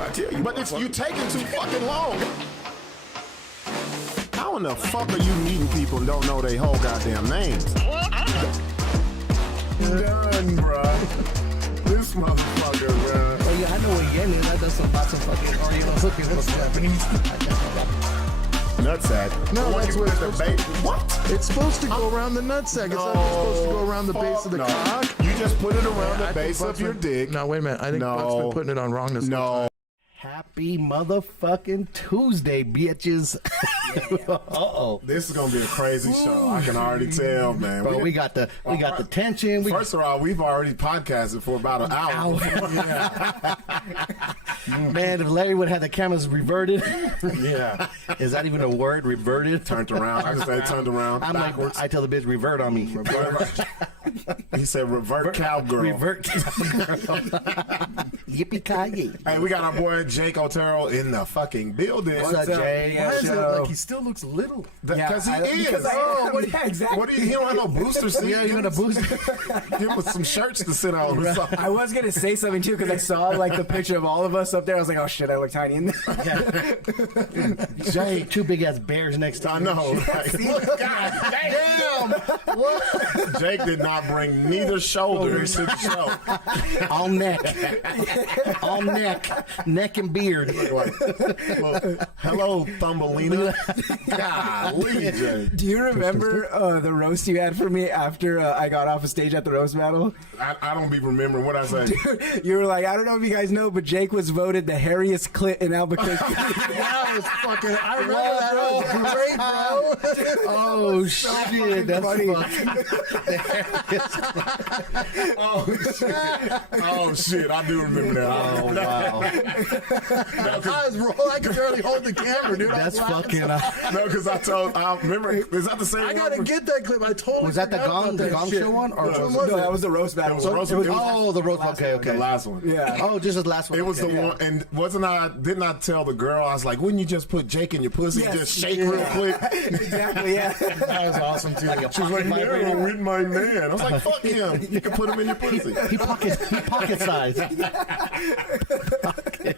I tell you. But it's you taking too fucking long. How in the fuck are you meeting people and don't know their whole goddamn names? Done, bro. This motherfucker, bro. Oh yeah, I know what yen is. I done some lots of fucking hooking with Japanese. Nutsack. No, that's what it's supposed to. What? It's supposed to go around the nutsack. It's not supposed to go around the base of the cock. You just put it around the base of your dick. No, wait a minute. I think Buck's been putting it on wrong this whole time. Happy motherfucking Tuesday, bitches. Uh-oh. This is gonna be a crazy show. I can already tell, man. Bro, we got the tension. First of all, we've already podcasted for about an hour. Man, if Larry would have the cameras reverted. Yeah. Is that even a word? Reverted? Turned around. I just say turned around. I'm backwards. like, I tell the bitch revert on me. He said revert cowgirl. Revert cowgirl. Yippee-ki-yay. Hey, we got our boy Jake Otero in the fucking building. What's up, Jay? Why is it like he still looks little? Because he is. Exactly. What do you? He don't have no booster seat. Yeah, you got a booster. Give him some shirts to sit on. I was gonna say something too because I saw like the picture of all of us up there. I was like, oh shit, I look tiny in there. Jay, two big ass bears next to I him. know. Right? God damn. What? Jake did not bring neither shoulders to the show. All neck. All neck. Neck and beard. Well, hello, Thumbelina. Golly, Jay. Do you remember the roast you had for me after I got off a stage at the roast battle? I don't be remembering what I said. Dude, you were like, I don't know if you guys know, but Jake was voted the hairiest clit in Albuquerque. That was fucking. I remember that. Was great, bro. Oh shit, that's funny. Oh shit, I do remember that. Oh wow, I could barely hold the camera, dude. that's fucking. No, because I remember. Is that the same? I gotta get that clip. I totally Was that the forgot about Gong shit. Show one? Or No, that was the roast battle. It was the roast. Oh, the roast. Okay, The last one. Yeah. Oh, just the last one. It was okay. the one, and didn't I tell the girl, I was like, wouldn't you just put Jake in your pussy, Yes. just shake real quick? Exactly, yeah. That was awesome too. She was like, no, with my man. I was like, fuck him. You can put him in your pussy. He pocket size.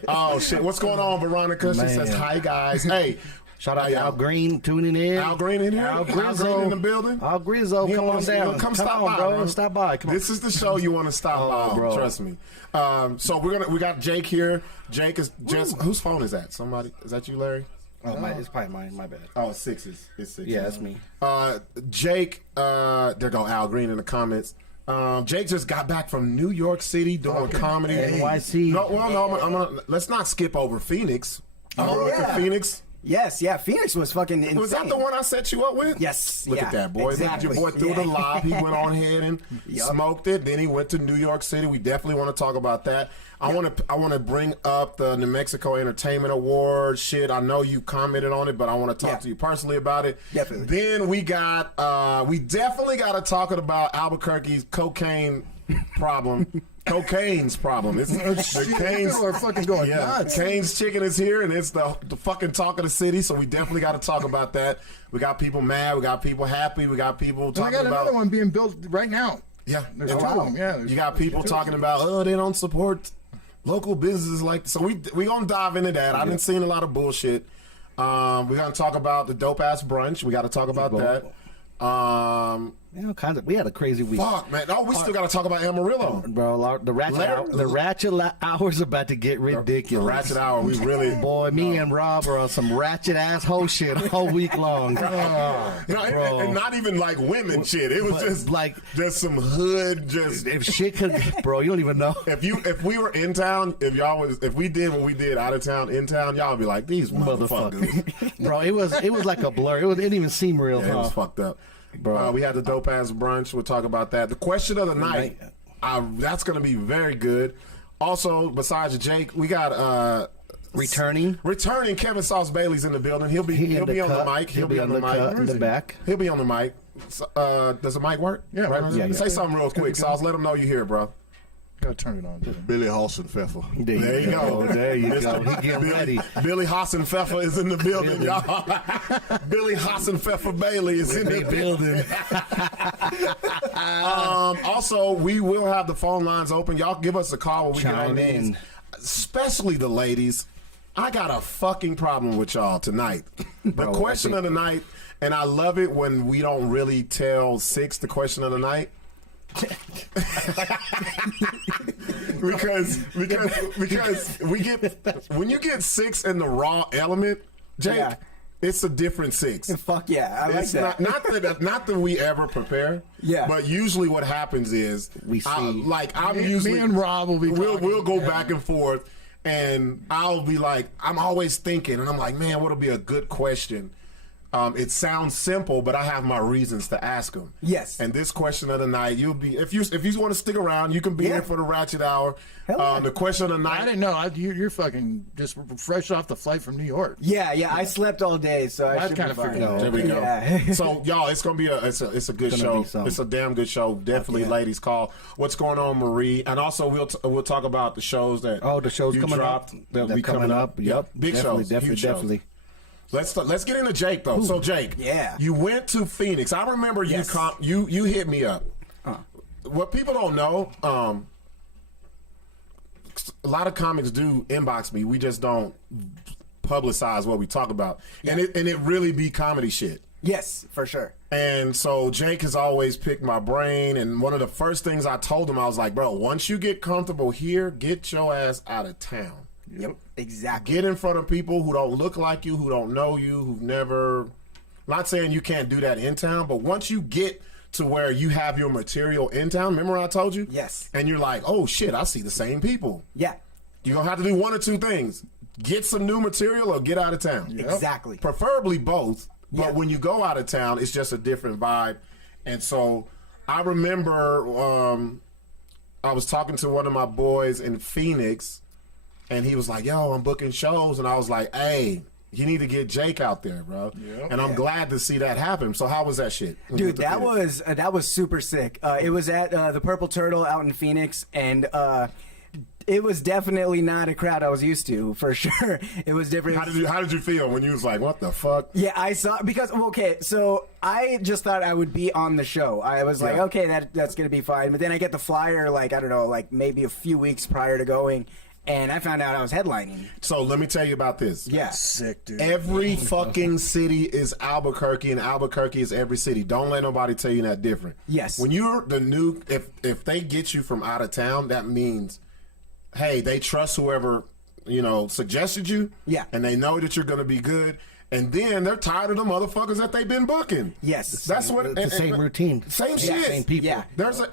Oh, shit. What's going on, Veronica? She Man. says, hi, guys. Hey. Shout out to Al Green tuning in. Al Green in here? Al Al Green Grizzo in the building? Al Grizzo, come on down. Come stop on, by, bro. Stop by. Come on. This is the show you want to stop by, bro. trust me. So we got Jake here. Jake is just whose phone is that? Somebody? Is that you, Larry? Oh, it's probably mine. My bad. Oh, it's Six's. It's Six's. Yeah, that's me. Jake, there go Al Green in the comments. Jake just got back from New York City doing comedy. NYC. No, well, no, I'm gonna let's not skip over Phoenix. Oh, yeah. Phoenix. Yes, yeah. Phoenix was fucking insane. Was that the one I set you up with? Yes. Look yeah, at that, boy. Exactly. Look at your boy through the lob. He went on ahead and smoked it. Then he went to New York City. We definitely want to talk about that. I want to bring up the New Mexico Entertainment Award shit. I know you commented on it, but I want to talk to you personally about it. Definitely. Then we definitely got to talk about Albuquerque's cocaine problem. Cocaine's problem. It's the Canes People are fucking going nuts. Cane's chicken is here, and it's the fucking talk of the city. So we definitely got to talk about that. We got people mad. We got people happy. We got people And I talking got about. another one being built right now. Yeah, There's two of them. Yeah, you got people talking about they don't support local businesses like. So we gonna dive into that. I've been seeing a lot of bullshit. We're gonna talk about the dope ass brunch. We got to talk about that. We had a crazy week. Fuck, man. Oh, we still got to talk about Amarillo. Bro, the ratchet hours about to get ridiculous. The ratchet hour, we really. Boy, me and Rob are on some ratchet asshole shit all week long. And not even like women shit. It was just like some hood. Just if shit could, bro, you don't even know. If we were in town, if we did what we did out of town, in town, y'all would be like these motherfuckers. Bro, it was like a blur. It didn't even seem real. Yeah, it was fucked up. Bro, we had the dope ass brunch. We'll talk about that. The question of the night, that's going to be very good. Also, besides Jake, we got returning Kevin Sauce Bailey's in the building. He'll be on the mic. He'll be on the mic in the back. He'll be on the mic. Does the mic work? Yeah, right. Yeah. Say something real quick, Sauce. Let them know you're here, bro. Gotta turn it on. Billy Hassenpfeffer. There you go. There you go. He getting ready. Billy Hassenpfeffer is in the building, y'all. Billy Hassenpfeffer Bailey is in the building. Also, we will have the phone lines open. Y'all give us a call when we get on these. especially the ladies, I got a fucking problem with y'all tonight. The question of the night, and I love it when we don't really tell Sixx the question of the night. because we get when you get Sixx in the raw element, Jake, Yeah. it's a different Sixx. Fuck yeah, I like It's that. not that we ever prepare. Yeah. But usually what happens is We see. I'm Me usually and Rob will be we'll talking. go back and forth, and I'll be like, I'm always thinking, and I'm like, man, what'll be a good question? It sounds simple, but I have my reasons to ask them. Yes. And this question of the night, you'll be if you want to stick around, you can be Yeah. here for the Ratchet Hour. Hell yeah. The question of the I night. didn't know. You're fucking just fresh off the flight from New York. Yeah, I slept all day, so I I should kinda be fine. figured that. There we go. Yeah. So y'all, it's gonna be it's a good Gonna show. be some. It's a damn good show. Definitely, yeah. ladies, call. What's going on, Marie? And also we'll talk about the shows that the show's you coming dropped. up. That'll They're be coming up. Yep. Big shows. Huge shows. Let's get into Jake though. So Jake, Yeah. you went to Phoenix. I remember Yes. you hit me up. What people don't know, a lot of comics do inbox me. We just don't publicize what we talk about, and it really be comedy shit. Yes, for sure. And so Jake has always picked my brain, and one of the first things I told him, I was like, bro, once you get comfortable here, get your ass out of town. Yep, exactly. Get in front of people who don't look like you, who don't know you, who've never... Not saying you can't do that in town, but once you get to where you have your material in town, remember I told you? Yes. And you're like, oh shit, I see the same people. Yeah, You're going to have to do one or two things. Get some new material or get out of town. exactly. Preferably both. But Yeah. when you go out of town, it's just a different vibe. And so I remember I was talking to one of my boys in Phoenix, and he was like, yo, I'm booking shows. And I was like, hey, you need to get Jake out there, bro. Yep. And I'm glad to see that happen. So how was that shit? when you Dude, went to Phoenix? that was super sick. It was at the Purple Turtle out in Phoenix, and it was definitely not a crowd I was used to, for sure. It was different. How did you feel when you was like, what the fuck? Yeah, I saw because okay, so I just thought I would be on the show. I was like, Yeah. okay, that's gonna be fine. But then I get the flyer, like I don't know, like maybe a few weeks prior to going, and I found out I was headlining. So let me tell you about this. Yeah, Sick, dude. Every fucking city is Albuquerque, and Albuquerque is every city. Don't let nobody tell you that different. Yes. When you're the new, if they get you from out of town, that means, hey, they trust whoever suggested you. Yeah. And they know that you're going to be good. And then they're tired of the motherfuckers that they've been booking. Yes. That's what. It's the same routine. Same shit. Same people. Yeah.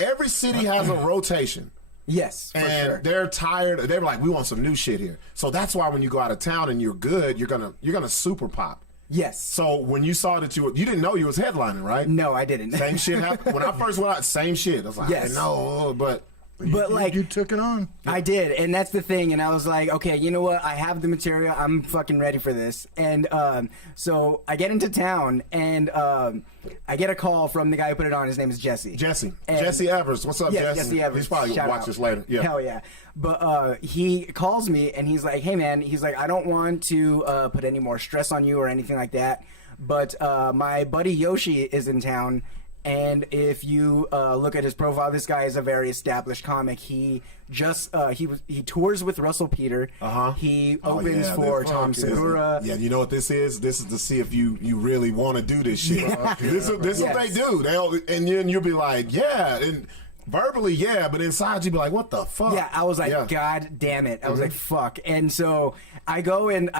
Every city has a rotation. yes, for And sure. they're tired. They're like, we want some new shit here. So that's why when you go out of town and you're good, you're gonna super pop. Yes. So when you saw that you didn't know you was headlining, right? No, I didn't. Same shit happened when I first went out. Same shit. I was like, Yes. I know, but But like you took it on. I did, and that's the thing. And I was like, okay, you know what? I have the material. I'm fucking ready for this. And so I get into town, and I get a call from the guy who put it on. His name is Jesse. Jesse And- Evers. What's up, Yeah, Jesse? Jesse Evers. He's probably gonna Shout watch out. this later. Yeah. Hell yeah. But he calls me, and he's like, hey, man, he's like, I don't want to put any more stress on you or anything like that. But my buddy Yoshi is in town. And if you look at his profile, this guy is a very established comic. He just he tours with Russell Peter. He opens for Tom Segura. Yeah, you know what this is? This is to see if you really want to do this shit. This is what they do. And then you'll be like, yeah, and verbally, yeah, but inside you'd be like, what the fuck? Yeah, I was like, Yeah. God damn it! I was like, fuck. And so I go and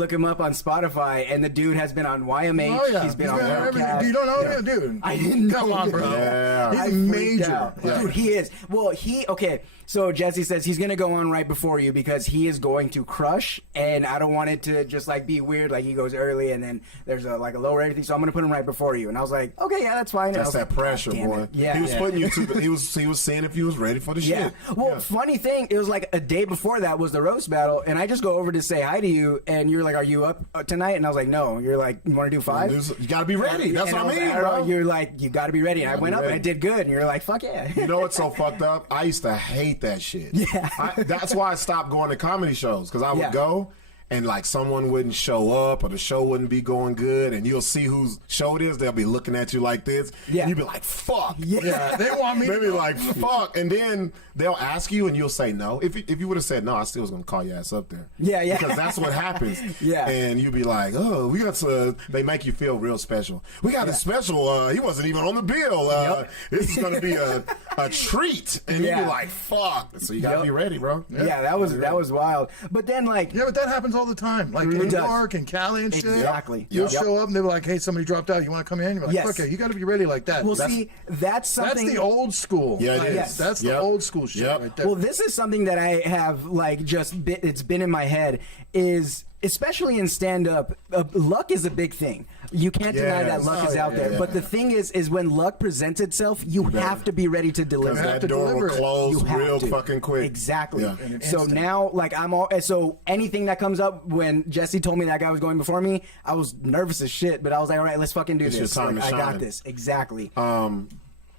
look him up on Spotify, and the dude has been on YMH. Oh yeah, He's been He's on got everything. Nerdcast. You don't know him, dude. I didn't know. Come on, bro. Yeah. He's I freaked major. out. Yeah. Dude, he is. Well, okay. So Jesse says he's gonna go on right before you because he is going to crush, and I don't want it to just like be weird. Like he goes early, and then there's a lower everything. So I'm gonna put him right before you. And I was like, okay, yeah, that's fine. And I That's was that like, pressure, God damn boy. it. Yeah, He was yeah. putting you to he was seeing if you was ready for the Yeah. shit. Well, funny thing, it was like a day before that was the roast battle, and I just go over to say hi to you, and you're like, "Are you up tonight?" And I was like, "No." You're like, "You want to do 5?" You gotta be ready. That's And what I was mean, like, bro. You're like, "You got to be ready." And I Gotta went be up and I ready. did good, and you're like, "Fuck yeah." You know what's so fucked up? I used to hate that shit. Yeah. That's why I stopped going to comedy shows, because I would Yeah. go and like someone wouldn't show up or the show wouldn't be going good, and you'll see whose show it is. They'll be looking at you like this. Yeah. And you'll be like, fuck. Yeah, they want me. They'll be like, fuck. And then they'll ask you and you'll say no. If you would have said no, I still was going to call your ass up there. Yeah, yeah. Because that's what happens. Yeah. And you'd be like, oh, we got to, they make you feel real special. We got a special, he wasn't even on the bill. This is going to be a treat. And you'd be like, fuck. So you got to be ready, bro. Yeah, that was wild. But then, like, Yeah, but that happens all the time. Like in New does. York and Cali and shit. Exactly. You'll Yep. show up and they're like, hey, somebody dropped out. You want to come in? You're like, Yes. okay, you got to be ready like that. well, that's, see, that's something. that's the old school. Yeah, it Like, is. Yes. That's the Yep. old school shit Yep. right there. Well, this is something that I have like it's been in my head is especially in stand up, luck is a big thing. You can't deny that Yes. luck is Oh, out there. yeah. But the thing is when luck presents itself, you have to be ready to deliver. Because have that to door will deliver it. close You have real to. fucking quick. Exactly. Yeah. In an So instant. now, like, so anything that comes up when Jesse told me that guy was going before me, I was nervous as shit, but I was like, all right, let's fucking do It's your this. time Like, to I got shine. this. Exactly.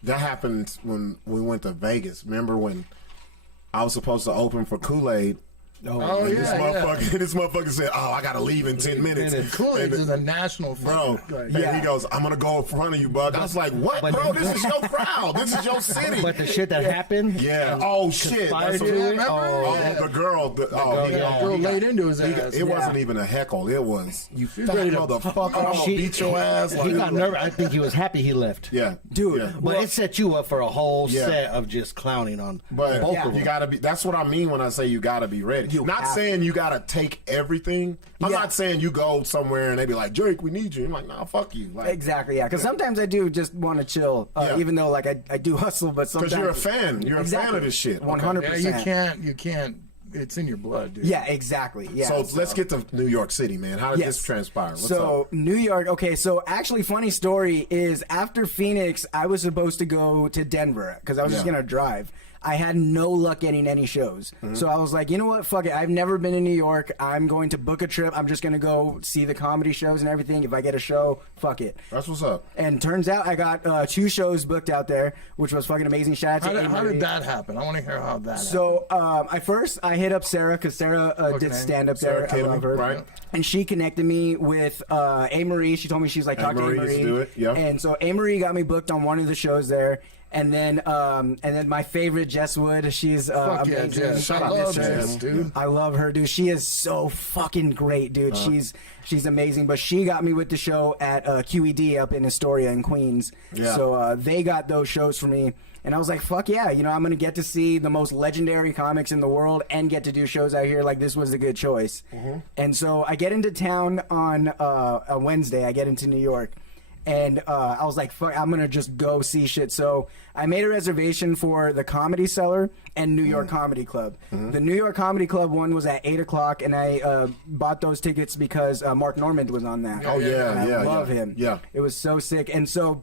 That happened when we went to Vegas. Remember when I was supposed to open for Kool-Aid? Oh, And yeah. this motherfucker said, "Oh, I gotta leave in 10 minutes." Kool-Aid And is a national Bro, fucking- and Yeah. he goes, "I'm gonna go in front of you, Buck." I was like, "What, But- bro? This is your crowd. This is your city." But the shit that happened. Yeah. Oh shit. Conspired That's to what- it? Oh, Yeah. the girl. girl, he yeah. got- Girl he got- laid into his he got- ass. It wasn't even a heckle. It was you fat ready to- motherfucker. I'm gonna She- beat your ass. He Like, got nervous. I think he was happy he left. yeah, Dude, Yeah. But it set you up for a whole Yeah. set of just clowning on But both Yeah. of them. you gotta be. That's what I mean when I say you gotta be ready. You Not have saying you gotta take everything. I'm Yeah. not saying you go somewhere and they be like, "Jake, we need you." I'm like, "Nah, fuck you." Like, Exactly, yeah. Because sometimes I do just want to chill, Yeah. even though like I do hustle. But sometimes because you're a fan. You're a fan of this shit. 100%. Yeah, you can't. It's in your blood, dude. Yeah, exactly. Yeah. So let's get to New York City, man. How did Yes. this transpire? What's so up? New York. Okay, so actually, funny story is after Phoenix, I was supposed to go to Denver because I was just Yeah. gonna drive. I had no luck getting any shows, so I was like, you know what, fuck it. I've never been in New York. I'm going to book a trip. I'm just gonna go see the comedy shows and everything. If I get a show, fuck it. That's what's up. And turns out I got 2 shows booked out there, which was fucking amazing. Shout out to How Avery. did that happen? I want to hear how that happened. So I hit up Sarah because Sarah did name. stand up Sarah there. I love her. Right. And she connected me with A. Marie. She told me she's like talk to A. Marie Marie. used to do it, yeah. And so A. Marie got me booked on one of the shows there. And then my favorite Jess Wood. She's Fuck yeah, amazing. Jess. Shout I out to love Jess. Jess, dude. I love her, dude. She is so fucking great, dude. She's amazing. But she got me with the show at QED up in Astoria in Queens. Yeah. So they got those shows for me. And I was like, fuck yeah, I'm going to get to see the most legendary comics in the world and get to do shows out here. Like, this was a good choice. And so I get into town on a Wednesday. I get into New York. And I was like, fuck, I'm going to just go see shit. So I made a reservation for the Comedy Cellar and New York Comedy Club. The New York Comedy Club one was at 8 o'clock, and I bought those tickets because Mark Normand was on that. Oh, yeah, And yeah, I love yeah. him. Yeah. It was so sick. And so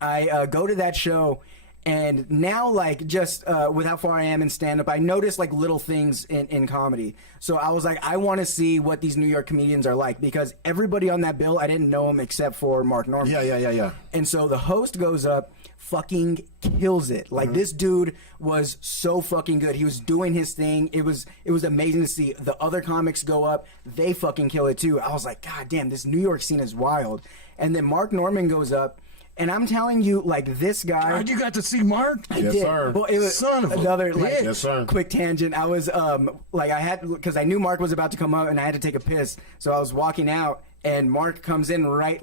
I go to that show, and now, like, just with how far I am in stand-up, I notice, like, little things in comedy. So I was like, I want to see what these New York comedians are like, because everybody on that bill, I didn't know him except for Mark Normand. Yeah. And so the host goes up, fucking kills it. Like, this dude was so fucking good. He was doing his thing. It was amazing to see. The other comics go up, they fucking kill it too. I was like, God damn, this New York scene is wild. And then Mark Normand goes up, and I'm telling you, like, this guy. God, you got to see Mark? Yes, did. sir. Well, it was Son of a another like bitch. Yes, sir. quick tangent. I was like, I had, because I knew Mark was about to come up and I had to take a piss, so I was walking out. And Mark comes in right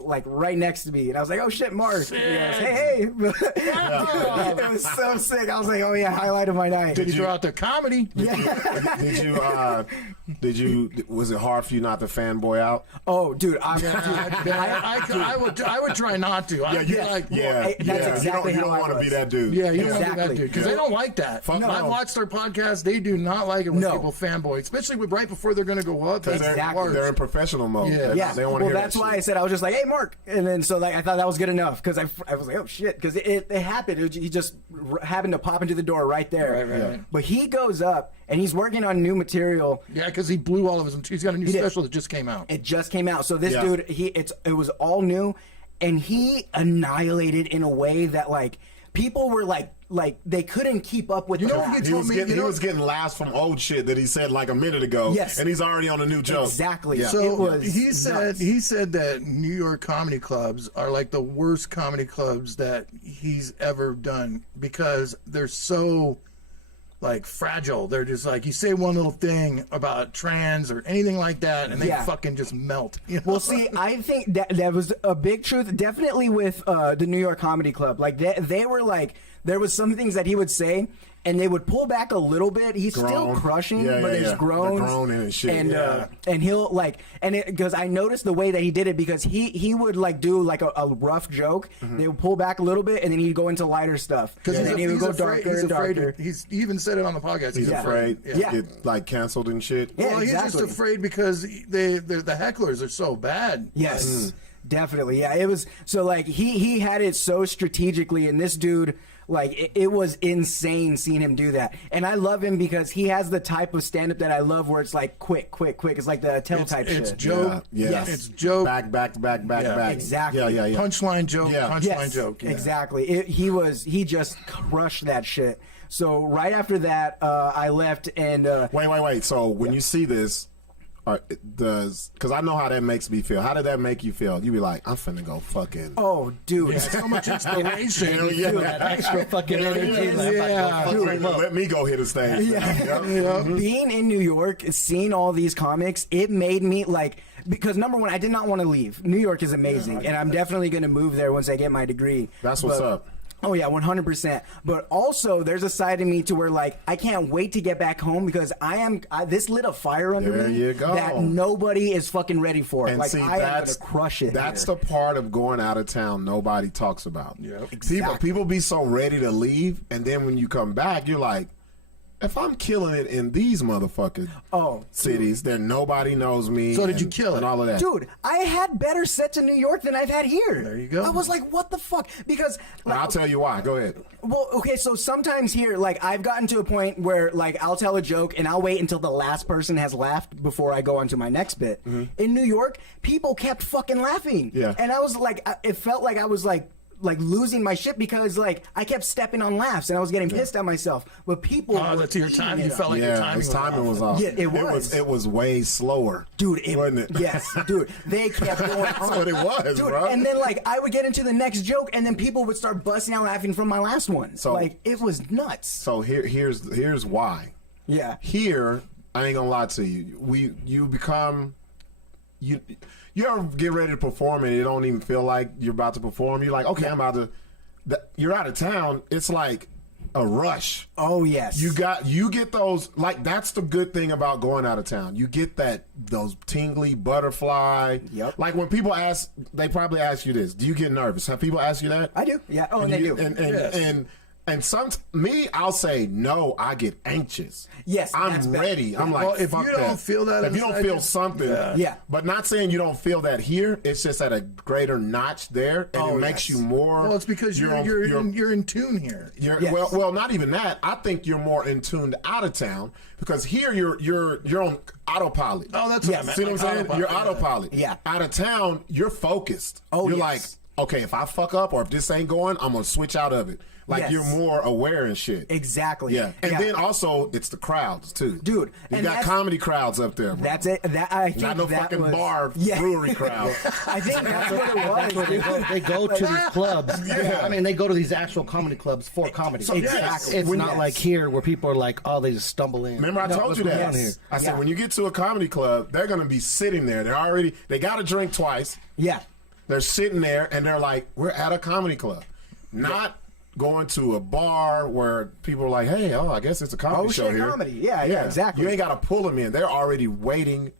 next to me, and I was like, "Oh shit, Mark!" He goes, "Hey, hey!" It was so sick. I was like, "Oh yeah, highlight of my night." Did you throw out the comedy? Did you? Was it hard for you not to fanboy out? Oh, dude, I would try not to. I'd be like, that's exactly you how don't I want to was. be that dude. yeah, you don't want to be Exactly. that dude because they don't like that. Fuck I've no. watched their podcast; they do not like it when No. people fanboy, especially right before they're going to go up. That's Exactly. worse. They're in professional mode. Yeah. Yeah, They don't want to well, hear that's that why I shit. said I was just like, "Hey, Mark," and then so like I thought that was good enough because I was like, "Oh shit," because it happened. He just happened to pop into the door right there. Right. But he goes up and he's working on new material. Yeah, because he blew all of his. He's got a new did. special that just came out. It just came out. So this Yeah. dude, it was all new, and he annihilated in a way that like people were like they couldn't keep up with. You the know laugh. what He was getting laughs from old shit that he said like a minute ago. Yes. And he's already on a new joke. Exactly. Yeah. So It was he said nuts. he said that New York comedy clubs are like the worst comedy clubs that he's ever done because they're so like fragile. They're just like you say one little thing about trans or anything like that, and they Yeah. fucking just melt. You know? Well, see, I think that was a big truth, definitely with the New York Comedy Club. Like they were like, there was some things that he would say, and they would pull back a little bit. He's still Groan. crushing, Yeah, but yeah, there's yeah. groans, The groaning and shit, yeah. and he'll like, and because I noticed the way that he did it because he would like do like a rough joke. They would pull back a little bit, and then he'd go into lighter stuff. Because and then he would go darker he's and afraid. darker. He even said it on the podcast. He's afraid to Yeah. get like canceled and shit. Yeah, Well, he's just exactly. afraid because the hecklers are so bad. Yes, definitely. Yeah, it was so like he had it so strategically, and this dude. Like it was insane seeing him do that, and I love him because he has the type of stand-up that I love, where it's like quick. It's like the Attell type It's shit. joke. Yeah. Yes. It's joke. Back. Yeah. Exactly. Yeah. Punchline joke. Yeah. Punchline Yes, joke. Yeah. exactly. He just crushed that shit. So right after that, I left and Wait. So when you see this, because I know how that makes me feel. How did that make you feel? You be like, I'm finna go fucking. oh, dude, So much inspiration. Hell yeah. That extra fucking energy. Like, Yeah. I'm about to go fuck him up. Let me go hit a stage. Yeah. Being in New York, seeing all these comics, it made me like because number one, I did not want to leave. New York is amazing, and I'm definitely going to move there once I get my degree. That's what's But- up. Oh yeah, 100%. But also, there's a side of me to where like I can't wait to get back home because this lit a fire under There me you go. that nobody is fucking ready for. And Like see, I am gonna crush it. That's here. the part of going out of town nobody talks about. Yep. People be so ready to leave, and then when you come back, you're like, if I'm killing it in these motherfucking cities, then nobody knows me. So did you and- kill it? and all of that? Dude, I had better sets in New York than I've had here. There you go. I was like, what the fuck? Because And I'll tell you why. Go ahead. well, okay, so sometimes here, like, I've gotten to a point where, like, I'll tell a joke and I'll wait until the last person has laughed before I go on to my next bit. In New York, people kept fucking laughing. Yeah. And I was like, it felt like I was like losing my shit because, like, I kept stepping on laughs and I was getting pissed at myself. But people. Oh, were that's your time. eating You it felt up. like your Yeah, his timing was off. Yeah, it was. It was way slower. Dude, wasn't it? Yes, dude. They kept going That's on. what it was, dude, bro. And then, like, I would get into the next joke, and then people would start busting out laughing from my last one. So- like, it was nuts. So here's why. Yeah. Here, I ain't gonna lie to you. You become you ever get ready to perform and it don't even feel like you're about to perform. You're like, okay, I'm about to. You're out of town. It's like a rush. Oh, yes. You get those, like, that's the good thing about going out of town. You get those tingly butterfly. Yep. Like when people ask, they probably ask you this: do you get nervous? Have people asked you that? I do. Yeah. Oh, and they do. And I'll say no. I get anxious. Yes, that's I'm bad. ready. I'm Well, like, if fuck you don't that. feel that if you don't inside feel you- something, Yeah. But not saying you don't feel that here. It's just at a greater notch there, and Oh, it makes yes. you more. Well, it's because you're in tune here. Yes. Well, not even that. I think you're more in tuned out of town because here you're on autopilot. Oh, that's what I meant. See what I'm Like saying? autopilot, You're yeah. autopilot. Yeah. Out of town, you're focused. Oh, you're yes. like, okay, if I fuck up or if this ain't going, I'm gonna switch out of it. Like Yes. you're more aware and shit. Exactly. Yeah. And then also it's the crowds too. Dude, You and got that's- comedy crowds up there, bro. That's it. That I think Not no that fucking was, bar Yeah. brewery crowd. I think that's what it That's where was. they go to these clubs. Yeah. I mean, they go to these actual comedy clubs for comedy. Exactly. It's not Yes. like here where people are like, oh, they just stumble in. Remember I No, told what's you going that. on here? I said Yeah. when you get to a comedy club, they're gonna be sitting there. They got to drink twice. Yeah. They're sitting there and they're like, we're at a comedy club. Not going to a bar where people are like, hey, I guess it's a comedy Oh, show shit, here. comedy. Yeah, exactly. You ain't got to pull them in. They're already waiting,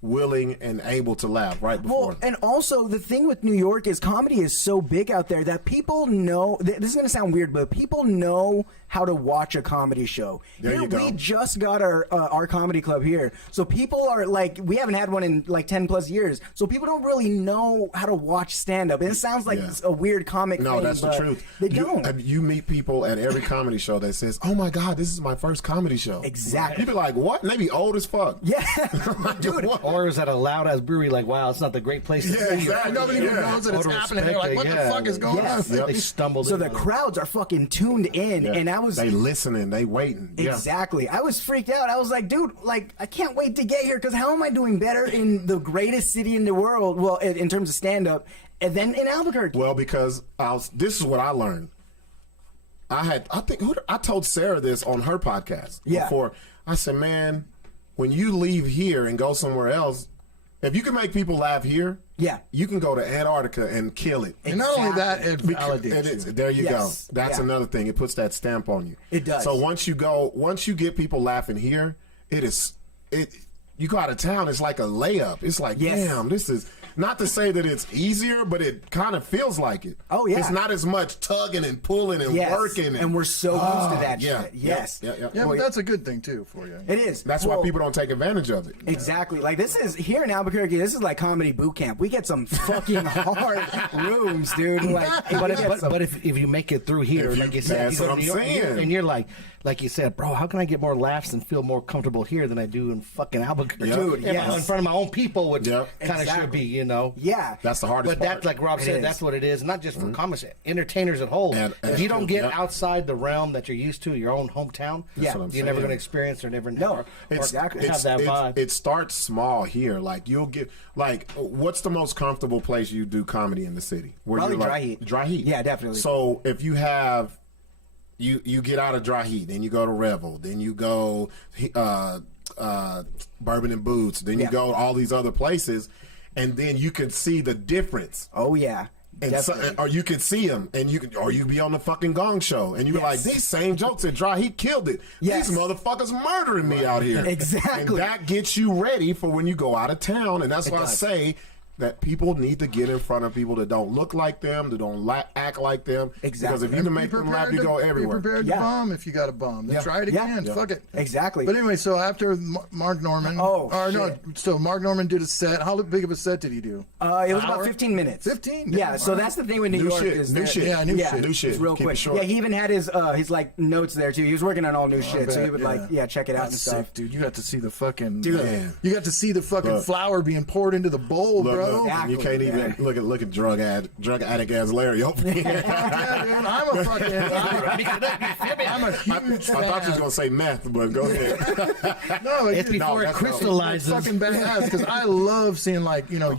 willing, and able to laugh right before. Well, and also the thing with New York is comedy is so big out there that people know. This is going to sound weird, but people know how to watch a comedy show. There Here, you go. we just got our comedy club here, so people are like, we haven't had one in like 10+ years, so people don't really know how to watch stand up. And it sounds like Yeah. it's a weird comic No, thing, that's the but truth. They don't. You meet people at every comedy show that says, "Oh my God, this is my first comedy show." Exactly. You be like, "What?" And they be old as fuck. Yeah, dude. What? or is at a loud ass brewery like, wow, it's not the great place to Yeah, be. exactly. Nobody even Yeah. knows that it's Total happening. They're like, what respect, the fuck is going Yes. on? Yep. They stumbled. So in the on it. crowds are fucking tuned in, Yeah. and I was They listening, they waiting. Yeah. exactly. I was freaked out. I was like, dude, like I can't wait to get here because how am I doing better in the greatest city in the world? Well, in terms of stand up, and then in Albuquerque. Well, because this is what I learned. I told Sarah this on her podcast Yeah. before. I said, man, when you leave here and go somewhere else, if you can make people laugh here, Yeah. you can go to Antarctica and kill it. And not only that, it Because- validates you. there you Yes. go. That's Yeah. another thing. It puts that stamp on you. It does. So once you get people laughing here, you go out of town, it's like a layup. It's like, Yes. damn, this is not to say that it's easier, but it kind of feels like it. Oh, yeah. It's not as much tugging and pulling and Yes. working. And we're so used to that yeah, shit. Yes. Yeah. Yeah, but that's a good thing too for you. It is. That's Well, why people don't take advantage of it. Exactly. Like this is here in Albuquerque. This is like comedy boot camp. We get some fucking hard rooms, dude. Like, But if you make it through here, If you- like you said, that's you go what to I'm New York, saying. and you're like you said, bro, how can I get more laughs and feel more comfortable here than I do in fucking Albuquerque? Yeah. Dude, in, yes. in front of my own people, which Yeah. kind of Exactly. should be, you know. yeah. That's the hardest But part. that's like Rob It said. is. That's what it is. Not just for comics, entertainers at whole. And- if you don't get yeah. outside the realm that you're used to, your own hometown, That's what I'm you're never saying. going to experience or never No. or Exactly. have that vibe. It starts small here. Like you'll get what's the most comfortable place you do comedy in the city? Where Probably you're like, Dry Heat. Dry Heat. Yeah, definitely. So if you have you get out of Dry Heat, then you go to Revel, then you go Bourbon and Boots, then you Yeah. go all these other places, and then you can see the difference. Oh yeah. And so, Definitely. or you can see them, and you be on the fucking Gong Show, and you be like, Yes. these same jokes at Dry Heat killed it. Yes. These motherfuckers murdering me out here. Exactly. And that gets you ready for when you go out of town, and that's It why does. I say that people need to get in front of people that don't look like them, that don't act like them. Exactly. Because if you can make them laugh, you go everywhere. Be prepared Yeah. to bomb if you got to bomb. Then Yeah. try it Yeah. again. Yeah. Fuck it. Exactly. But anyway, so after Mark Norman, Oh, no, shit. so Mark Norman did a set. How big of a set did he do? It was Hour? about 15 minutes. 15? Yeah. Yeah. So that's the thing with New New York shit, is new that- shit. Yeah, new shit. New shit. It's real Keep it quick. short. Yeah, he even had his like notes there too. He was working on all new shit, so he bet, would like check it out and That's stuff. sick, dude. You got to see the fucking Dude. Man. You got to see the fucking Look. flour being poured into the bowl, Look, bro. look, Exactly. you can't even look at drug addict as Larry. Yeah, dude, I'm a fucking. I'm a huge I thought you was gonna say meth, but go ahead. No, It's before it that's crystallizes. It's fucking badass because I love seeing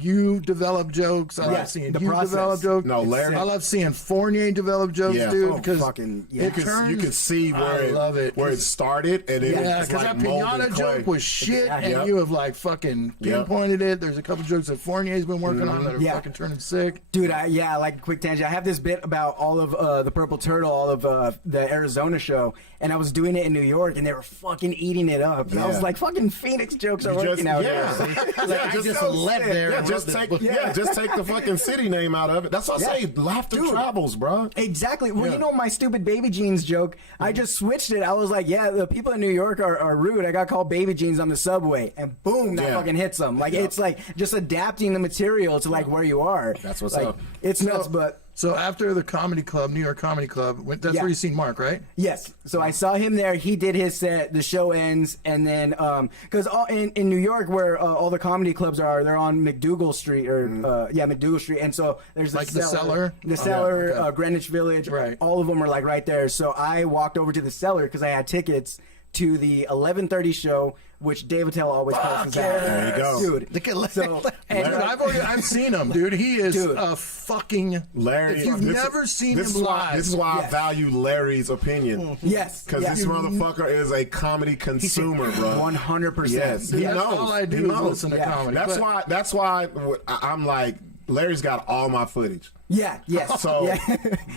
you develop jokes. I Yeah, love seeing the you process. develop jokes. No, Larry- I love seeing Fournier develop jokes, Yeah. dude. Oh, Because fucking- yeah. it you turns. can see I love it. where it started, and it Yeah, was because like that molded pinata clay. joke was shit, Exactly. and you have like fucking pinpointed it. There's a couple jokes that Fournier's been working on that are Yeah. fucking turning sick. Dude, I like a quick tangent. I have this bit about all of the Purple Turtle, all of the Arizona show, and I was doing it in New York, and they were fucking eating it up. And I was Yeah. like, fucking Phoenix jokes are You working out yeah. here. Like, I just left there. Yeah, and just wrote take the- just take the fucking city name out of it. That's what I Yeah. say. Laughter Dude. travels, bro. Exactly. Well, Yeah. you know my stupid baby jeans joke. I just switched it. I was like, yeah, the people in New York are rude. I got called baby jeans on the subway, and boom, that Yeah. fucking hits them. Like it's like just adapting the material to like where you are. That's what's like, up. It's nuts, but. So after the comedy club, New York Comedy Club, that's Yeah. where you seen Mark, right? Yes. So I saw him there. He did his set. The show ends, and then because in New York, where all the comedy clubs are, they're on McDougal Street or McDougal Street, and so there's Like the Cellar? the Oh, Cellar, yeah, okay. Greenwich Village. Right. All of them are like right there. So I walked over to the Cellar because I had tickets to the 11:30 show, which Dave Attell always posts yeah. out. There you go. Dude. Look at So and, Dude, I've seen him, dude. He is Dude. a fucking Larry, If you've this- never seen this him is why, live, this is why I Yes. value Larry's opinion. yes, Because yes. this motherfucker is a comedy consumer, bro. 100%. Yes, he that's knows. all I do He is knows. listen to Yeah. comedy. That's But- why I'm like, Larry's got all my footage. Yeah. Yes. So yeah.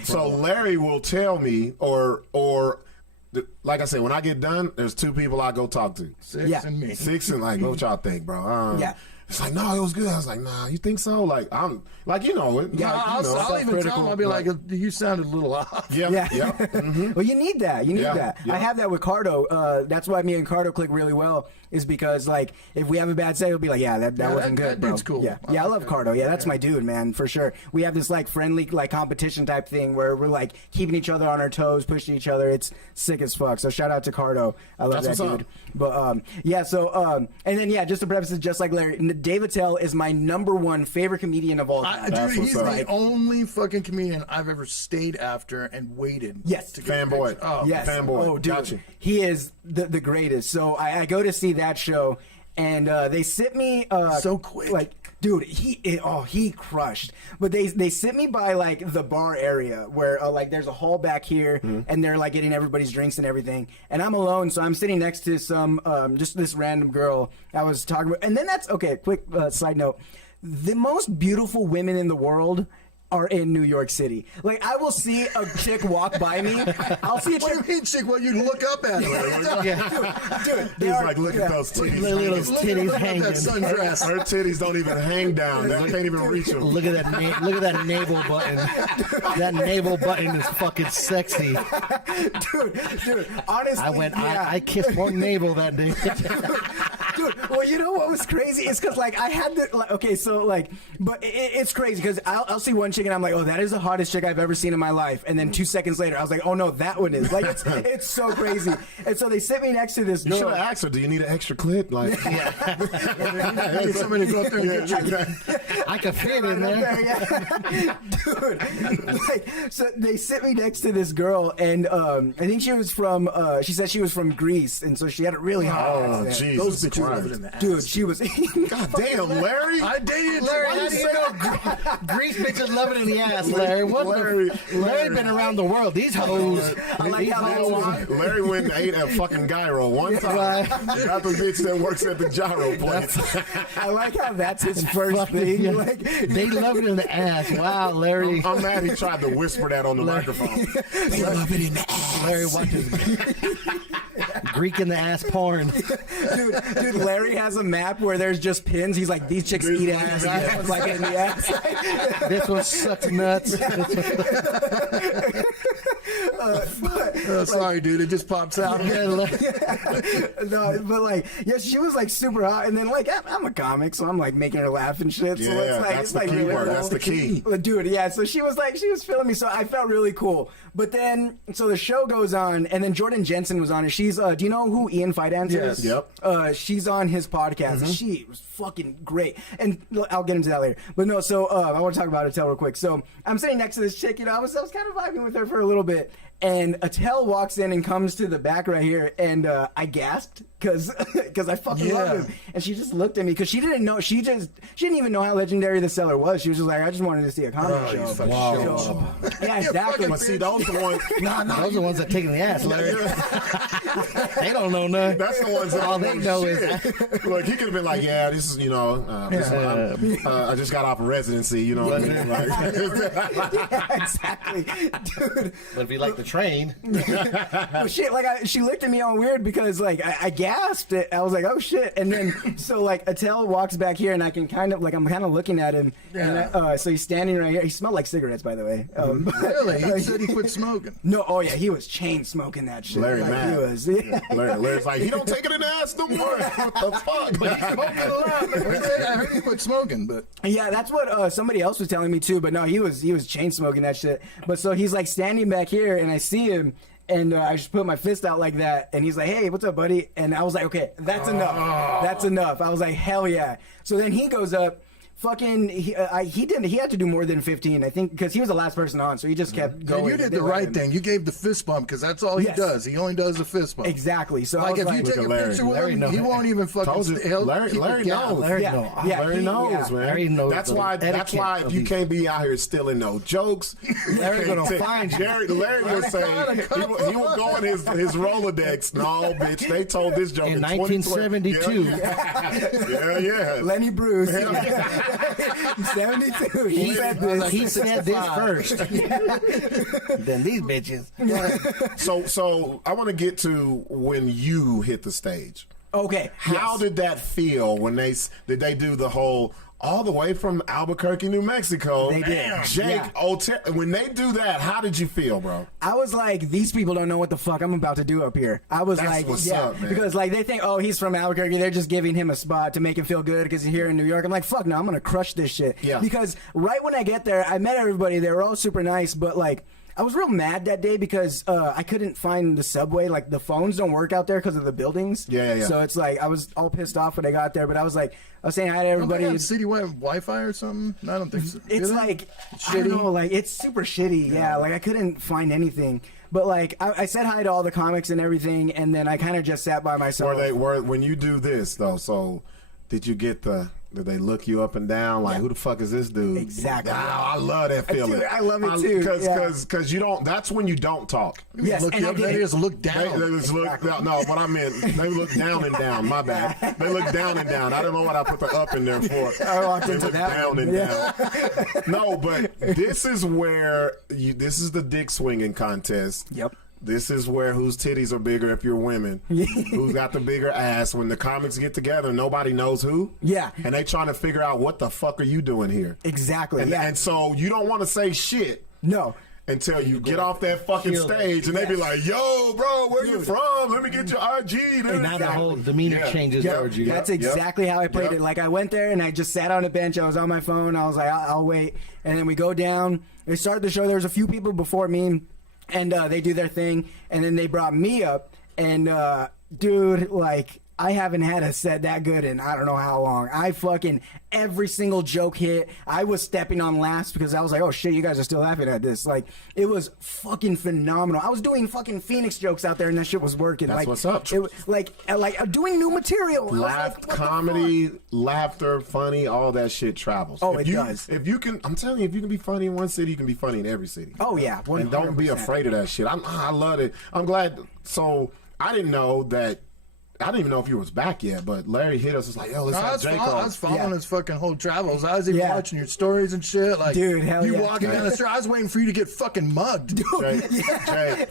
so Larry will tell me or like I said, when I get done, there's two people I go talk to. Six Yeah. and me. Sixx and like, what y'all think, bro? Yeah. It's like, no, it was good. I was like, nah, you think so? Like, I'm like, you know, I'll even tell him. I'll be like, you sounded a little off. yeah. Mm-hmm. Well, you need that. You need that. Yeah. I have that with Cardo. That's why me and Cardo click really well. Is because like if we have a bad set, he'll be like, yeah, that wasn't good, that bro. dude's cool. Yeah, I love Cardo. Yeah, that's my dude, man, for sure. We have this like friendly like competition type thing where we're like keeping each other on our toes, pushing each other. It's sick as fuck. So shout out to Cardo. I love That's that what's dude. up. But yeah, so and then yeah, just to preface it, just like Larry, Dave Attell is my number 1 favorite comedian of all time. Dude, That's he's what's the up. only fucking comedian I've ever stayed after and waited. Yes. to get a Fanboy. picture. Oh, Yes. Fanboy. Oh, dude. Gotcha. He is the greatest. So I go to see that show, and they sit me So quick. Like, dude, he crushed. But they sit me by like the bar area where like there's a hall back here, and they're like getting everybody's drinks and everything. And I'm alone, so I'm sitting next to some just this random girl I was talking about. And then that's okay. Quick side note: the most beautiful women in the world are in New York City. Like, I will see a chick walk by me. I'll see a What do chick. you mean, chick? Well, you look up at her. Dude, they He's are- like, look yeah. at those titties. Look at those Look titties at hanging. that sundress. Her titties don't even hang down. They can't even reach them. Look at that! Look at that navel button. That navel button is fucking sexy. Dude, honestly, I kissed more navel that day. Dude, well, you know what was crazy? It's because, like, I had the, like, okay, so, like, but it's crazy because I'll see one chick and I'm like, oh, that is the hottest chick I've ever seen in my life. And then 2 seconds later, I was like, oh, no, that one is. Like, it's so crazy. And so they sit me next to this You should girl. have asked her, do you need an extra clip? Like, I need somebody to go up there and get you. I could fit in there. Dude, like, so they sit me next to this girl, and I think she was from, she said she was from Greece, and so she had it really hot. oh, accent. Jesus Those bitches Christ. love it in the ass. Dude, she was. God damn, Larry. I dated Larry, Why how you do say you know Grease bitches love it in the ass, Larry? What Larry been around the world. These hoes. I like how You know why? Larry went and ate at fucking gyro one time. Right. Not the bitch that works at the gyro place. I like how that's his first Fucking, thing. yeah. Like, They love it in the ass. Wow, Larry. I'm mad he tried to whisper that on the microphone. They love it in the ass. Larry watches Greek in the ass porn. dude, Larry has a map where there's just pins. He's like, these chicks eat ass. Yes. It's like in the ass. This one sucks nuts. Sorry, dude. It just pops out. No, but like, yeah, she was like super hot, and then like I'm a comic, so I'm like making her laugh and shit. So Yeah, it's like, that's it's the like key really word. cool. That's the key. Dude, yeah. So she was feeling me, so I felt really cool. But then, so the show goes on, and then Jordan Jensen was on it. She's, do you know who Ian Fidance Yes. is? Yep. She's on his podcast. She was fucking great, and I'll get into that later. But no, so I want to talk about Attell real quick. So I'm sitting next to this chick, I was kind of vibing with her for a little bit, and Attell walks in and comes to the back right here, and I gasped because I fucking love him, and she just looked at me because she didn't know, she didn't even know how legendary the seller was. She was just like, I just wanted to see a comedy show. he's fucking Wow. Yeah, exactly. But see, those the ones. Those are the ones that take in the ass, Larry. They don't know nothing. That's the ones that All they know is Look, he could have been like, yeah, this is, I just got off of residency, you know what I mean? Like, Yeah, exactly, dude. But if you like the train, Well, shit, like she looked at me all weird because like I gasped. I was like, oh shit, and then so like Attell walks back here and I can kind of like I'm kind of looking at him. Yeah. And so he's standing right here. He smelled like cigarettes, by the way. Really? He said he quit smoking. No, oh yeah, he was chain smoking that shit. Larry like, mad. He was. Yeah. Larry's like, he don't take it in the ass no more. What the fuck? Smoking a lot. I heard he quit smoking, but Yeah, that's what somebody else was telling me too. But no, he was chain smoking that shit. But so he's like standing back here, and I see him, and I just put my fist out like that, and he's like, "Hey, what's up, buddy?" And I was like, "Okay, that's enough. That's enough." I was like, "Hell yeah!" So then he goes up. Fucking, he had to do more than 15, I think, because he was the last person on, so he just kept yeah, going. you did the right thing. You gave the fist bump because that's all he Yes. does. He only does the fist bump. Exactly. So I Like was if you like, take a at Larry. picture with Larry him, knows. he won't even fucking. Told you. He'll Larry keep it knows. down. Larry yeah, knows. yeah, Larry he- knows, yeah. man. Larry knows That's the why. That's etiquette why of if you these- can't be out here stealing no jokes, Larry gonna find you. Larry was saying he was going his Rolodex. No, bitch, they told this joke In 1972. 1972. Yeah. Lenny Bruce, 72. He said this. He said this first. Then these bitches. So I want to get to when you hit the stage. Okay. How did that feel when did they do the whole all the way from Albuquerque, New Mexico? They did. Jake Yeah. Otero. When they do that, how did you feel, bro? I was like, these people don't know what the fuck I'm about to do up here. I was That's like, what's yeah, up, man. because like they think, oh, he's from Albuquerque. They're just giving him a spot to make him feel good because he's here in New York. I'm like, fuck no, I'm gonna crush this shit. Yeah. Because right when I get there, I met everybody. They were all super nice, but like. I was real mad that day because I couldn't find the subway. Like, the phones don't work out there because of the buildings. Yeah. So it's like, I was all pissed off when I got there, but I was like, I was saying hi to everybody. Don't they have citywide Wi-Fi or something? I don't think so. It's Do they? like, I Shitty? don't know, like, it's super shitty. Yeah, like, I couldn't find anything. But, like, I said hi to all the comics and everything, and then I kind of just sat by myself. When you do this though, so did you get did they look you up and down like who the fuck is this dude? Exactly. I love that feeling. Dude, I love it too. Because you don't. That's when you don't talk. Yes, Look and you I up, did. they just look They down. just look. No, what I meant, they look down and down. My bad. They look down and down. I don't know what I put the up in there for. I walked They into look that down one. and down. No, but this is where this is the dick swinging contest. Yep. This is where whose titties are bigger if you're women. Who's got the bigger ass. When the comics get together, nobody knows who. Yeah. And they trying to figure out what the fuck are you doing here. Exactly. And, yeah. and so you don't want to say shit No. until you get off that fucking stage and they be like, yo, bro, where you from? Let me get your IG. And now the whole demeanor changes towards you. That's exactly how I played it. Like, I went there and I just sat on a bench. I was on my phone. I was like, I'll wait. And then we go down. They started the show. There was a few people before me, and they do their thing. And then they brought me up. And, dude, like, I haven't had a set that good in I don't know how long. I fucking, every single joke hit. I was stepping on laughs because I was like, oh shit, you guys are still laughing at this. Like, it was fucking phenomenal. I was doing fucking Phoenix jokes out there and that shit was working. That's like, what's up. It was like doing new material. I was Laugh, like, what the comedy, fuck? laughter, funny, all that shit travels. Oh, if it you, does. If you can, I'm telling you, if you can be funny in one city, you can be funny in every city. Oh yeah, 100%. And don't be afraid of that shit. I love it. I'm glad. So I didn't know that. I didn't even know if you was back yet, but Larry hit us. It's like, yo, let's have Jake I on. was following his fucking whole travels. I was even Yeah. watching your stories and shit. Like, Dude, hell you yeah. walking down the street. I was waiting for you to get fucking mugged. Jay,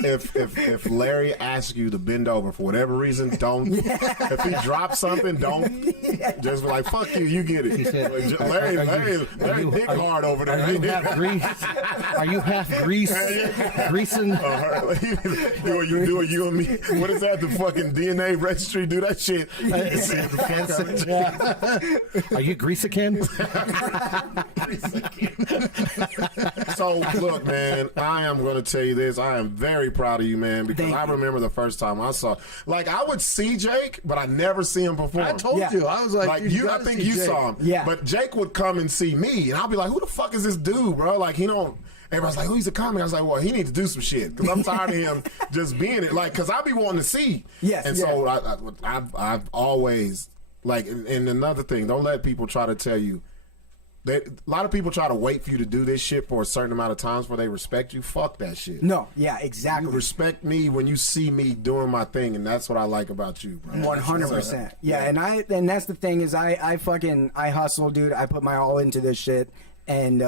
if Larry asks you to bend over for whatever reason, don't. If he drops something, don't. Just be like, fuck you, you get it. said, Larry big hard over there. Are you half Greece? Are you half Greece? Greasing? You do it, you and me. What is that? The fucking DNA registry do that shit. Are you Greece again? So look, man, I am going to tell you this. I am very proud of you, man, because Thank I remember the first time I saw. Like, I would see Jake, but I never see him perform. I told Yeah. you. I was like, dude, you, I gotta think see you Jake. saw him. Yeah. But Jake would come and see me, and I'll be like, who the fuck is this dude, bro? Like, he don't. Everybody's like, oh, he's a comic. I was like, well, he needs to do some shit because I'm tired of him just being it. Like, because I be wanting to see. Yes, And yeah. so I've always, like, and another thing, don't let people try to tell you. A lot of people try to wait for you to do this shit for a certain amount of times before they respect you. Fuck that shit. No, yeah, You exactly. respect me when you see me doing my thing, and that's what I like about you, bro. 100%. Yeah, and that's the thing is I hustle, dude. I put my all into this shit, and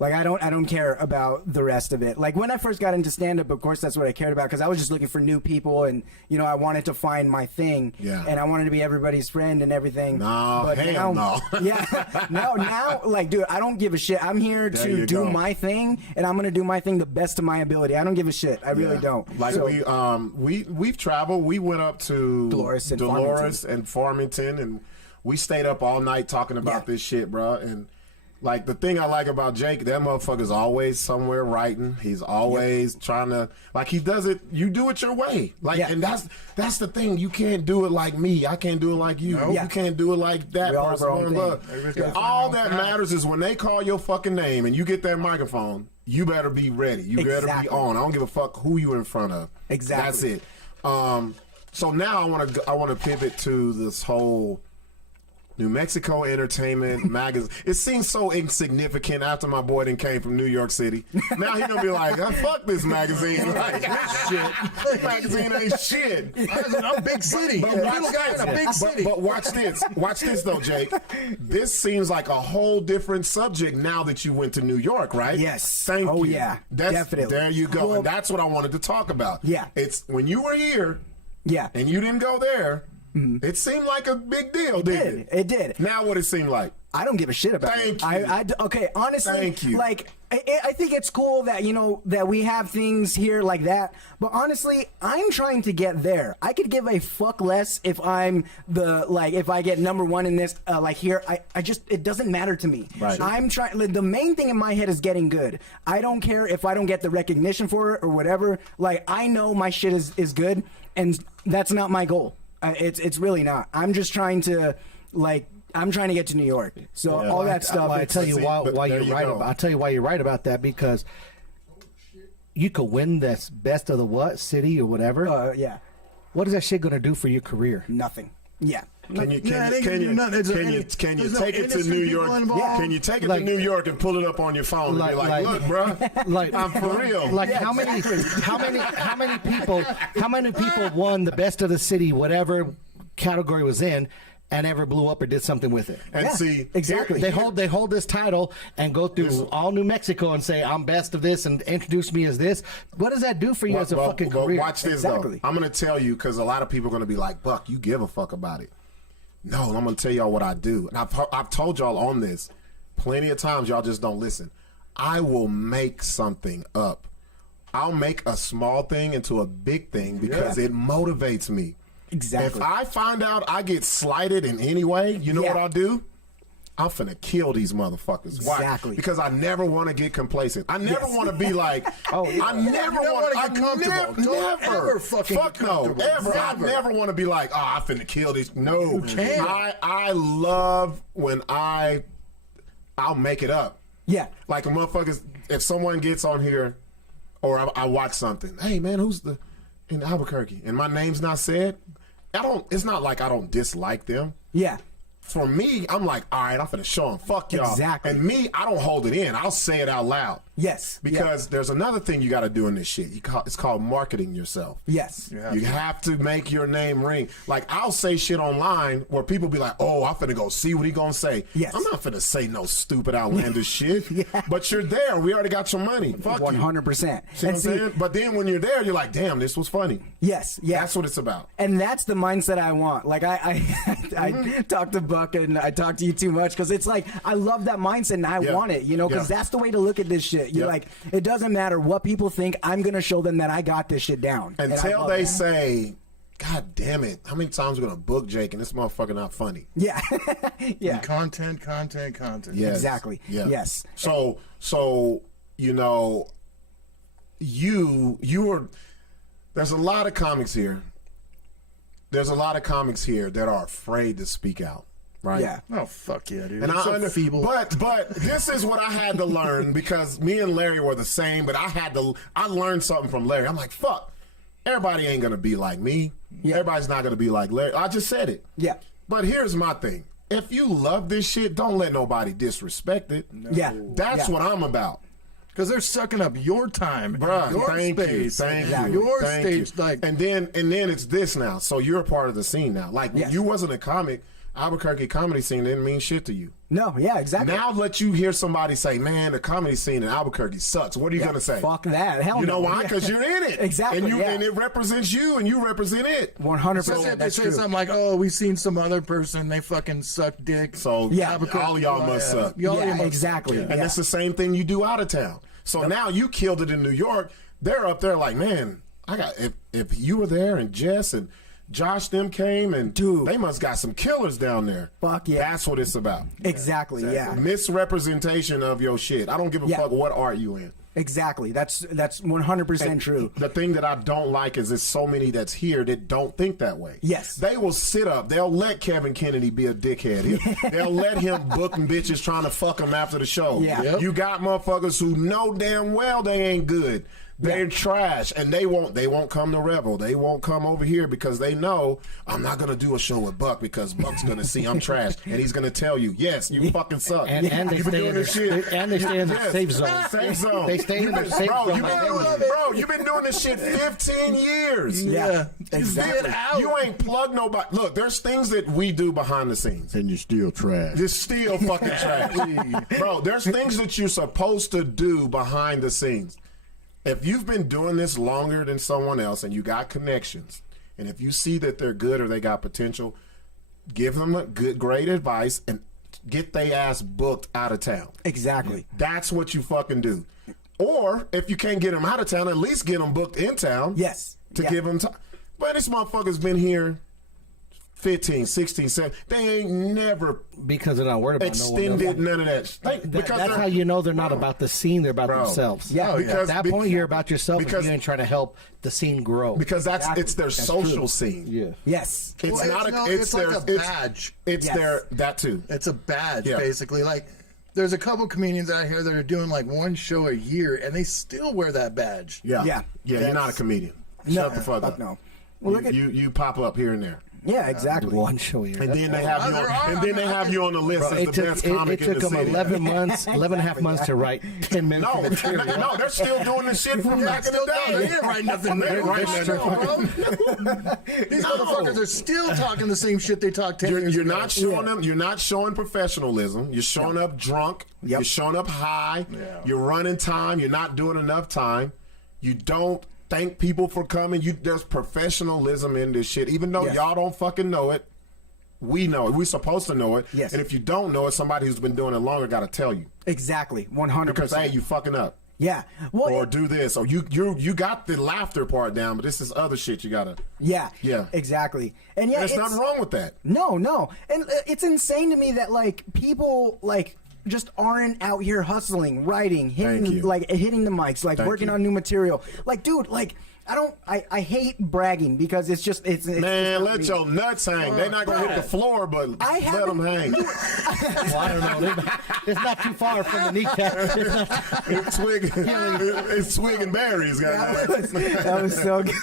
like I don't care about the rest of it. Like when I first got into stand up, of course that's what I cared about because I was just looking for new people, and you know I wanted to find my thing, Yeah. and I wanted to be everybody's friend and everything. No, but hell now, no. yeah, now like dude, I don't give a shit. I'm here There to you do go. my thing, and I'm gonna do my thing the best of my ability. I don't give a shit. I really Yeah. don't. Like So- we've traveled. We went up to Dolores and Farmington, and we stayed up all night talking about Yeah. this shit, bro. And like the thing I like about Jake, that motherfucker's always somewhere writing. He's always trying to like he does it. You do it your way, like, Yeah. and that's the thing. You can't do it like me. I can't do it like you. Yeah. You can't do it like that We all have person. our own Blah, thing. blah. Everybody's gotta find All their own that path. matters is when they call your fucking name and you get that microphone. You better be ready. You better be Exactly. on. I don't give a fuck who you in front of. Exactly. That's it. So now I want to pivot to this whole New Mexico Entertainment magazine. It seems so insignificant after my boy then came from New York City. Now he gonna be like, fuck this magazine. Like, shit. This magazine ain't shit. I'm big city. But watch Little guy in a big city. But watch this. Watch this though, Jake. This seems like a whole different subject now that you went to New York, right? Yes. Thank Oh, you. yeah. That's, Definitely. There you go. Well- And that's what I wanted to talk about. Yeah. It's when you were here Yeah. and you didn't go there. It seemed like a big deal, didn't it? It did. Now what it seemed like? I don't give a shit about Thank it. you. Okay, honestly, Thank you. like, I think it's cool that, that we have things here like that, but honestly, I'm trying to get there. I could give a fuck less if I'm if I get number one in this, here, it doesn't matter to me. Right. I'm trying, the main thing in my head is getting good. I don't care if I don't get the recognition for it or whatever. Like, I know my shit is good, and that's not my goal. It's really not. I'm just trying to, I'm trying to get to New York. So all that stuff. I tell you why you're right. I'll tell you why you're right about that, because you could win this best of the what city or whatever. Yeah. What is that shit gonna do for your career? Nothing. Yeah. Can you take it to New York? Can you take it to New York and pull it up on your phone and be like, look, bro, I'm for real. Like how many people won the best of the city, whatever category was in, and ever blew up or did something with it? And see, exactly. They hold this title and go through all New Mexico and say, I'm best of this, and introduce me as this. What does that do for you as a fucking career? Watch this, though. I'm going to tell you, because a lot of people are going to be like, Buck, you give a fuck about it. No, I'm going to tell y'all what I do. And I've told y'all on this plenty of times. Y'all just don't listen. I will make something up. I'll make a small thing into a big thing because it motivates me. Exactly. If I find out I get slighted in any way, you know what I'll do? I'm finna kill these motherfuckers. Exactly. Why? Because I never want to get complacent. I never want to be like, I never want to get comfortable. Don't ever fucking get comfortable. Ever. I never want to be like, I finna kill these. No. I love when I'll make it up. Yeah. Like a motherfuckers, if someone gets on here or I watch something, hey man, who's in Albuquerque? And my name's not said. It's not like I don't dislike them. Yeah. For me, I'm like, all right, I'm finna show them. Fuck y'all. Exactly. And me, I don't hold it in. I'll say it out loud. Yes. Because there's another thing you got to do in this shit. It's called marketing yourself. Yes. You have to make your name ring. Like, I'll say shit online where people be like, oh, I'm finna go see what he gonna say. Yes. I'm not finna say no stupid, outlandish shit. But you're there. We already got your money. Fuck 100%. See what I'm saying? But then when you're there, you're like, damn, this was funny. Yes. Yeah. That's what it's about. And that's the mindset I want. Like, I talked to Buck and I talked to you too much because it's like, I love that mindset and I want it, because that's the way to look at this shit. You're like, it doesn't matter what people think. I'm going to show them that I got this shit down. Until they say, God damn it, how many times are we going to book Jake and this motherfucker not funny? Yeah. Yeah. Content. Yes. Exactly. Yeah. Yes. So you are, there's a lot of comics here. There's a lot of comics here that are afraid to speak out. Right? Yeah. Oh, fuck yeah, dude. And feeble. But this is what I had to learn because me and Larry were the same, but I learned something from Larry. I'm like, fuck, everybody ain't going to be like me. Yeah. Everybody's not going to be like Larry. I just said it. Yeah. But here's my thing. If you love this shit, don't let nobody disrespect it. No. Yeah. That's what I'm about. Because they're sucking up your time, bruh. Your space, thank you. Your stage, like, and then it's this now. So you're a part of the scene now. Like when you wasn't a comic, Albuquerque comedy scene didn't mean shit to you. No, yeah, exactly. Now let you hear somebody say, man, the comedy scene in Albuquerque sucks. What are you gonna say? Fuck that. Hell no. You know why? Because you're in it. Exactly. And it represents you and you represent it. 100%. They say something like, oh, we seen some other person, they fucking suck dick. So all of y'all must suck. Exactly. And that's the same thing you do out of town. So now you killed it in New York. They're up there like, man, if you were there and Jess and Josh them came and they must got some killers down there. Fuck yeah. That's what it's about. Exactly. Yeah. Misrepresentation of your shit. I don't give a fuck what art you in. Exactly. That's 100% true. The thing that I don't like is there's so many that's here that don't think that way. Yes. They will sit up. They'll let Kevin Kennedy be a dickhead. They'll let him booking bitches trying to fuck him after the show. Yeah. Yep. You got motherfuckers who know damn well they ain't good. They're trash, and they won't come to Rebel. They won't come over here because they know I'm not gonna do a show with Buck because Buck's gonna see I'm trash, and he's gonna tell you, yes, you fucking suck. And they you've been doing this shit, and they stay in the safe zone. Safe zone. They stay in the safe zone. Bro, you've been doing this shit 15 years. Yeah, exactly. You ain't plugged nobody. Look, there's things that we do behind the scenes, and you're still trash. You're still fucking trash, bro. There's things that you're supposed to do behind the scenes. If you've been doing this longer than someone else and you got connections And if you see that they're good or they got potential, give them a great advice and get they ass booked out of town. Exactly. That's what you fucking do. Or if you can't get them out of town, at least get them booked in town. Yes. To give them time. But this motherfucker's been here 15, 16, 17. They ain't never because they're not worried about extended none of that. Because that's how you know they're not about the scene; they're about themselves. Yeah, because at that point you're about yourself. Because you ain't trying to help the scene grow. Because it's their social scene. Yeah. Yes. It's Well, not it's like a badge. It's Yes. their that too. It's a badge, Yeah. basically. Like, there's a couple comedians out here that are doing like one show a year, and they still wear that badge. Yeah. Yeah. Yeah. You're not a comedian. No, Shut the fuck up. no. Well, look at You pop up here and there. yeah, exactly. One show here. And then they have you on, and then they have you on the list as It the best took, comic it in took the them city. 11 months, 11 and a half months to write 10 minutes No, of material. no, they're still doing the shit from back in the They day. didn't write nothing They new. write Come nothing on, bro. These motherfuckers are still talking the same shit they talked 10 years You're ago. not showing them. You're not showing professionalism. You're showing up drunk. Yep. You're showing up high. Yeah. You're running time. You're not doing enough time. You don't thank people for coming. There's professionalism in this shit. Even though Yes. y'all don't fucking know it, we know it. We're supposed to know it. Yes. And if you don't know it, somebody who's been doing it longer got to tell you. Exactly. 100%. Because hey, you fucking up. Yeah. Well, Or do this. Or you got the laughter part down, but this is other shit you gotta. yeah. Yeah. Exactly. And yeah, There's nothing wrong with that. No, and it's insane to me that like people like just aren't out here hustling, writing, Thank hitting you. like hitting the mics, like Thank working you. on new material. Like, dude, like I hate bragging because it's Man, not let me. your nuts hang. They're not gonna hit the floor, but I let them hang. Well, I don't know. It's not too far from the kneecap. It's not, It's swigging berries, guys. That was so good.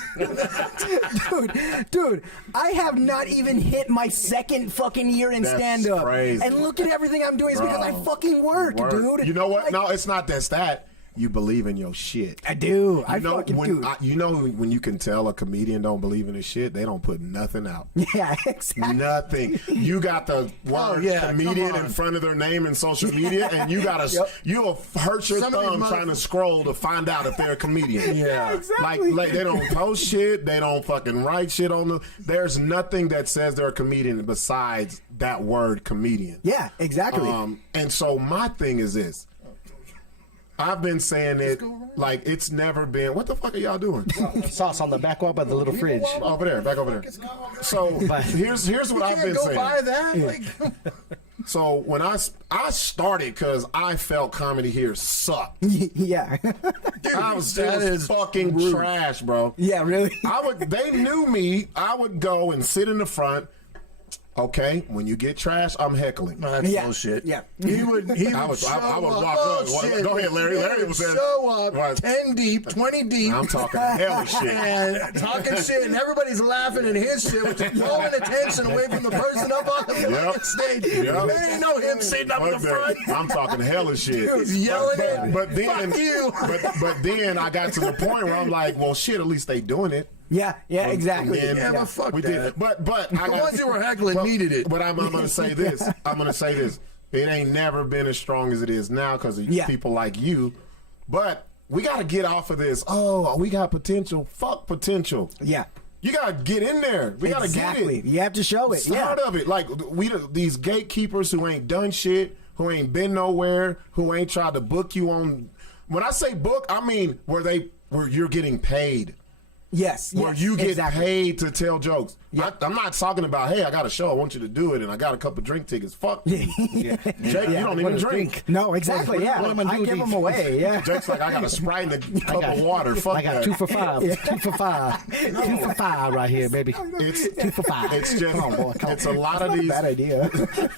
dude, I have not even hit my second fucking year in That's stand up. crazy. And look at everything I'm doing. It's because I Bro. fucking work, dude. You know what? Like, No, it's not that. You believe in your shit. I do. I You know fucking when do. when you can tell a comedian don't believe in his shit, they don't put nothing out. Yeah, exactly. Nothing. You got the word yeah, comedian come on. in front of their name in social media, and you gotta Yep. you'll hurt your Some of these thumb trying to scroll to find out if they're a comedian. Yeah, exactly. Like they don't post shit, they don't fucking write shit on the. There's nothing that says they're a comedian besides that word comedian. Yeah, exactly. And so my thing is this. I've been saying it like it's never been. What the fuck are y'all doing? sauce on the back wall by the little fridge. Over there, back over there. So here's what I've been Go saying. buy that. Like, So when I started because I felt comedy here sucked. yeah. It was that is fucking rude. trash, bro. Yeah, really. They knew me. I would go and sit in the front. Okay, when you get trash, I'm heckling. that's Yeah. bullshit. Yeah. He would I would show walk up. up. Oh, shit. Go ahead, Larry. He Larry would was there. show up Right. 10 deep, 20 deep. I'm talking hella shit. And talking shit, and everybody's laughing at his shit, which is pulling attention away from the person up on the fucking stage. Yep. They ain't know him sitting up in the Fuck that. front. I'm talking hella shit. He's yelling at But then, fuck you. but then I got to the point where I'm like, well, shit. At least they doing it. Yeah, exactly. And Yeah, then but fuck we that. did. But I The got, ones who were heckling but- needed it. But I'm gonna say this. I'm gonna say this. It ain't never been as strong as it is now because of Yeah. people like you. But we got to get off of this. Oh, we got potential. Fuck potential. Yeah. You got to get in there. We got to Exactly. get it. You have to show it. Start Yeah. of it. Like these gatekeepers who ain't done shit, who ain't been nowhere, who ain't tried to book you on. When I say book, I mean where you're getting paid. Yes. Where yes, you get exactly. paid to tell jokes. Yeah. I'm not talking about, hey, I got a show, I want you to do it, and I got a couple drink tickets. Fuck you. Jake, you don't even drink. No, exactly. Yeah. what am I I doing give these- them away. Yeah. Jake's like, I got a Sprite and a cup of water. Fuck I got that. 2 for $5. 2 for $5. 2 for $5 right here, baby. It's 2 for $5. It's just, Come on, boy. Come it's a lot of these. Bad idea.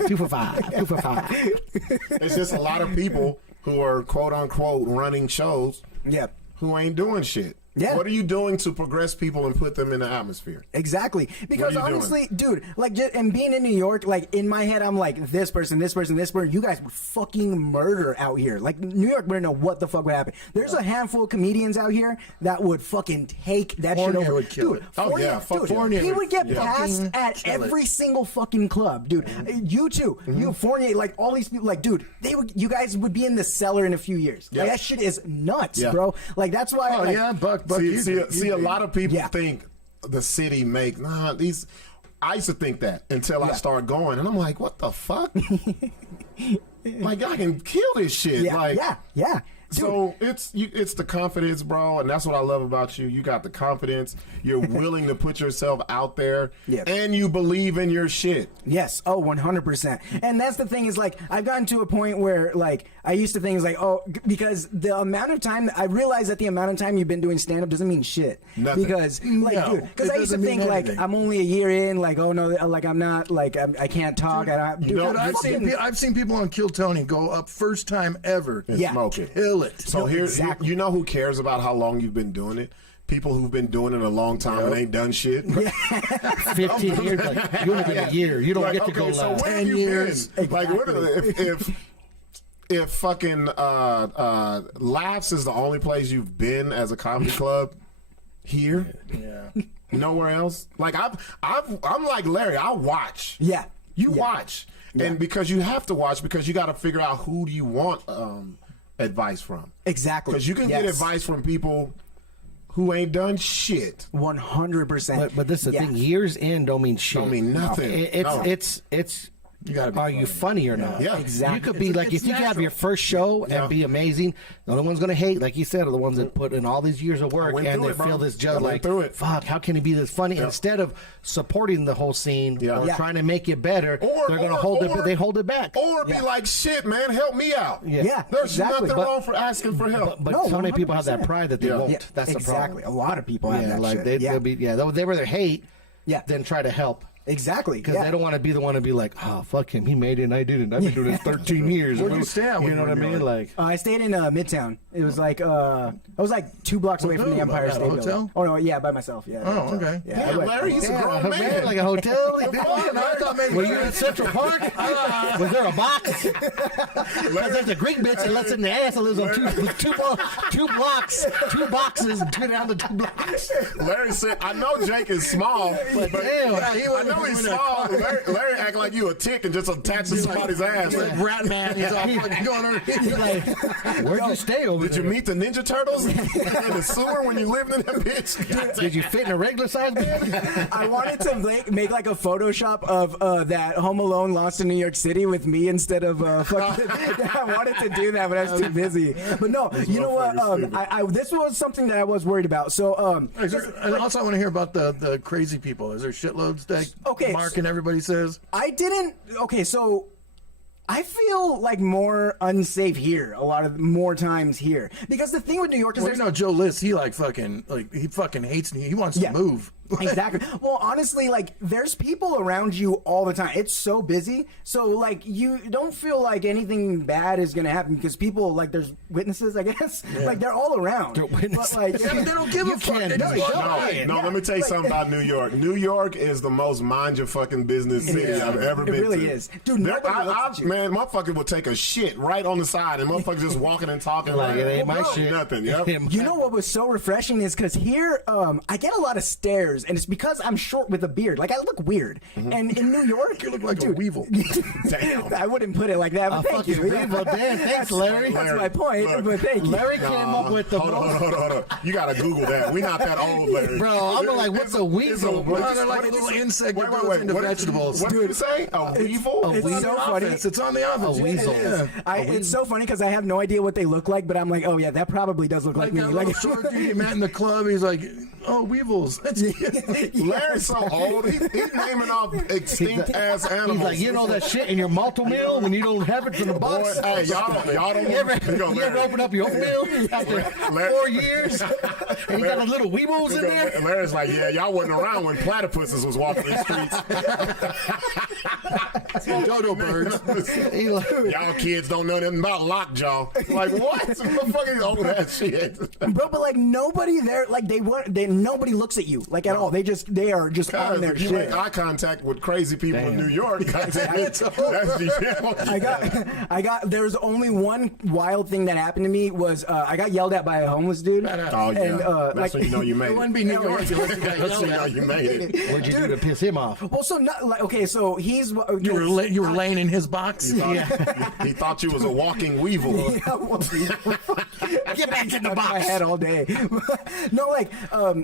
2 for $5. 2 for $5. It's just a lot of people who are quote unquote running shows Yeah. who ain't doing shit. Yeah. What are you doing to progress people and put them in the atmosphere? Exactly. Because you honestly, dude, like, and being in New York, like, in my head, I'm like, this person, you guys would fucking murder out here. Like, New York wouldn't know what the fuck would happen. There's a handful of comedians out here that would fucking take that shit Fournier over. would kill Dude, it. Oh, yeah, fuck dude, yeah. Fournier he would get would passed fucking at kill it. every single fucking club, dude. You too. You, Fournier, like, all these people, like, dude, you guys would be in the cellar in a few years. Yeah. Like, that shit is nuts, Yeah. bro. Like, that's why, Oh, like, yeah, Buck, See, a lot of people Yeah. think the city make these. I used to think that until I started going, and I'm like, what the fuck? Like, I can kill this shit. Yeah, like, yeah. Dude. So it's the confidence, bro, and that's what I love about you. You got the confidence. You're willing to put yourself out there, and you believe in your shit. Yes. Oh, 100%. And that's the thing is, like, I've gotten to a point where, like, I used to think, like, because the amount of time, I realize that the amount of time you've been doing stand-up doesn't mean shit. Nothing. Because, like, dude, because I used to think, like, I'm only a year in, like, oh, no, like, I'm not, like, I can't talk. Dude, I've seen people on Kill Tony go up first time ever. And smoke it. Kill it. So here's, you know who cares about how long you've been doing it? People who've been doing it a long time and ain't done shit. 15 years, like, you only get a year. You don't get to go so live. 10 years. Like, what if fucking Laughs is the only place you've been as a comedy club here? Yeah. Nowhere else? Like, I'm like Larry. I watch. Yeah. You watch. And because you have to watch, because you got to figure out who do you want advice from. Exactly. Because you can get advice from people who ain't done shit. 100%. But this is the thing. Years in don't mean shit. Don't mean nothing. It's. You gotta be are you funny or not? Yeah, exactly. You could be like, if you have your first show and be amazing, the only one's going to hate, like you said, are the ones that put in all these years of work and they feel this judge like, fuck, how can he be this funny? Instead of supporting the whole scene or trying to make it better, they're going to hold it. They hold it back, or be like, shit, man, help me out. There's nothing wrong for asking for help. But so many people have that pride that they won't. That's the problem. Exactly. A lot of people have that like shit. they rather hate than try to help. Exactly. Because they don't want to be the one to be like, oh, fuck him. He made it and I didn't. I've been doing this 13 years. Where'd you stay at? You know what I mean? Like, I stayed in Midtown. It was like, I was like 2 blocks away from the Empire State Building. Hotel? Oh, no, yeah, by myself. Yeah. Oh, okay. Yeah, Damn, Larry, he's a grown man. like a hotel? I thought maybe Were you in Central Park? Was there a box? Because there's a Greek bitch that lets in the ass and lives on two blocks, 2 boxes, and turn down the 2 blocks. Larry said, I know Jake is small, but damn, I know he's small. Larry act like you a tick and just attach to somebody's ass. like Rat Man. He's all fucking going over. He's like, where'd you stay over Did you there? meet the Ninja Turtles in the sewer when you lived in that bitch? Did you fit in a regular size bed? I wanted to make like a Photoshop of that Home Alone Lost in New York City with me instead of fucking. I wanted to do that, but I was too busy. But no, you know what? This was something that I was worried about. So, and also I want to hear about the crazy people. Is there shitloads that Mark and everybody says? I didn't. Okay, so I feel like more unsafe here a lot of more times here because the thing with New York is there's no Joe List. He he fucking hates me. He wants to move. Exactly. Well, honestly, like there's people around you all the time. It's so busy. So like you don't feel like anything bad is gonna happen because people like there's witnesses, I guess. Like they're all around. They're witnesses. But, like, They don't give a fuck. No, let me tell you something about New York. New York is the most mind your fucking business city I've ever been to. It really is. Dude, nobody looks at you. Man, motherfucker would take a shit right on the side and motherfucker just walking and talking like it ain't my shit. Nothing. You know what was so refreshing is because here I get a lot of stares, and it's because I'm short with a beard. Like I look weird, and in New York, You look like a weevil. Damn. I wouldn't put it like that. But thank you. Weevil, damn, thanks, Larry. That's my point. Look, but thank you. Larry came up with the Hold on. You gotta Google that. We're not that old, Larry. Bro, I'm like, what's a weevil? They're like a little insect that goes into vegetables. What did you say? A weevil? It's so funny. It's on the office. A weasel. Yeah. It's so funny because I have no idea what they look like, but I'm like, oh yeah, that probably does look like me. That Like little short dude he met in the club. He's like, oh, weevils. Larry's so old. He's naming off extinct ass animals. He's like, you know that shit in your malto meal when you don't have it from the box? Boy, hey, y'all don't. You ever open up your oatmeal after 4 years and you got a little weevils in there? And Larry's like, yeah, y'all wasn't around when platypuses was walking the streets. Dodo birds. Y'all kids don't know nothing about lockjaw. Like, what? What fucking old that shit? Bro, but like nobody there, like nobody looks at you like at all. They are just on their If you shit. make eye contact with crazy people in New York, that's I got. There's only one wild thing that happened to me was I got yelled at by a homeless dude. Oh yeah, And, that's when you know you made It it. wouldn't be New York unless you got That's when yelled you know at. you made it. What'd you do to piss him off? Well, so not like okay, so he's You were laying in his box. He thought you was a walking weevil. Get back in the box. My head all day. No, like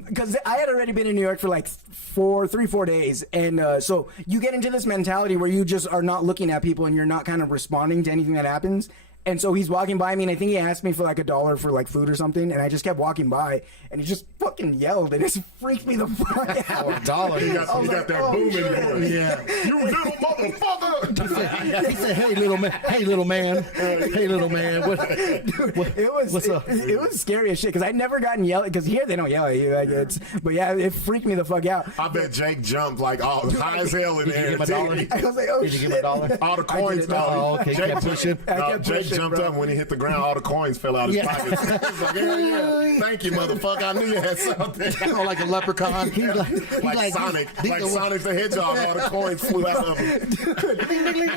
because I had already been in New York for like 4 days, and so you get into this mentality where you just are not looking at people and you're not kind of responding to anything that happens. And so he's walking by me, and I think he asked me for like $1 for like food or something, and I just kept walking by, and he just fucking yelled, and it just freaked me the fuck out. $1. He got that booming voice. Yeah. You little motherfucker. He said, "Hey, little man. Hey, little man. Hey, little man. What's up?" It was scary as shit because I'd never gotten yelled because here they don't yell at you. Like but yeah, it freaked me the fuck out. I bet Jake jumped like all high as hell in there. Did you give him $1? I was like, oh Did you shit. give him $1? All the coins fell. Oh, okay. Jake Kept pushing. Jake jumped up when he hit the ground. All the coins fell out of his pockets. He was like, yeah. Thank you, motherfucker. I knew you had something. Like a leprechaun. Like Sonic. Like Sonic the Hedgehog. All the coins flew out of him.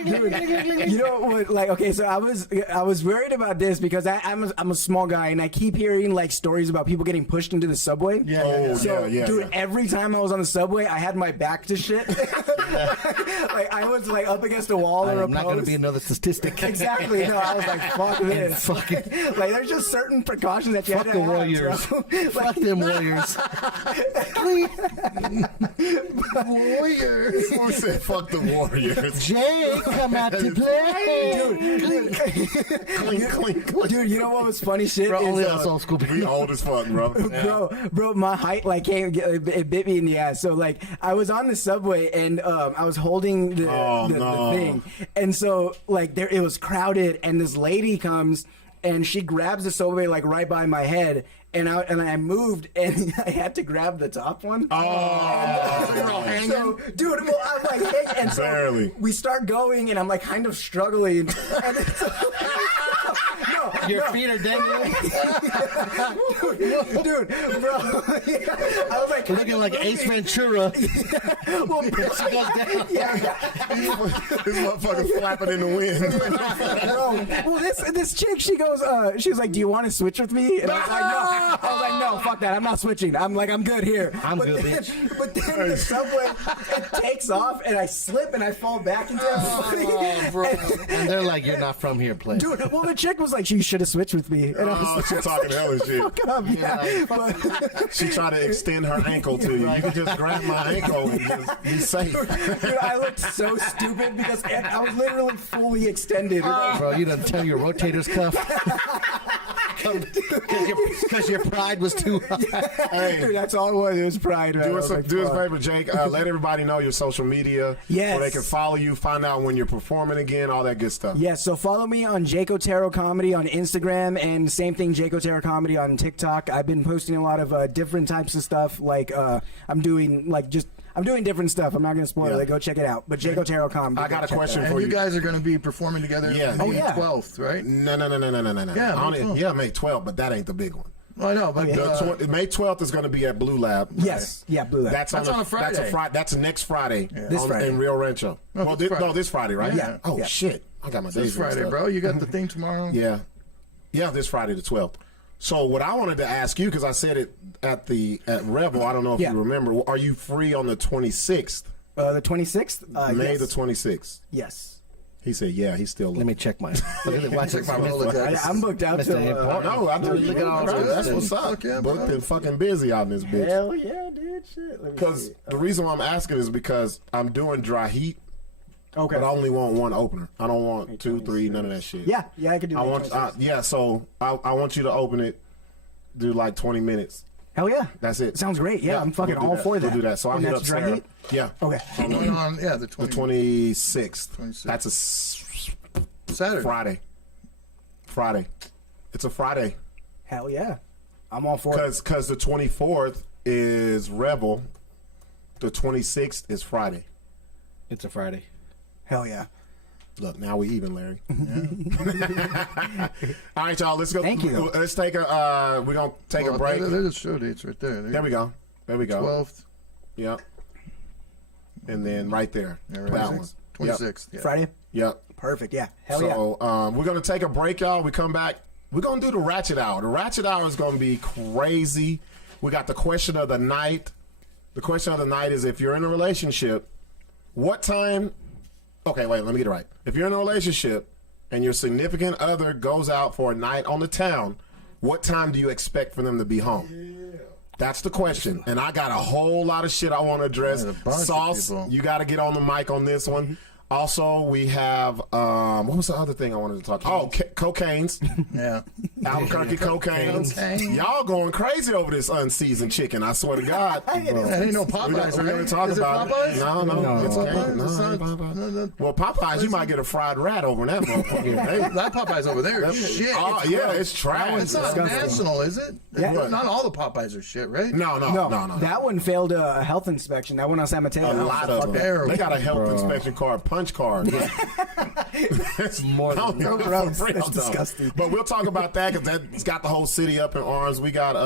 Dude, you know what? Like, okay, so I was worried about this because I'm a small guy and I keep hearing like stories about people getting pushed into the subway. Dude, every time I was on the subway, I had my back to shit. Like I was like up against a wall or a I'm not going to be another statistic. Exactly. No, I was like, fuck this. Like, there's just certain precautions that you have to the have. Warriors. Fuck them Warriors. Warriors. Who said fuck the Warriors? Jake, come out to play. Clink, clink, clink. Dude, you know what was funny shit? Bro, only is, us old school We people. old as fuck, bro. Bro, my height like came, it bit me in the ass. So like, I was on the subway and I was holding the thing, and so like it was crowded, and this lady comes and she grabs the subway like right by my head. And I moved, and I had to grab the top one. Oh, You're all hanging. So, dude, well, I'm like, hey, and so Barely. we start going, and I'm like kind of struggling. And Your feet are dangling. dude, bro. I was like Looking like Ace Ventura. well, She goes down. this motherfucker flapping in the wind. bro. Well, this chick, she goes, she was like, "Do you want to switch with me?" And I was like, "No." I was like, "No, fuck that. I'm not switching. I'm good here." I'm good, then, bitch. But then the subway it takes off, and I slip, and I fall back into everybody. bro. And they're like, "You're not from here, play." Dude, well, the chick was like, "You should have swithed with me," and I was like, She talking hella shit. "Fuck up, yeah." But, She tried to extend her ankle to you. You can just grab my ankle and just be safe. dude, I looked so stupid because I was literally fully extended. Bro, you done tear your rotator's cuff. Because your pride was too high. Hey, Dude, that's all it was. It was pride, man. do us a favor, Jake. Let everybody know your social media. Yes. Where they can follow you, find out when you're performing again, all that good stuff. Yes, so follow me on Jake Otero Comedy on Instagram, and same thing, Jake Otero Comedy on TikTok. I've been posting a lot of different types of stuff. Like I'm doing different stuff. I'm not going to spoil it. Go check it out. But Jake Otero Comedy. I got a question And for you guys are going to be performing together Yeah. on Oh, the yeah. 12th, right? No. Yeah, May 12th. Yeah, May 12th, but that ain't the big one. I know, but May 12th is going to be at Blue Lab. Yes. Yeah, Blue Lab. That's on a Friday. That's next Friday. This Friday. In Rio Rancho. This Friday, right? Yeah. Oh Yeah. shit! I got my days this Friday, mixed up. bro. You got the thing tomorrow? Yeah, this Friday the 12th. So what I wanted to ask you, because I said it at Rebel, I don't know if you remember. Are you free on the 26th? The 26th? May yes. the 26th. Yes. He said, "Yeah, he's still." Let me check my. Watch Check my Rolodex. I'm booked out Mr. till... Import. No, I do. Look at all That's this. what's up. Fuck yeah, Booked bro. and fucking busy out in this bitch. Hell yeah, dude. Shit. Let me Because see. the reason why I'm asking is because I'm doing dry heat, Okay. but I only want one opener. I don't want 2, 3, none of that shit. Yeah, I could do that. So I want you to open it, do like 20 minutes. Hell yeah. That's it. Sounds great. Yeah, I'm fucking we'll do all that. for that. We'll do that. So I'll And hit that's up dry Sarah. heat? Yeah. Okay. Going on, the The 26th. 26th. That's a Saturday. Friday. It's a Friday. Hell yeah. I'm all for it. Because the 24th is Rebel. The 26th is Friday. It's a Friday. Hell yeah. Look, now we even, Larry. All right, y'all. Let's go. Thank you. Let's take a. We're gonna take a break. There's the show dates right there. There we go. 12th. Yep. And then right there, Yeah, that one. 26th. Yeah. Friday? Yep. Perfect. Yeah. Hell yeah. So we're gonna take a break, y'all. We come back. We're gonna do the Ratchet Hour. The Ratchet Hour is gonna be crazy. We got the question of the night. The question of the night is: if you're in a relationship, what time? Okay, wait. Let me get it right. If you're in a relationship and your significant other goes out for a night on the town, what time do you expect for them to be home? That's the question. And I got a whole lot of shit I want to address. Sauce, you got to get on the mic on this one. Also, we have, what was the other thing I wanted to talk about? Oh, Co-Canes. Yeah. Albuquerque Co-Canes. Y'all going crazy over this unseasoned chicken, I swear to God. That ain't no Popeyes, We're going to talk about it. No, it's Popeyes. Well, Popeyes, you might get a fried rat over in that motherfucker. That Popeyes over there is shit. Oh, yeah, it's trash. It's not national, is it? Yeah. Not all the Popeyes are shit, right? No. That one failed a health inspection. That one on San Mateo. A lot of them. They got a health inspection card, punch card. That's more than That's disgusting. But we'll talk about that because that's got the whole city up in arms. We got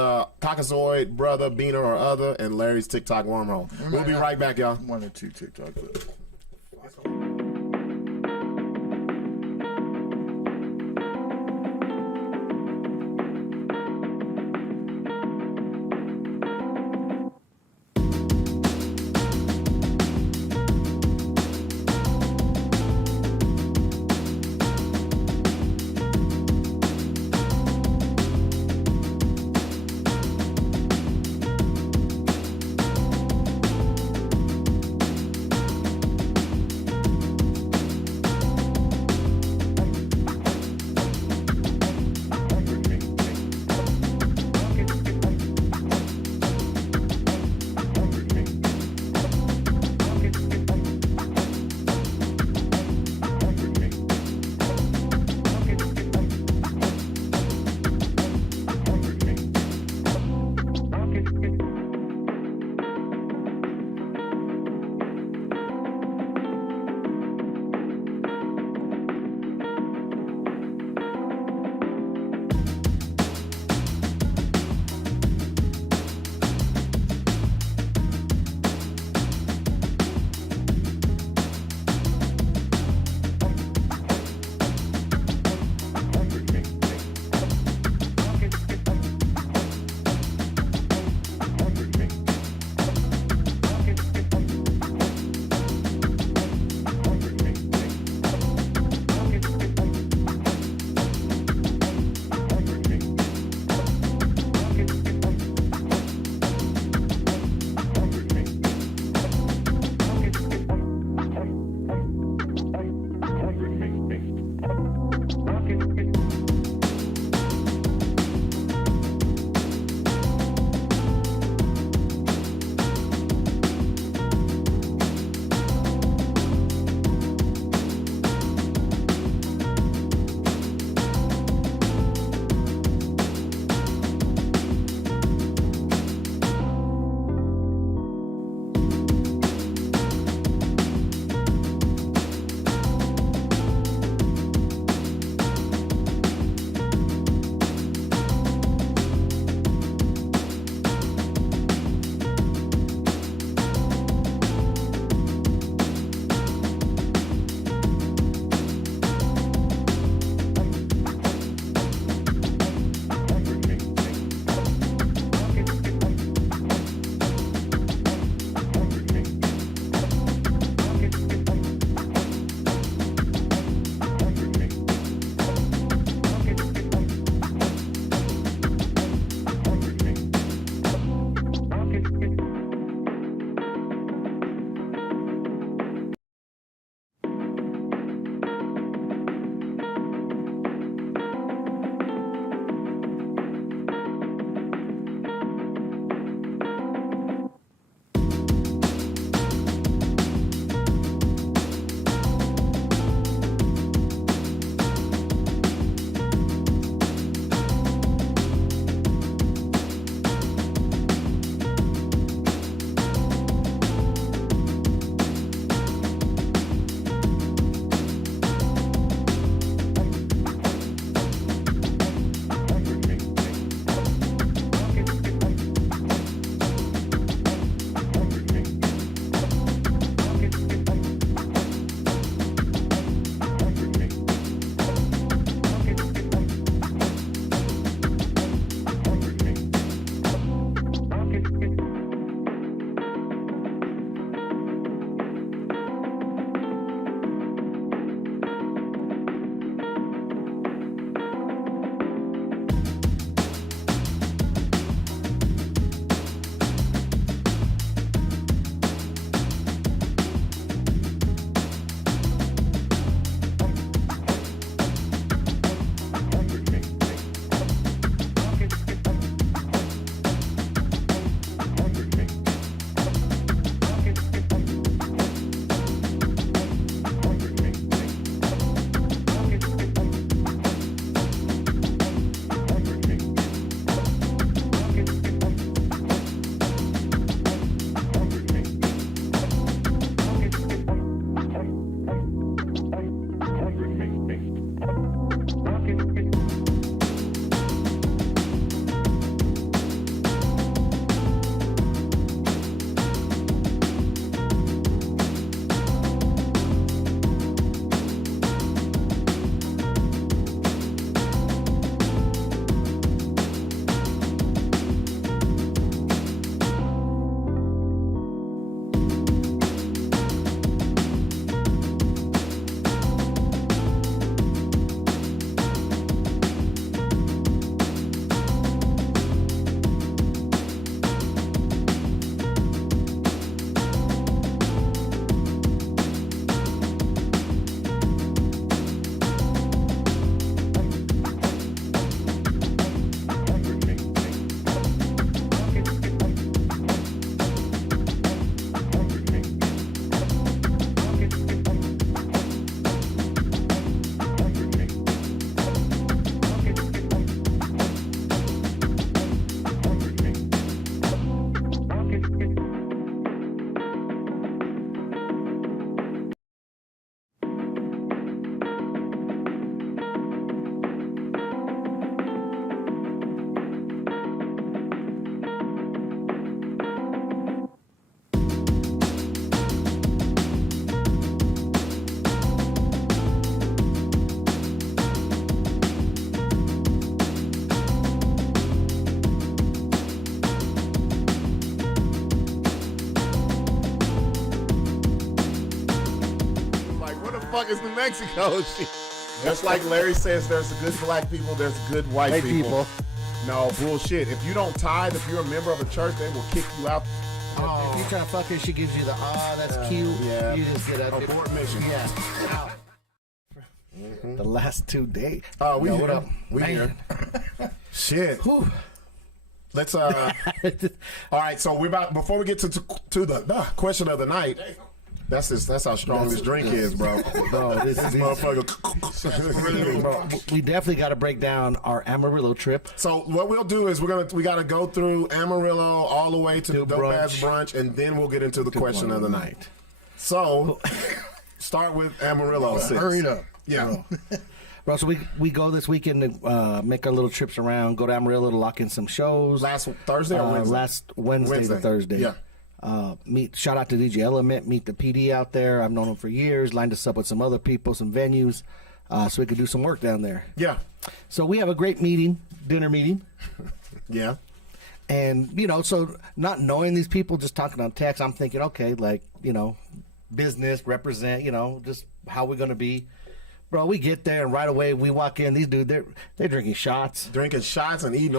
Caucasoid, Brotha, Beaner or Otha, and Larry's TikTok wormhole. We'll be right back, y'all. 1 or 2 TikTok clips. fuck is New Mexico? Shit. Just like Larry says, there's good black people, there's good white people. No, bullshit. If you don't tithe, if you're a member of a church, they will kick you out. If you try to fuck her, she gives you the, that's cute. Yeah. You just get a Abort mission. Yeah. The last 2 days. Oh, we Yo, here. what up? We Man. here. Shit. Whew. Let's all right, so we're about before we get to the question of the night. That's how strong this drink is, bro. Bro, this motherfucker. Bro, we definitely got to break down our Amarillo trip. So what we'll do is we got to go through Amarillo all the way to the dope ass brunch, and then we'll get into the question of the night. So start with Amarillo. Hurry it up. Yeah. Bro, so we go this weekend to make our little trips around, go to Amarillo to lock in some shows. Last Thursday or Wednesday? Last Wednesday to Thursday. Yeah. Shout out to DJ Element, meet the PD out there. I've known him for years, lined us up with some other people, some venues, so we could do some work down there. Yeah. So we have a great dinner meeting. Yeah. And, so not knowing these people, just talking on text, I'm thinking, okay, like, business, represent, just how we're going to be. Bro, we get there and right away we walk in. These dudes, they're drinking shots. Drinking shots and eating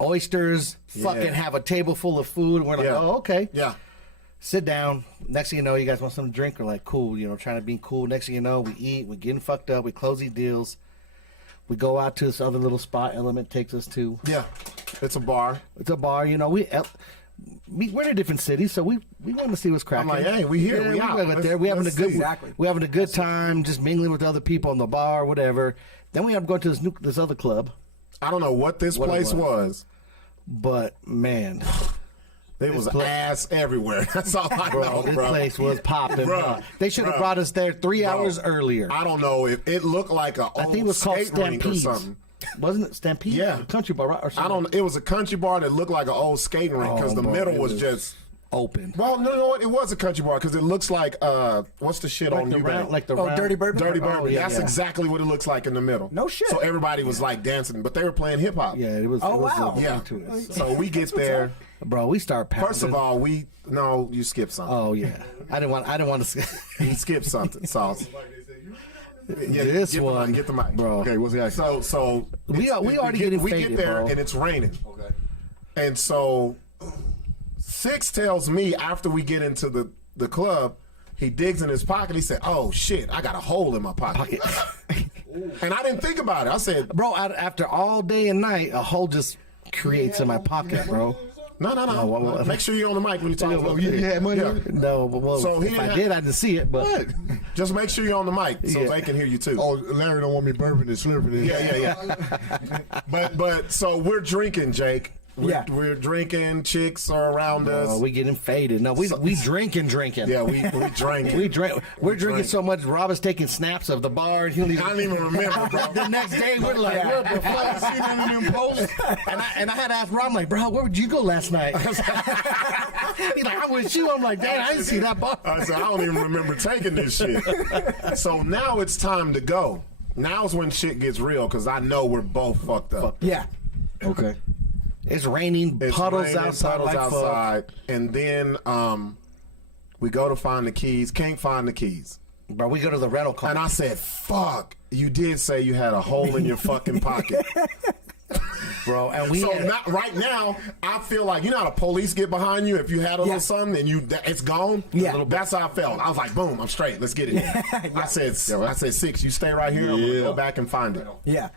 oysters. Fucking have a table full of food. And we're like, oh, okay. Yeah. Sit down. Next thing you know, you guys want something to drink. We're like, cool, trying to be cool. Next thing you know, we eat. We're getting fucked up. We close these deals. We go out to this other little spot Element takes us to. Yeah. It's a bar. We're in a different city, so we want to see what's cracking. I'm like, hey, we here. Yeah, we out. There. We having a good Exactly. We having a good time, just mingling with other people in the bar, whatever. Then we have to go to this other club. I don't know what this place was, but man, there was ass everywhere. That's all I know, this bro. place was popping. Bro, They should have brought us there 3 hours earlier. I don't know if it looked like a I think it was called skate rink or Stampede. something. Wasn't it Stampede? Yeah. A country bar, right? Or something? I don't. It was a country bar that looked like an old skating rink because the bro, middle it was just open. Well, no, it was a country bar because it looks like what's the shit on Eubank? Dirty Bourbon. Dirty Bourbon. Oh, yeah, That's exactly what it looks like in the middle. No shit. So everybody was like dancing, but they were playing hip hop. Yeah, it was. Oh, it was wow. Yeah. To it. So we get there. Bro, we start pounding. First of all, you skipped something. Oh yeah, I didn't want to. You skipped something, Sauce. Yeah, This one, get the mic, bro. Okay, what's the action? So We already getting we faded, get there bro. and it's raining. Okay. And so Sixx tells me after we get into the club, he digs in his pocket. He said, "Oh shit, I got a hole in my pocket." And I didn't think about it. I said, Bro, after all day and night, a hole just creates in my pocket, bro. "No. well, Make sure you're on the mic when you talk about You had money? Yeah. No, well, So if I did, I didn't see it, but What? Just make sure you're on the mic so Yeah. they can hear you too." Oh, Larry don't want me burping and slurping it. Yeah. But so we're drinking, Jake. We're drinking. Chicks are around us. we getting faded. No, we drinking. Yeah, we drank. We're drinking so much. Rob is taking snaps of the bar. And I don't even remember, bro. The next day, we're like, Before I seen it in them posts. and I had to ask Rob, I'm like, bro, where would you go last night? He's like, I'm with you. I'm like, dang, I didn't see that bar. I said, I don't even remember taking this shit. So now it's time to go. Now's when shit gets real because I know we're both fucked up. Yeah. Okay. It's raining, It's puddles raining, outside. puddles like fuck. outside. And then we go to find the keys. Can't find the keys. Bro, we go to the rental car. And I said, fuck, you did say you had a hole in your fucking pocket. Bro, and we So had, not, right now, I feel like, you know how the police get behind you if you had a little something and it's gone? Yeah. That's how I felt. I was like, boom, I'm straight. Let's get it. I said, Sixx, you stay right here. I'm going to go back and find it. Yeah.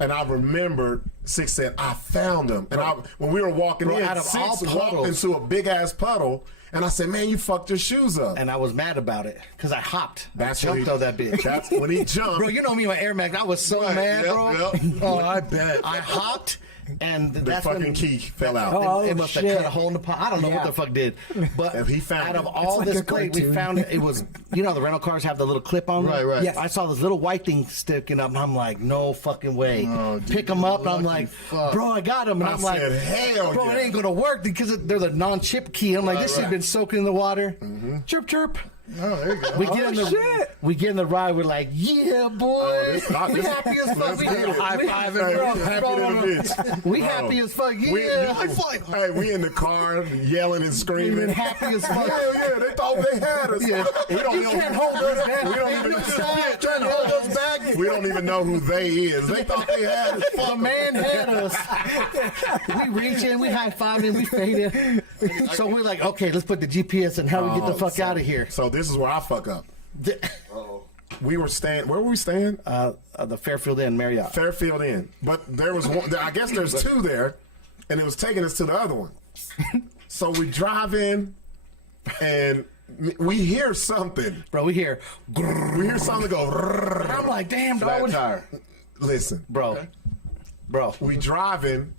And I remember Sixx said, I found him. And when we were walking in, out of all Sixx walked puddles. into a big-ass puddle. And I said, man, you fucked your shoes up. and I was mad about it because I hopped. That's I when jumped on that bitch. That's when he jumped. Bro, you know me, my Air Max. I was so mad, bro. Yep. Oh, I bet. I hopped, and The that's fucking when key fell out. Oh, it must have shit. cut a hole in the pot. I don't know what Yeah. the fuck did. But And he found out of it. all It's like this a crate, we cartoon. found it was, the rental cars have the little clip on them. Right, right. Yes. I saw this little white thing sticking up, and I'm like, no fucking way. Oh, dude, Pick them up, and I'm lucky like, fuck. bro, I got them. And I I'm like, said, hell bro, yeah. it ain't going to work because they're the non-chip key. I'm like, this shit's been soaking in the water. Chirp, chirp. Oh, there you go. We get in the ride. We're like, yeah, boy. We happy as fuck. We high-fiving. Happy than a bitch. We happy as fuck. Yeah. Hey, we in the car yelling and screaming. Happy as fuck. Hell yeah, they thought they had us. Yeah. We don't You can't hold us back. We don't Ain't even no side trying to hold us back. We don't even know who they is. They thought they had us. The man had us. We reach in, we high five and we faded. So we're like, okay, let's put the GPS and how we get the fuck out of here. So this is where I fuck up. We were staying. Where were we staying? The Fairfield Inn Marriott. Fairfield Inn. But there was one. I guess there's two there, and it was taking us to the other one. So we drive in, and we hear something. Bro, we hear. We hear something go. I'm like, damn, Flat dog. tire. Listen, Bro. we driving,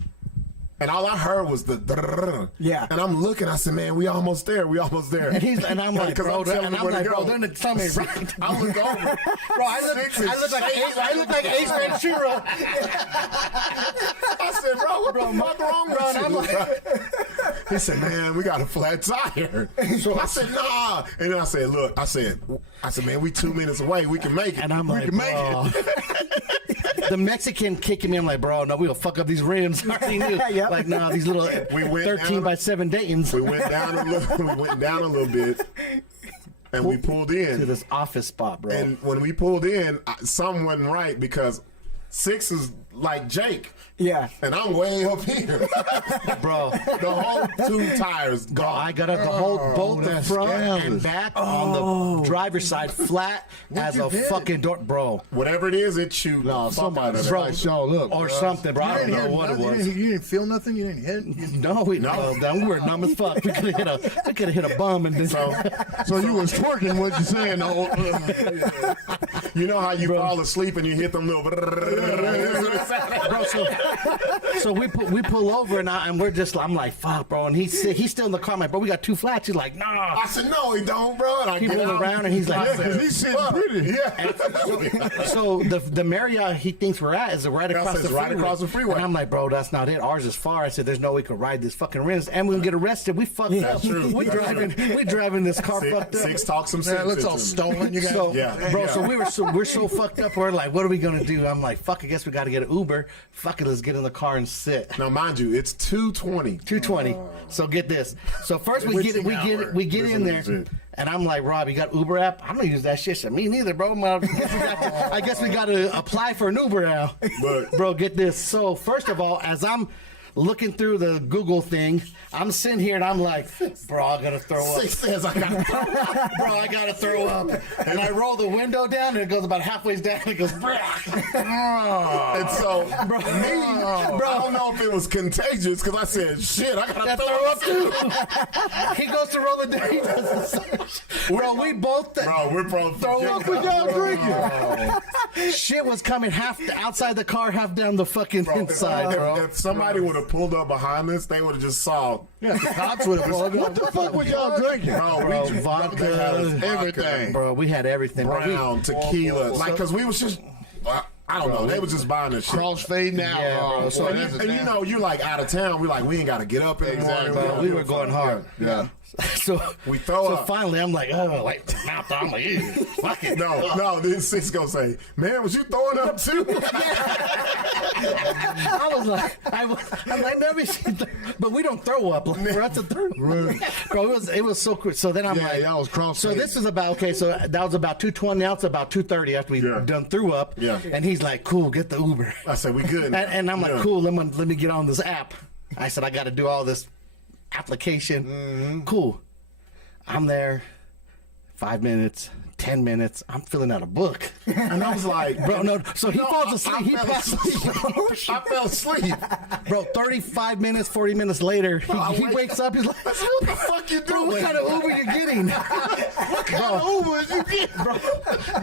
and all I heard was the. Yeah. And I'm looking. I said, man, we almost there. We almost there. And I'm like, bro, telling him where to go. they're something right. I look over. Bro, I look like Ace Ventura. I said, bro, what the fuck wrong with you? He said, man, we got a flat tire. So I said, nah. And then I said, look, I said, man, we 2 minutes away. We can make it. And I'm like, bro. The Mexican kicking me. I'm like, bro, no, we'll fuck up these rims. I already knew. Yep. Like, nah, these little 13 by 7 Daytons. We went down a little bit, and we pulled To in. this office spot, bro. And when we pulled in, something wasn't right because Sixx is like Jake. Yeah. And I'm way up here. Bro. The whole 2 tires Bro, gone. I got to hold both the that's front and scandalous. back on the driver's side flat as you a hit? fucking door, bro. Whatever it is, it chewed. No, the fuck out somebody of it. Bro. like y'all up. Or bro. something, bro. I don't know hear what it nothing? was. You didn't feel nothing? You didn't hit? No, we were numb as fuck. We could have hit a bum and then So you was twerking what you saying? You know how you fall asleep and you hit them little. bro. So we pull over and we're just, I'm like, fuck, bro. And he's still in the car. I'm like, bro, we got 2 flats. He's like, nah. I said, no, he don't, bro. And I He get rolled out. around and he's like, Because he's sitting pretty. Yeah. so the Marriott he thinks we're at is right across the freeway. right across the freeway. And I'm like, bro, that's not it. Ours is far. I said, there's no way we could ride this fucking rims and we're gonna get arrested. We fucked up. true. We driving this car fucked up. Sixx talks some sense. It looks all into him. stolen. You guys. So, Yeah. bro, Yeah. so we're so fucked up. We're like, what are we gonna do? I'm like, fuck. I guess we got to get an Uber. Fuck it, let's get in the car and sit. Now, mind you, it's 2:20. 220. So get this. So first we get in there, and I'm like, Rob, you got Uber app? I'm gonna use that shit. So me neither, bro. I guess we got to apply for an Uber now. But- Bro, get this. So first of all, as I'm looking through the Google thing, I'm sitting here and I'm like, bro, I gotta throw up. Sixx says I got. Bro, I gotta throw up. And I roll the window down and it goes about halfway down and it goes, And so, Bro. I don't know if it was contagious because I said, shit, I gotta throw up too. He goes to roll it down. He does the same. Bro, we both Bro, we're both throw up with y'all drinking. Shit was coming half outside the car, half down the fucking inside, bro. If somebody would have pulled up behind us, they would have just saw. Yeah, the cops would have pulled up. What the fuck was y'all drinking? Bro, we vodka, everything. Bro, we had everything. Bro. Brown, tequila. Like, because we was just, I don't know, they was just buying this shit. Crossfading out. Yeah, bro. So And you know, you like out of town, we like, we ain't got to get up in the morning. Exactly. don't We give were a going fuck. hard. Yeah. So We throw so up. finally, I'm like, oh, like mouth. I'm like, ew, fuck it. No, then Sixx gonna say, man, was you throwing up too? I was like, I'm like, never seen, but we don't throw up. Like, we're at the third. Bro, it was so cool. So then I'm Yeah, like, y'all was cross. so this is about okay. So that was about 2:20. Now it's about 2:30 after we done threw up. Yeah. And he's like, cool, get the Uber. I said, we good. And I'm like, Yeah. cool. Let me get on this app. I said, I got to do all this application. Mm-hmm. Cool. I'm there. 5 minutes. 10 minutes. I'm filling out a book. And I was like, Bro, no. So he falls asleep. He I passes asleep. I fell asleep. Bro, 35 minutes, 40 minutes later, he wakes up. He's like, I said, what the fuck you bro, doing? what kind of Uber you getting? What kind of Uber is you getting?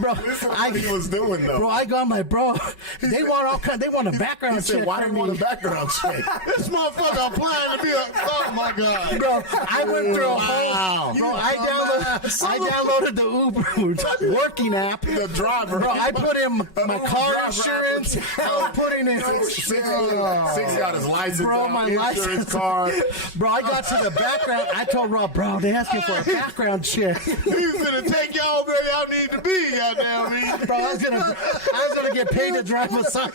Bro, This is what he was doing, though. bro, I go, I'm like, bro, they want all kind. They want a background He said, check. why for didn't want a me. background check? This motherfucker applying to be a my God. Bro, I went through a whole. Bro, I downloaded the Uber working app. The driver. Bro, I put in my car Uber insurance. I was putting in. Sixx got his license, Bro, out, my insurance license card. Bro, I got to the background. I told Rob, bro, they asking for a background check. He's gonna take y'all where y'all need to be, goddamn me. Bro, I was gonna get paid to drive a side.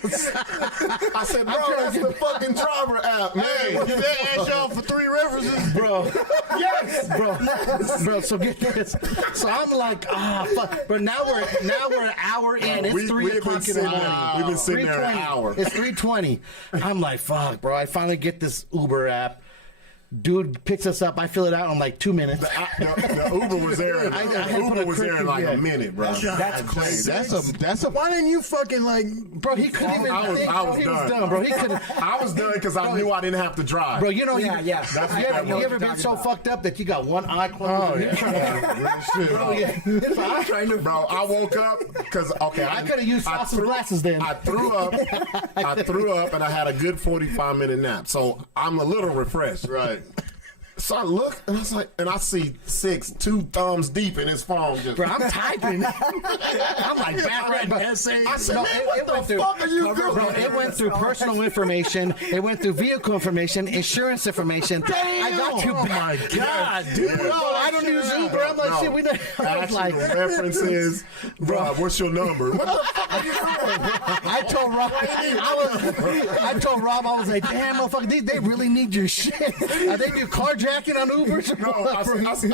I said, bro, that's the fucking driver app, man. Hey, did they ask y'all for 3 references? Bro. Yes, Bro, so get this. So I'm like, fuck. But now we're an hour in. It's 3 o'clock in the morning. We've been sitting there an 3:20. hour. It's 3:20. I'm like, fuck, bro. I finally get this Uber app. Dude picks us up. I fill it out in like 2 minutes. The Uber was there. I The had put Uber a was there in like yeah. a minute, bro. That's crazy. That's a. Why didn't you fucking like? Bro, he couldn't even think. I Bro, was he done. was done, bro. He couldn't. I was done because I knew I didn't have to drive. Bro, you know, Yeah, yeah. That's you what ever you're been so fucked up that you got one eye closed? Oh, Real shit. Bro, yeah. Bro, I woke up because I could have used Sauce's glasses then. I threw up and I had a good 45-minute nap, so I'm a little refreshed. Right. So I look and I was like, and I see Sixx 2 thumbs deep in his phone. Just, Bro, I'm typing. I'm like background essay. I said, No, man, what the went through, fuck are you doing? Bro, it went through personal information. It went through vehicle information, insurance information. I got you. Oh my God, dude! Bro, I don't use Uber. I'm like, shit, we don't. I was Actual like, references, bro. What's your number? What the fuck are you doing? I told Rob, I was like, damn, motherfucker, they really need your shit. They do carjacking on Ubers. No, I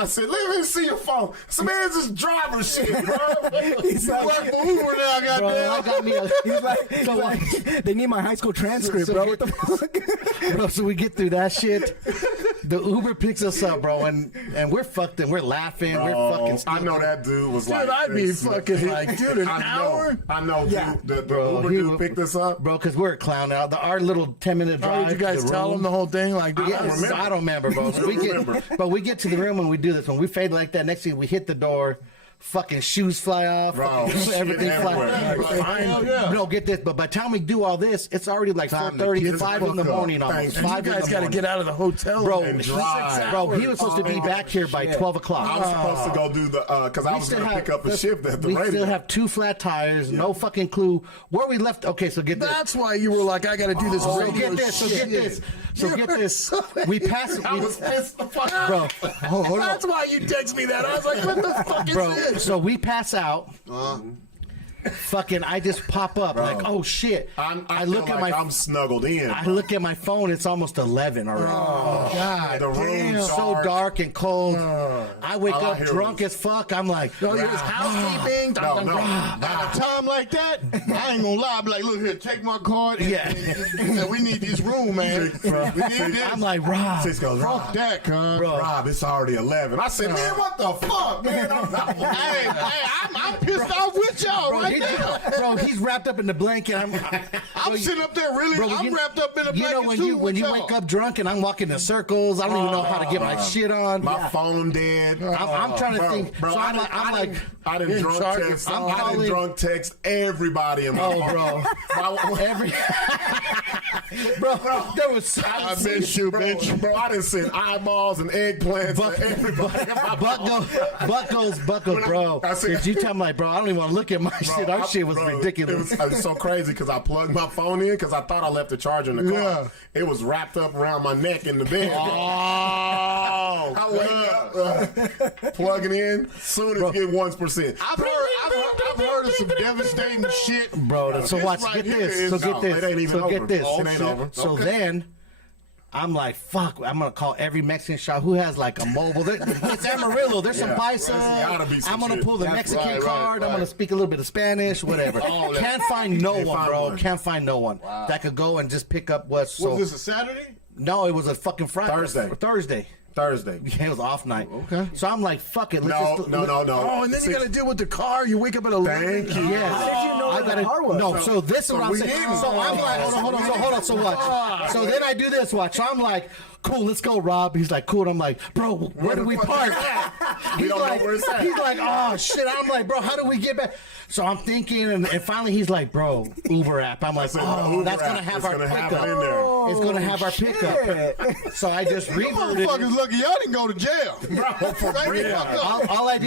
said, let me see your phone. So man, it's just driver shit, bro. He's like, Work for Uber now, Bro, goddamn. I got me a, he's like, they need my high school transcript, bro. What the fuck? bro, so we get through that shit. The Uber picks us up, bro, and we're fucked and we're laughing. We're fucking I know that dude was Dude, like, I'd be this. fucking like, dude, an hour? I know, Yeah. dude. The Bro, Uber he dude was- picked us up. bro, because we're clowning out. Our little 10-minute How drive. did you guys to the tell room. them the whole thing? Like, I don't yes. remember. I don't remember, bro. So we get, but we get to the room and we do this. When we fade like that, next thing we hit the door, fucking shoes fly off, Bro, fucking shit everything everywhere. fly. Hell yeah. No, get this. But by the time we do all this, it's already like Time to 4:30, get the 5 in the fuck up. morning almost. Thank you. 5 You in guys the got to morning. get out of the hotel Bro, in and 6 drive. Bro, he hours. was supposed to be back here by 12 o'clock. I was supposed to go do the, because I was going to pick up a shift at the we radio. still have 2 flat tires, no fucking clue where we left. Okay, so get this. That's why you were like, I got to do this So radio get this. So shit. get this. So get this. We pass. I was pissed the fuck out. Bro, hold on. That's why you text me that. I was like, what the fuck is Bro, this? so we pass out. Fucking, I just pop up like, oh shit. I look feel at like my, I'm snuggled in. I look at my phone. It's almost 11 already. God, the room damn. So dark and cold. I wake All I up hear drunk was- as fuck. I'm like, Oh, you're just housekeeping. No, no. At a time like that, I ain't gonna lie. Be like, look here, take my card. Yeah. And we need this room, man. We need this. I'm like, Rob. Six goes, Fuck Rob, that, cuz. Rob, it's already 11. I said, man, what the fuck, man? I'm pissed off with y'all Bro, right he- now. bro, he's wrapped up in the blanket. I'm sitting up there really. Bro, I'm wrapped up in a You blanket know when too you when with you y'all. wake up drunk and I'm walking in circles. I don't even know how to get my shit on. My phone dead. I'm trying to think. Bro, So I'm I didn't drunk charge your text. phone. I didn't calling- drunk text everybody in my Oh, phone. every bro, there was I miss you, bitch. Bro, I didn't send eyeballs and eggplants Buck- to everybody. in my phone. Buck goes, bro. I said- Did you tell me, like, bro? I don't even want to look at my shit. Our shit was Bro, ridiculous. It was so crazy because I plugged my phone in because I thought I left the charger in the car. Yeah. It was wrapped up around my neck in the bed. Oh, I wake up, plug it in, soon as it get 1%. I've heard of some devastating shit, Bro, so This watch. right Get here this. is- So get No, this. it ain't even So get over. this. Oh, it ain't over. So Okay. then. I'm like, fuck, I'm going to call every Mexican shop who has like a mobile. It's Amarillo. There's some paisa. gotta be some I'm going to shit. pull the That's Mexican right, card. I'm right. going to speak a little bit of Spanish, whatever. All that. Can't find no one, find bro. one. Can't find no one that could go and just pick up what's so. Was this a Saturday? No, it was a fucking Friday. Thursday. Thursday. Yeah, it was off night. Okay. So I'm like, fuck it. No. Oh, and then you got to deal with the car. You wake up at 11. Thank you. Yeah. How did you know where the car was? No, so this is what I'm we saying. didn't. So I'm like, hold on. So watch. So then I do this, watch. So I'm like, cool, let's go, Rob. He's like, cool. And I'm like, bro, where do we park? We don't know where it's at. He's like, oh shit. I'm like, bro, how do we get back? So I'm thinking, and finally he's like, bro, Uber app. I'm like, oh, that's gonna have our pickup. It's gonna have our pickup. So I just reverted. Motherfuckers lucky y'all didn't go to jail. All I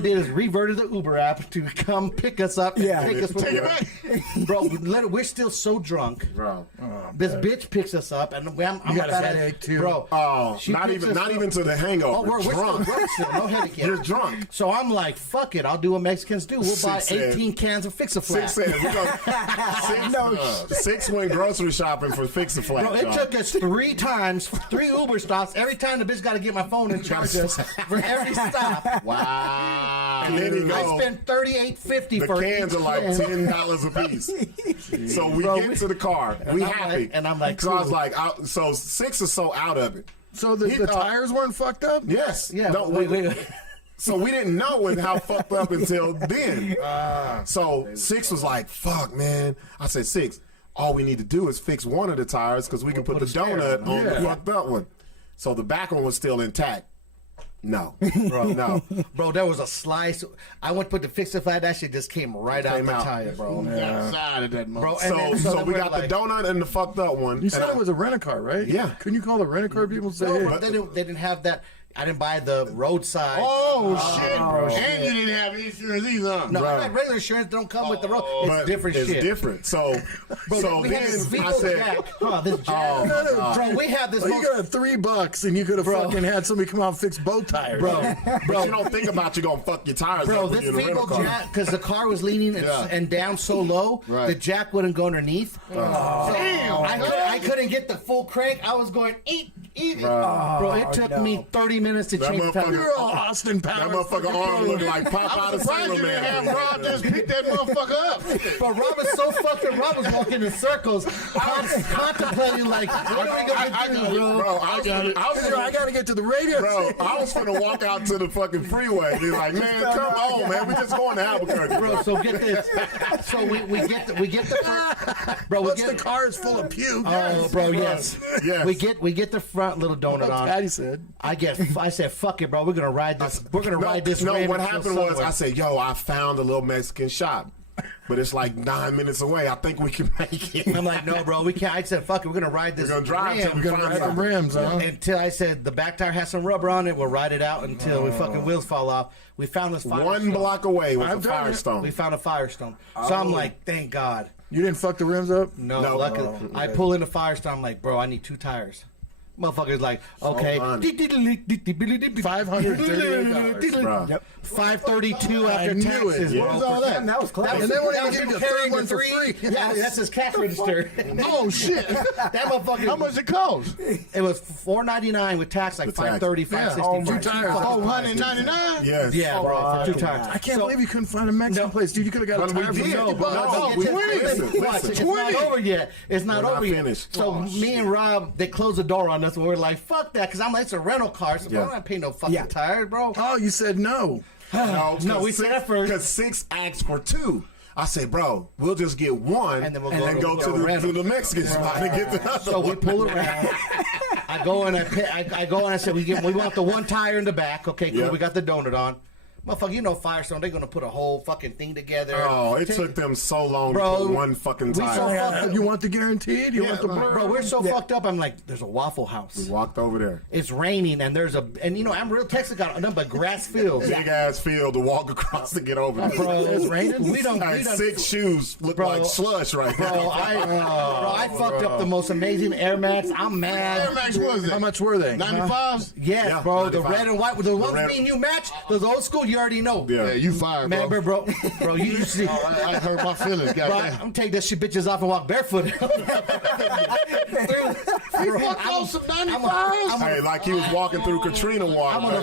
did is reverted the Uber app to come pick us up. And take us with bro. We're still so drunk, bro. This bitch picks us up, and I'm got a headache too, bro. Oh, not even to the hangover. We're drunk. Still, no headache yet. You're drunk. So I'm like, fuck it, I'll do what Mexicans do. We'll buy 18 cans of Fix-A-Flat. Sixx went grocery shopping for Fix-A-Flat. Bro, it took us 3 times, 3 Uber stops. Every time the bitch got to get my phone and charge us for every stop. Wow. And then he goes, I spent $38.50 for cans are like $10 a piece. So we get to the car. We happy. Like, and I'm like, so I was like, so Sixx is so out of it. So the tires weren't fucked up? Yes. Yeah. No, wait. So we didn't know how fucked up until then. So Sixx was like, fuck, man. I said, Sixx, all we need to do is fix one of the tires because we can put the donut on the fucked up one. So the back one was still intact. No. Bro, no. Bro, there was a slice. I went to put the Fix-A-Flat. That shit just came right out the tire, bro. Outside of that Bro, so we got the donut and the fucked up one. You said it was a rent-a-car, right? Yeah. Couldn't you call the rent-a-car people and say, No, hey, bro, they didn't have that. I didn't buy the roadside. Shit, bro. And you didn't have insurance either. No, I had regular insurance. Don't come with the road. It's different shit. It's different. So, Bro, we then had this I said, Jack. This Jack. Bro, we have this. you got $3 and you could have fucking had somebody come out and fix both tires. Bro, but you don't think about you gonna fuck your tires bro, up when this you're in a rental Vivo car. Jack, because the car was leaning and down so low, the Jack wouldn't go underneath. So I couldn't get the full crank. I was going, eat. Bro, it took me 30 minutes to change the tire. You're all Austin Powers. That motherfucker arm looked like pop out of Sailor Man. Have Rob just pick that motherfucker up. But Rob is so fucked up. Rob was walking in circles, contemplating like, what are we gonna do, bro? Bro, I gotta get to the radio. Bro, I was finna walk out to the fucking freeway. He's like, man, come on, man. We just going to Albuquerque. Bro, so get this. So we get the bro. The car is full of puke. Oh, bro, yes. We get the front little donut on. Patty said. I said, fuck it, bro. We're gonna ride this. We're gonna ride this. No, random what happened was somewhere. I said, yo, I found a little Mexican shop. But it's like 9 minutes away. I think we can make it. I'm like, no, bro, we can't. I said, fuck it, we're gonna ride this. We're gonna drive till we We're gonna find ride the rims, huh? Until I said the back tire has some rubber on it, we'll ride it out until we fucking wheels fall off. We found this Firestone. 1 block away was I've a done it. Firestone. We found a Firestone. So I'm like, thank God. You didn't fuck the rims up? No, luckily. I pull in the Firestone. I'm like, bro, I need 2 tires. Motherfucker's like, okay. $538. Yep. $532 after taxes. It. What was all that? That was close. And then when that they was give you a carrying third one the for 3. free. Yeah, that's his cash register. Oh, shit. That motherfucker. How much it cost? It was $4.99 with tax, like With tax. $530, $560. 2 tires. $499? Yes. Yeah, bro, for 2 tires. I can't believe you couldn't find a Mexican place, dude. You could have got a But tire we for did. $50. No, we Listen, it's not over yet. It's not We're not over yet. finished. So me and Rob, they closed the door on us, and we're like, "Fuck that," because I'm like, it's a rental car, so I'm not paying no fucking tires, bro. Oh, you said no. No, we said that first. Because Sixx asked for 2. I said, bro, we'll just get 1 And then we'll go to the Mexican spot and get the other So we one. pull around. I go and I said, we want the 1 tire in the back. Okay, cool. Yep. We got the donut on. Motherfucker, you know Firestone, they're gonna put a whole fucking thing together. Oh, it took them so long Bro, to put 1 fucking we so tire. fucked up. You want the guaranteed? You want the blur? Bro, we're so fucked up. I'm like, there's a Waffle House. We walked over there. It's raining and and you know, I'm real Texas got nothing but grass fields. Big ass field to walk across to get over there. Bro, it's raining. We don't. Like 6 shoes look Bro, like slush right now. Bro, I fucked up the most amazing Air Max. I'm mad. Air Max was it? How much were they? 95s? Yes, Yeah, bro. The 95. red and white, the ones me and you match. Those old school, you already know. Yeah. You fired, bro. Man, bro, you see. I hurt my feelings, Bro, goddamn. I'm taking that shit bitches off and walk barefoot. Hey, like he was walking through Katrina water. I'm gonna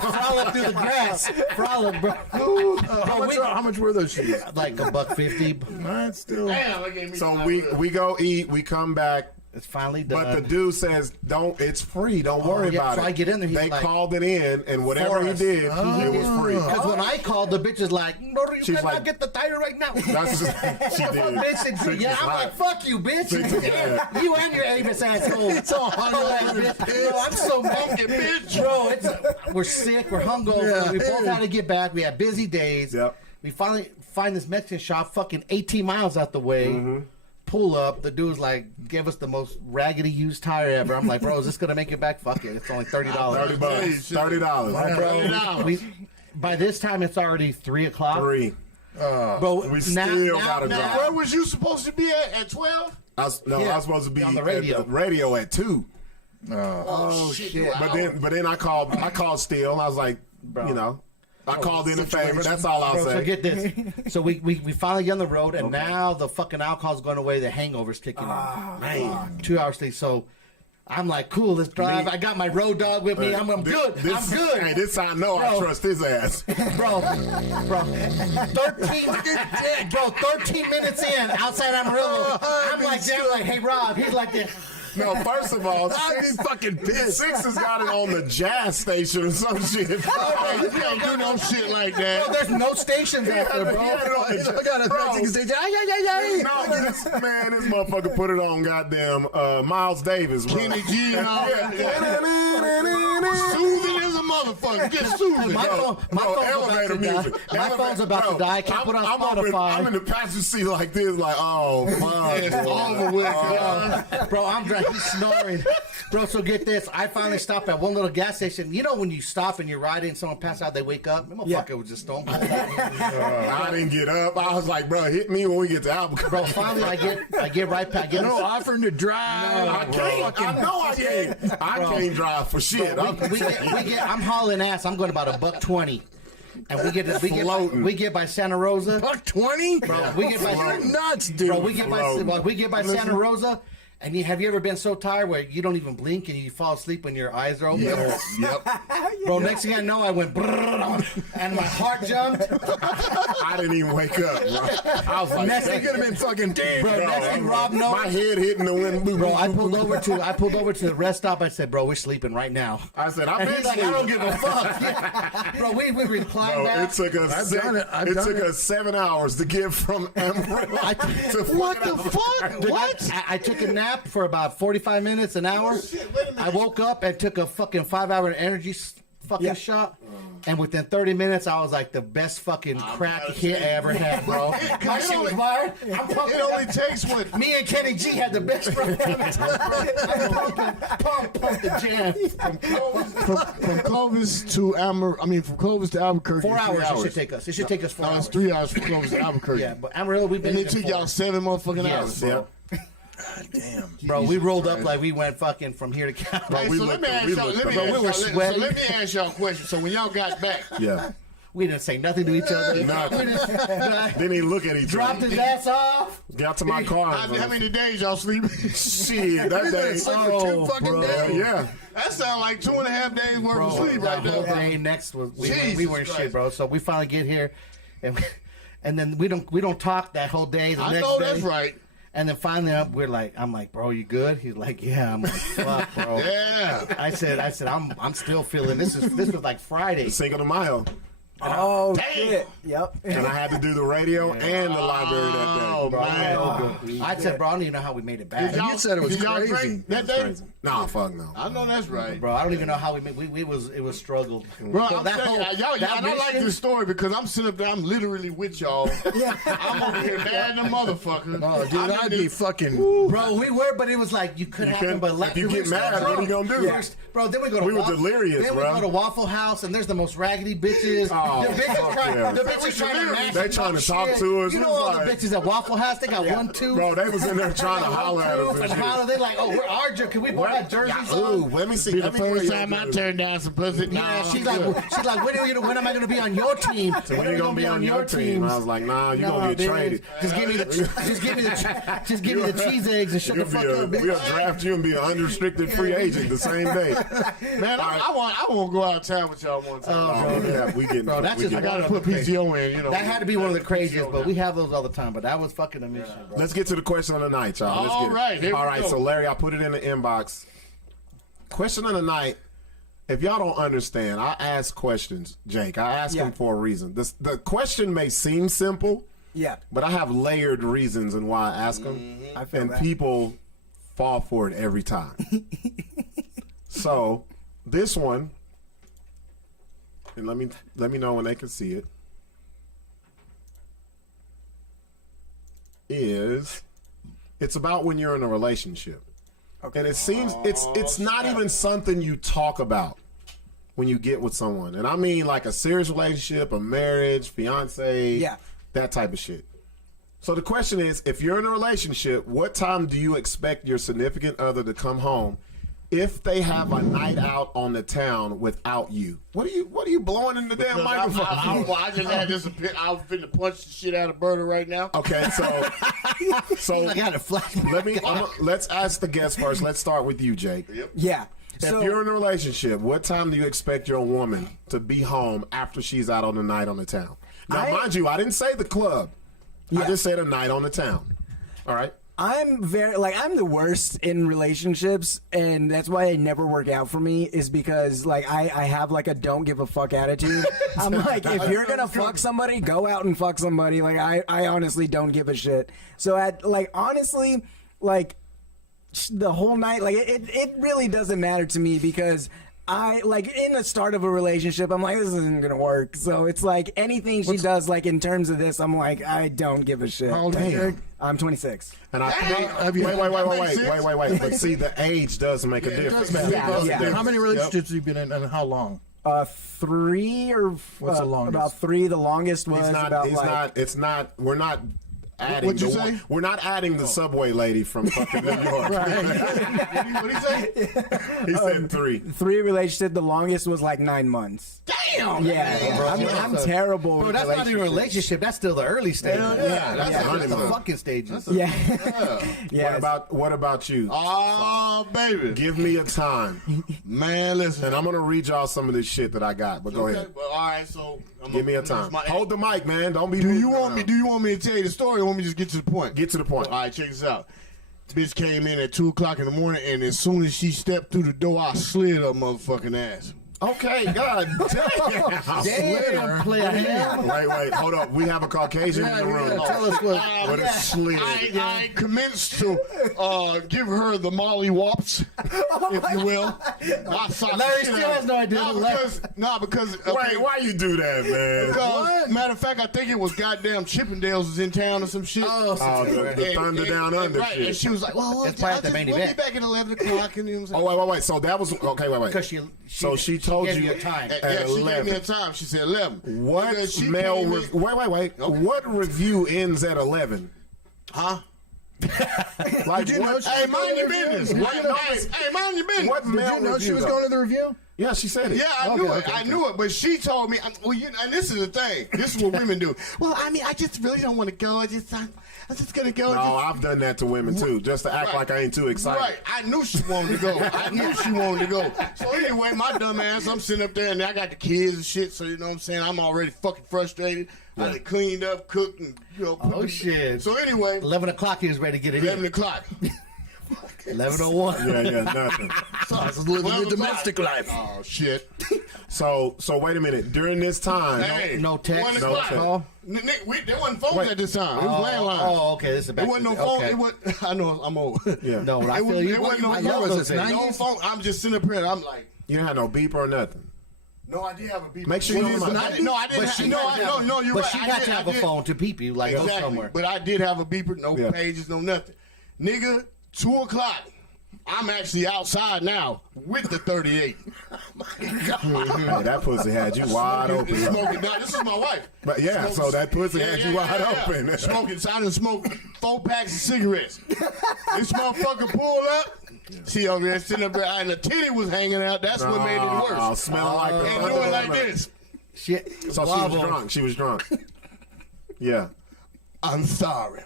frolic through the grass. Frolic, bro. How much were those shoes? Like $150. That's still. Damn, that gave me So we go eat, we come back, It's finally done. But the dude says, "Don't. It's free. Don't worry about so it." I get in there. They Like, called it in, and whatever he did, it was free. Because when I called, the bitch is like, "No, you She's cannot like- get the tire right now." That's just, she did. Bitch, and, yeah, I'm like, "Fuck you, bitch." You and your Avis asshole. It's all hungover, Bro, I'm so mad, bitch. Bro, we're sick. We're hungover. Yeah. We both had to get back. We had busy days. Yep. We finally find this Mexican shop, fucking 18 miles out the way. Pull up. The dude's like, give us the most raggedy used tire ever. I'm like, bro, is this gonna make it back? Fuck it. It's only $30. $30. $30. Bro, by this time it's already 3 o'clock. Three. Bro, We still gotta drive. Where was you supposed to be at 12? I was supposed to be on the radio. At the radio at 2. Oh shit! But then I called Steele. I was like, I called in a favor. That's all I'll Bro, say. so get this. So we finally get on the road, and now the fucking alcohol's going away. The hangover's kicking in. Man, 2 hours sleep. So I'm like, cool, let's drive. I got my road dog with me. I'm good. I'm good. Hey, this I know. I trust his ass. Bro, 13 minutes in, outside Amarillo. I'm like, damn, like, hey, Rob. He's like this. No, first of all, I'd be fucking pissed. Sixx has got it on the jazz station or some shit. You can't do no shit like that. Bro, there's no stations out there, bro. I got a Mexican station. No, this motherfucker put it on goddamn Miles Davis. Bro. Kenny G and all that. Soothing as a motherfucker. Get soothing. My phone's about to die. I can't put on Spotify. I'm in the passenger seat like this, like, oh, fuck. It's over with. Bro, I'm driving, snoring. Bro, so get this. I finally stopped at one little gas station. You know when you stop and you're riding and someone passes out, they wake up? That motherfucker was just stoned. I didn't get up. I was like, bro, hit me when we get to Albuquerque. Bro, finally I get right back. No offering to drive. I can't. I know I can't. I can't drive for shit. I'm hauling ass. I'm going about $120. And we get by Santa Rosa. $120? Bro, we get by You're nuts, dude. Bro, we get by Santa Rosa. And have you ever been so tired where you don't even blink and you fall asleep when your eyes are open? Yep. Bro, next thing I know, I went and my heart jumped. I didn't even wake up, bro. I was like, Next They thing, could have been fucking dead. bro, next thing Rob knows. my head hitting the wind. Bro, I pulled over to the rest stop. I said, bro, we're sleeping right now. I said, I've And been he's like, I don't give a sleeping. fuck. Yeah. Bro, we reclined Bro, down. it took us I've done it. 7 hours to get from Amarillo to What the fuck? Dude, What? I took a nap for about 45 minutes, an hour. I woke up and took a fucking 5-hour energy shot. And within 30 minutes, I was like the best fucking crack hit I ever had, bro. My shit was fired. I'm pumping. It only takes what? Me and Kenny G had the best friend. Pump the jam. From Clovis to from Clovis to Albuquerque. 4 hours, 3 hours. it should take us. It should take us 4 No, hours. it's 3 hours from Clovis to Albuquerque. Yeah, but Amarillo, we've been And it here took y'all 7 motherfucking hours, bro. Yep. Damn. Bro, we rolled up like we went fucking from here to California. Hey, we so looked- let me ask we y'all. looked- Let me bro, ask we were y'all- so sweating. let me ask y'all a question. So when y'all got back, Yeah. We didn't say nothing to each other. Nothing. Didn't even look at each Dropped other. his ass off. Got to my car. how many days y'all sleep? Shit, that day. Two fucking days. Yeah. That sound like 2.5 days worth of sleep right That whole there. day next was we Jesus weren't Christ. shit, bro. So we finally get here, and then we don't talk that whole day. The I next know day. that's right. And then finally, I'm like, bro, you good? He's like, yeah. I'm like, fuck, bro. Yeah. I said, I'm still feeling this was like Friday. Cinco de Mayo. Oh Damn. shit! Yep. And I had to do the radio and the library that day. Oh, man. I said, bro, I don't even know how we made it back. You said it was Did y'all crazy. drink that day? Nah, fuck no. I know that's right. Bro, I don't even know how we made. It was struggled. Bro, So I'm that telling whole- y'all, that and I like mission- this story because I'm sitting up there, I'm literally with y'all. I'm over here mad than a motherfucker. Oh, dude, I'd be fucking. Bro, we were, but it was like you couldn't happen. But if you get mad, what are you gonna do? First, bro, then we go to We were delirious, Then bro. we go to Waffle House, and there's the most raggedy bitches. Oh, the bitches fuck trying, yeah. the bitches trying to match. They trying to talk shit. to us. You know It's all like- the bitches at Waffle House? They got 1, 2. Bro, they was in there trying to holler at us and and shit. holler. They like, oh, we're our jerk. Can we borrow had jerseys Ooh, on. let me see. Be the Let me first play time your I jersey. turned down some pussy. Yeah, No, she's like, when am I gonna be on your team? So when are you gonna be on your team? I was like, nah, you're gonna get traded. Just give me the cheese eggs and shut the fuck up, bitch. We'll draft you and be an unrestricted free agent the same day. man, I want to go out of town with y'all one time. We getting. Bro, that's just I gotta put PTO in. You know, That had to be one of the craziest, but we have those all the time. But that was fucking a mission, bro. Let's get to the question of the night, y'all. Let's All get it. right, here we All right, go. so Larry, I put it in the inbox. Question of the night. If y'all don't understand, I ask questions, Jake. I ask them for a reason. The question may seem simple, Yeah. but I have layered reasons and why I ask them, I feel and that. people fall for it every time. So this one, and let me know when they can see it. It's about when you're in a relationship. Okay. And it seems it's not even something you talk about when you get with someone. And I mean like a serious relationship, a marriage, fiance, that type of shit. So the question is, if you're in a relationship, what time do you expect your significant other to come home if they have a night out on the town without you? What are you blowing in the damn microphone? I just had this. I was finna punch the shit out of Brotha right now. Okay, so I got a flash. let's ask the guest first. Let's start with you, Jake. Yeah. If you're in a relationship, what time do you expect your woman to be home after she's out on the night on the town? Now, mind you, I didn't say the club. I just said a night on the town. All right? I'm I'm the worst in relationships, and that's why they never work out for me, is because I have a don't give a fuck attitude. I'm like, if you're gonna fuck somebody, go out and fuck somebody. I honestly don't give a shit. So honestly, the whole night, it really doesn't matter to me, because I in the start of a relationship, I'm like, this isn't gonna work. So it's anything she does, in terms of this, I'm like, I don't give a shit. How old are you, Jake? I'm 26. And I think, wait. But see, the age does make a difference. Yeah. How many relationships have you been in, and how long? 3 or What's the longest? About 3. The longest was We're not adding. What'd you say? We're not adding the subway lady from fucking New York. What'd he say? He said 3. 3 relationships. The longest was 9 months. Damn. Yeah, I'm terrible. Bro, with that's not even a relationship. That's still the early stages. That's That's the honeymoon. fucking stages. Yeah. Yeah. What about you? Oh, baby. Give me a time, Man, listen. and I'm gonna read y'all some of this shit that I got. But go Okay, ahead. well, all right, so Give me a time. Hold the mic, man. Don't be. Do moving you want me? around. Do you want me to tell you the story, or want me to just get to the point? Get to the point. All right, check this out. Bitch came in at 2:00 in the morning, and as soon as she stepped through the door, I slid her motherfucking ass. Okay, God damn. Damn, player ham. Wait, hold up. We have a Caucasian in the room. Tell us what. With a slid. I commenced to give her the Molly Wops, if you will. Larry still has no idea. Because Wait, why you do that, man? Because, matter of fact, I think it was goddamn Chippendales was in town or some shit. Oh, the Thunder Down Under right, shit. and she was like, "Well, It's probably at the main we'll event. be back at 11 o'clock." And you know what I'm saying? Oh, wait. So that was okay. Wait. Because So she told gave you a time. at Yeah, she gave 11. me a time. She said 11. What Because she male? came in- Wait. Okay. What review ends at 11? Huh? Like you know what? she- Hey, mind your business. What- Hey, mind your business. What Did male you know she review, was though? going to the review? Yeah, she said it. Yeah, I knew it. I knew it, but she told me. And this is the thing. This is what women do. Well, I mean, I just really don't want to go. I'm just gonna go. No, I've done that to women too, just to act Right. like I ain't too excited. Right, I knew she wanted to go. So anyway, my dumb ass, I'm sitting up there and I got the kids and shit. So you know what I'm saying? I'm already fucking frustrated. I done cleaned up, cooked, and Oh, shit. So anyway, 11 o'clock, he was ready to get it 11 in. o'clock. 11:01. Yeah, nothing. So I was living the 12 o'clock. domestic life. Oh shit. So wait a minute. During this time, Hey, no text, 1 no o'clock. text. There wasn't phones at this time. It was landlines. Oh, okay. This is back. It wasn't no to- phone. okay. It was, I know I'm old. yeah, No, I It feel was- you. it wasn't no I phone. love was those this, things. No phone. I'm just sitting up here and I'm like, you didn't have no beep or nothing. no, I did have a beeper. Make sure you don't mind. No, I didn't. But she No, had to have- no, you're But right. she I got did- to I have a did. phone to peep you, like go Exactly. somewhere. But I did have a beeper, no Yeah. pages, no nothing. Nigga, 2 o'clock. I'm actually outside now with the 38. Hey, that pussy had you wide open. yo. Smoking. Now, this is my wife. But yeah, so that pussy had you wide open. Smoking. So I done smoked 4 packs of cigarettes. This motherfucker pulled up. She over there sitting up there, and the titty was hanging out. That's what made it worse. Smelling like the And doing like this. Shit. So she was drunk. She was drunk. Yeah. I'm sorry.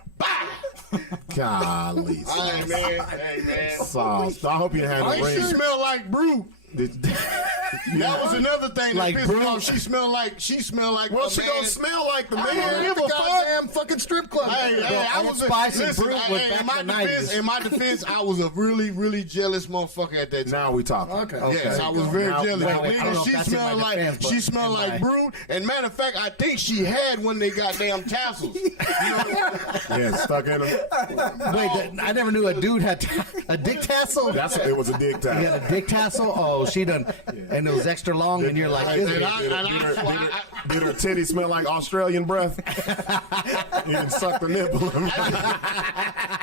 Golly. Hey, man. Sauce. I hope you had Why a she ring. smell like brew? That was another thing that Like pissed me brew? off. She smelled like. Well, a she man. don't smell like the I don't man. give a goddamn fucking strip club. Hey, I Old was Spice and listen, Brute was back in the 90s. In my defense, I was a really, really jealous motherfucker at that time. Now we talking. Okay. Yes, I was very Now- jealous. now- I don't know if She that's in my smelled like defense, but she smelled in like my- brood. And matter of fact, I think she had one of they goddamn tassels. You know? Yeah, stuck in him. Wait, I never knew a dude had a dick tassel. It was a dick He tap. had a dick tassel. Oh, she done, and it was extra long, and you're like, this And is- Did her titty smell like Australian breath? You didn't suck the nipple.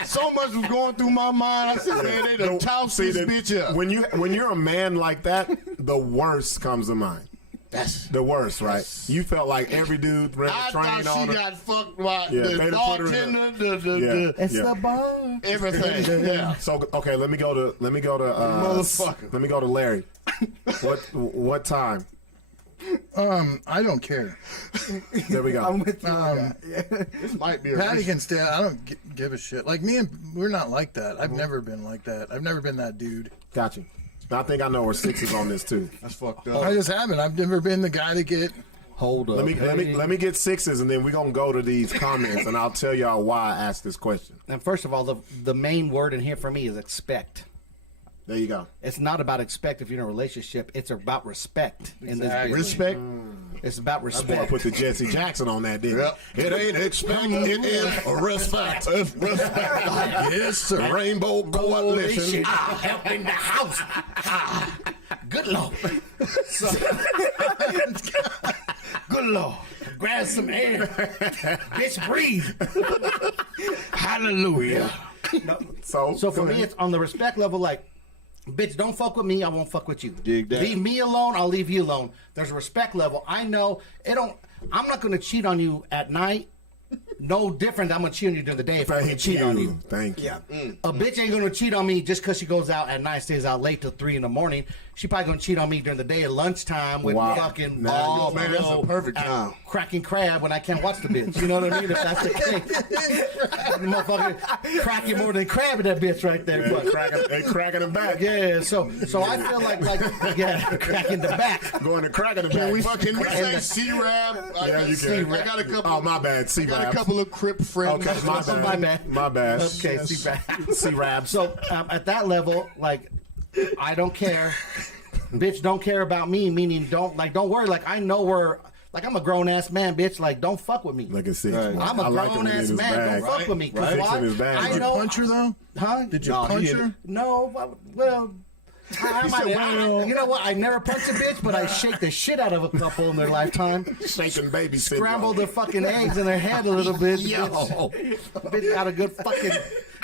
so much was going through my mind. I said, man, they done tossed this that bitch up. when you're a man like that, the worst comes to mind. That's The worst, right? You felt like every dude ran I a train thought on she her. got fucked by Yeah, they the done put her in bartender, Yeah. it's yeah. the bar. everything. Yeah. So okay, let me go to Motherfucker. Let me go to Larry. What time? I don't care. There we go. I'm with you. This might be a Patty race. can stay. I don't give a shit. Like me and we're not like that. I've never been like that. I've never been that dude. Got you. I think I know where Sixx is on this too. That's fucked up. I just haven't. I've never been the guy to get. Hold up. Let me get Sixx's, and then we're gonna go to these comments, and I'll tell y'all why I asked this question. And first of all, the main word in here for me is expect. There you go. It's not about expect if you're in a relationship. It's about respect in this business. Respect. It's about Boy, respect. put the Jesse Jackson on that, didn't Yep. It ain't expect, it is respect. Respect. Yes, sir. Rainbow Coalition. I'll help in the house. Good Lord. Good Lord. Grab some air. Bitch, breathe. Hallelujah. So for me, it's on the respect level, like, bitch, don't fuck with me, I won't fuck with you. Dig that. Leave me alone, I'll leave you alone. There's a respect level. I know I'm not gonna cheat on you at night. No different than I'm gonna cheat on you during the day if I'm gonna Thank cheat on you. you. Thank you. Yeah. A bitch ain't gonna cheat on me just because she goes out at night, stays out late till 3 a.m. She probably gonna cheat on me during the day at lunchtime with Wow. fucking Now balls. you- man, that's a perfect time. Cracking crab when I can't watch the bitch. You know what I mean? If that's the case, motherfucker cracking more than crab in that bitch right there. But They cracking the back. yeah, so I feel like yeah, cracking the back. Going to cracking the back. Can we say C-Rab? Yeah, you can. I got a couple. Oh, my bad. I got a C-Rab. couple of Crip friends. Okay, my bad. My bad. My bad. Okay, Yes. C-Rab. C-Rab. So at that level, like, I don't care. Bitch, don't care about me. Meaning, don't worry. Like, I know where. Like, I'm a grown ass man, bitch. Like, don't fuck with me. Look at Sixx. Right. I'm a I like him grown in ass his man. bag. Don't fuck with me. 'Cause Right. why? Sixx in his bag. I Did you know. punch her though? Huh? Did you No, he punch didn't. her? No. Well. You know what? I never punched a bitch, but I shake the shit out of a couple in their lifetime. Shaking baby syndrome. Scramble the fucking eggs in their head a little bit. Yo. Bitch got a good fucking.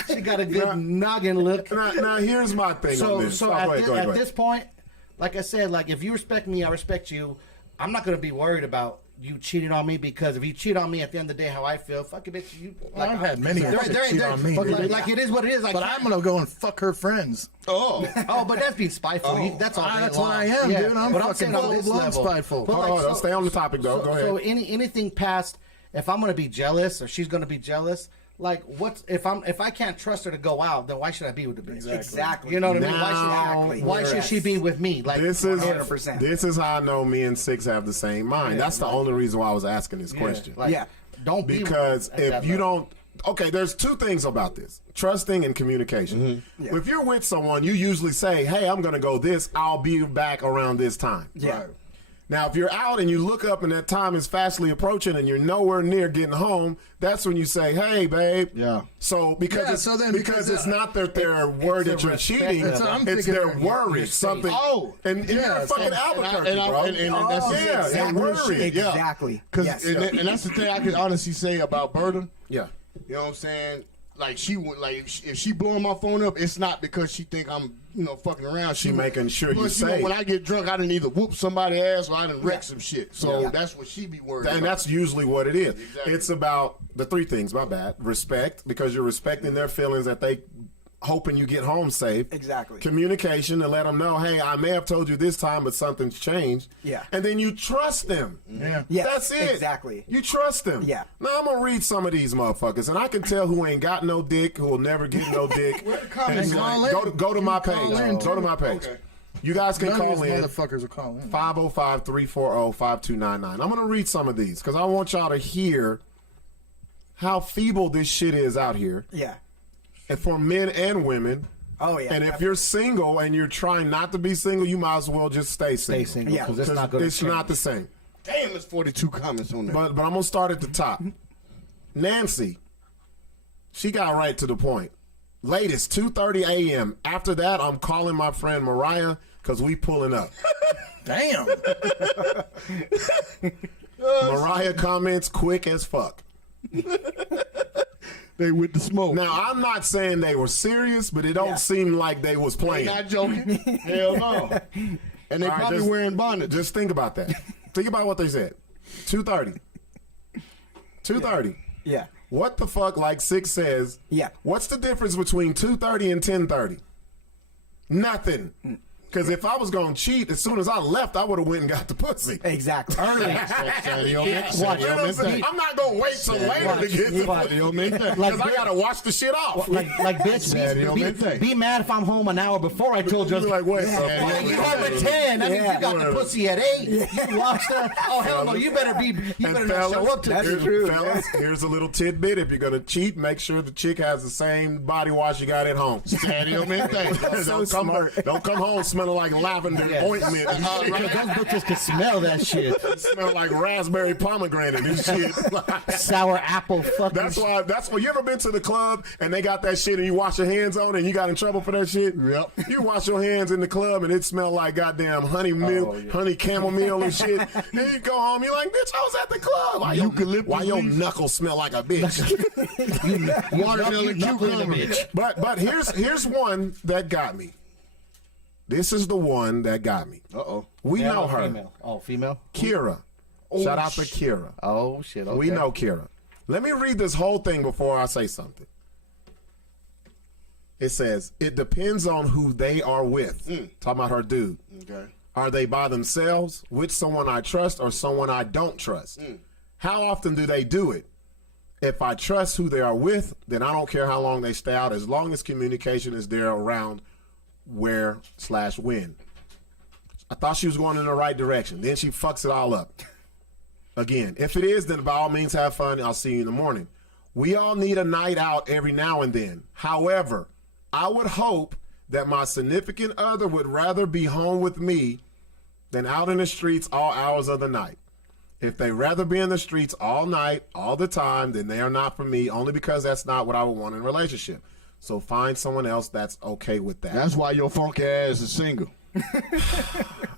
She got a good noggin look. Now, here's my thing on this. So Oh, go ahead. at this point, like I said, like if you respect me, I respect you. I'm not gonna be worried about you cheating on me because if you cheat on me at the end of the day, how I feel, fuck it, bitch. You. Well, I've had many There- chicks there- cheat there- on me, but dude. like it is what it is. But I'm gonna go and fuck her friends. Oh. Oh, but that's being spiteful. That's all. day That's long. what I am, dude. I'm but fucking saying on this full-blown level. spiteful. But Hold on, stay on the topic, though. Go ahead. So anything past, if I'm gonna be jealous or she's gonna be jealous, like if I can't trust her to go out, then why should I be with the bitch? Exactly. You know what I mean? Exactly. Why should she be with me? Like This is 100%. This is how I know me and Sixx have the same mind. That's the only reason why I was asking this question. Like, Yeah. Don't be Because at if that you level. don't, okay, there's two things about this: trusting and communication. If you're with someone, you usually say, "Hey, I'm going to go this. I'll be back around this time." Yeah. Now, if you're out and you look up and that time is fastly approaching and you're nowhere near getting home, that's when you say, "Hey, babe." Yeah. So because Yeah, it's, so then because because, it's not that they're worried that you're respect cheating, level. So I'm it's thinking they're that you're worried safe. something. Oh. and you're Yeah, fucking and Albuquerque, and bro. that's Oh, yeah, exactly. real shit. Yeah. Exactly. Cause, Yes. and that's the thing I can honestly say about Brotha. Yeah. You know what I'm saying? Like she would, like if she blowing my phone up, it's not because she think I'm, fucking around. She making sure you plus, safe. when I get drunk, I didn't either whoop somebody's ass or I didn't wreck some shit. So that's what she be worried And about. that's usually what it is. Exactly. It's about the three things, my bad. Respect, because you're respecting their feelings that they hoping you get home safe. Exactly. Communication to let them know, hey, I may have told you this time, but something's changed. Yeah. And then you trust them. Yeah. Yes, That's it. exactly. You trust them. Yeah. Now I'm gonna read some of these motherfuckers, and I can tell who ain't got no dick, who will never get no dick. comments? Go to my page. Go to my page. Okay. You guys can None call of these in. motherfuckers will call in. 505-340-5299. I'm going to read some of these because I want y'all to hear how feeble this shit is out here. Yeah. And for men and women. Oh, yeah. And if you're single and you're trying not to be single, you might as well just stay single. Stay single Yeah. because it's not going to It's not the same. Damn, there's 42 comments on that. But I'm going to start at the top. Nancy, she got right to the point. Latest, 2:30 a.m. After that, I'm calling my friend Mariah because we pulling up. Damn. Mariah comments quick as fuck. They with the smoke. Now, I'm not saying they were serious, but it don't Yeah. seem like they was They playing. not joking. Hell no. And they All right, probably just- wearing bonnets. Just think about that. Think about what they said. 2:30. 2:30. Yeah. What the fuck, like Sixx says, Yeah. what's the difference between 2:30 and 10:30? Nothing. Because if I was going to cheat, as soon as I left, I would have went and got the pussy. Exactly. Watch. I'm not going to wait till later to get the pussy. Because I got to watch the shit off. Like bitch, be mad if I'm home an hour before I told you. You're like, wait. Well, you home at 10. That means you got the pussy at 8. You watched her. Oh, hell no. You better not show up to That's this. true. Fellas, here's a little tidbit. If you're going to cheat, make sure the chick has the same body wash you got at home. So smart. Don't come home smelling like lavender ointment. And shit. Because those bitches can smell that shit. Smell like raspberry pomegranate and shit. Sour apple fucking. That's why you ever been to the club and they got that shit and you wash your hands on it and you got in trouble for that shit? Yep. You wash your hands in the club and it smelled like goddamn honey milk, honey chamomile and shit. Then you go home, you're like, bitch, I was at the club. Why your knuckles smell like a bitch? Watermelon cucumber. But here's one that got me. This is the one that got me. Uh-oh. We Male know or her. Female? Oh, female? Kira. Shout out to Kira. Oh, shit. Okay. We know Kira. Let me read this whole thing before I say something. It says, it depends on who they are with. Talking about her dude. Okay. Are they by themselves, with someone I trust, or someone I don't trust? How often do they do it? If I trust who they are with, then I don't care how long they stay out, as long as communication is there around where/when. I thought she was going in the right direction. Then she fucks it all up. Again, if it is, then by all means have fun. I'll see you in the morning. We all need a night out every now and then. However, I would hope that my significant other would rather be home with me than out in the streets all hours of the night. If they rather be in the streets all night, all the time, then they are not for me, only because that's not what I would want in a relationship. So find someone else that's okay with that. That's why your funky ass is single.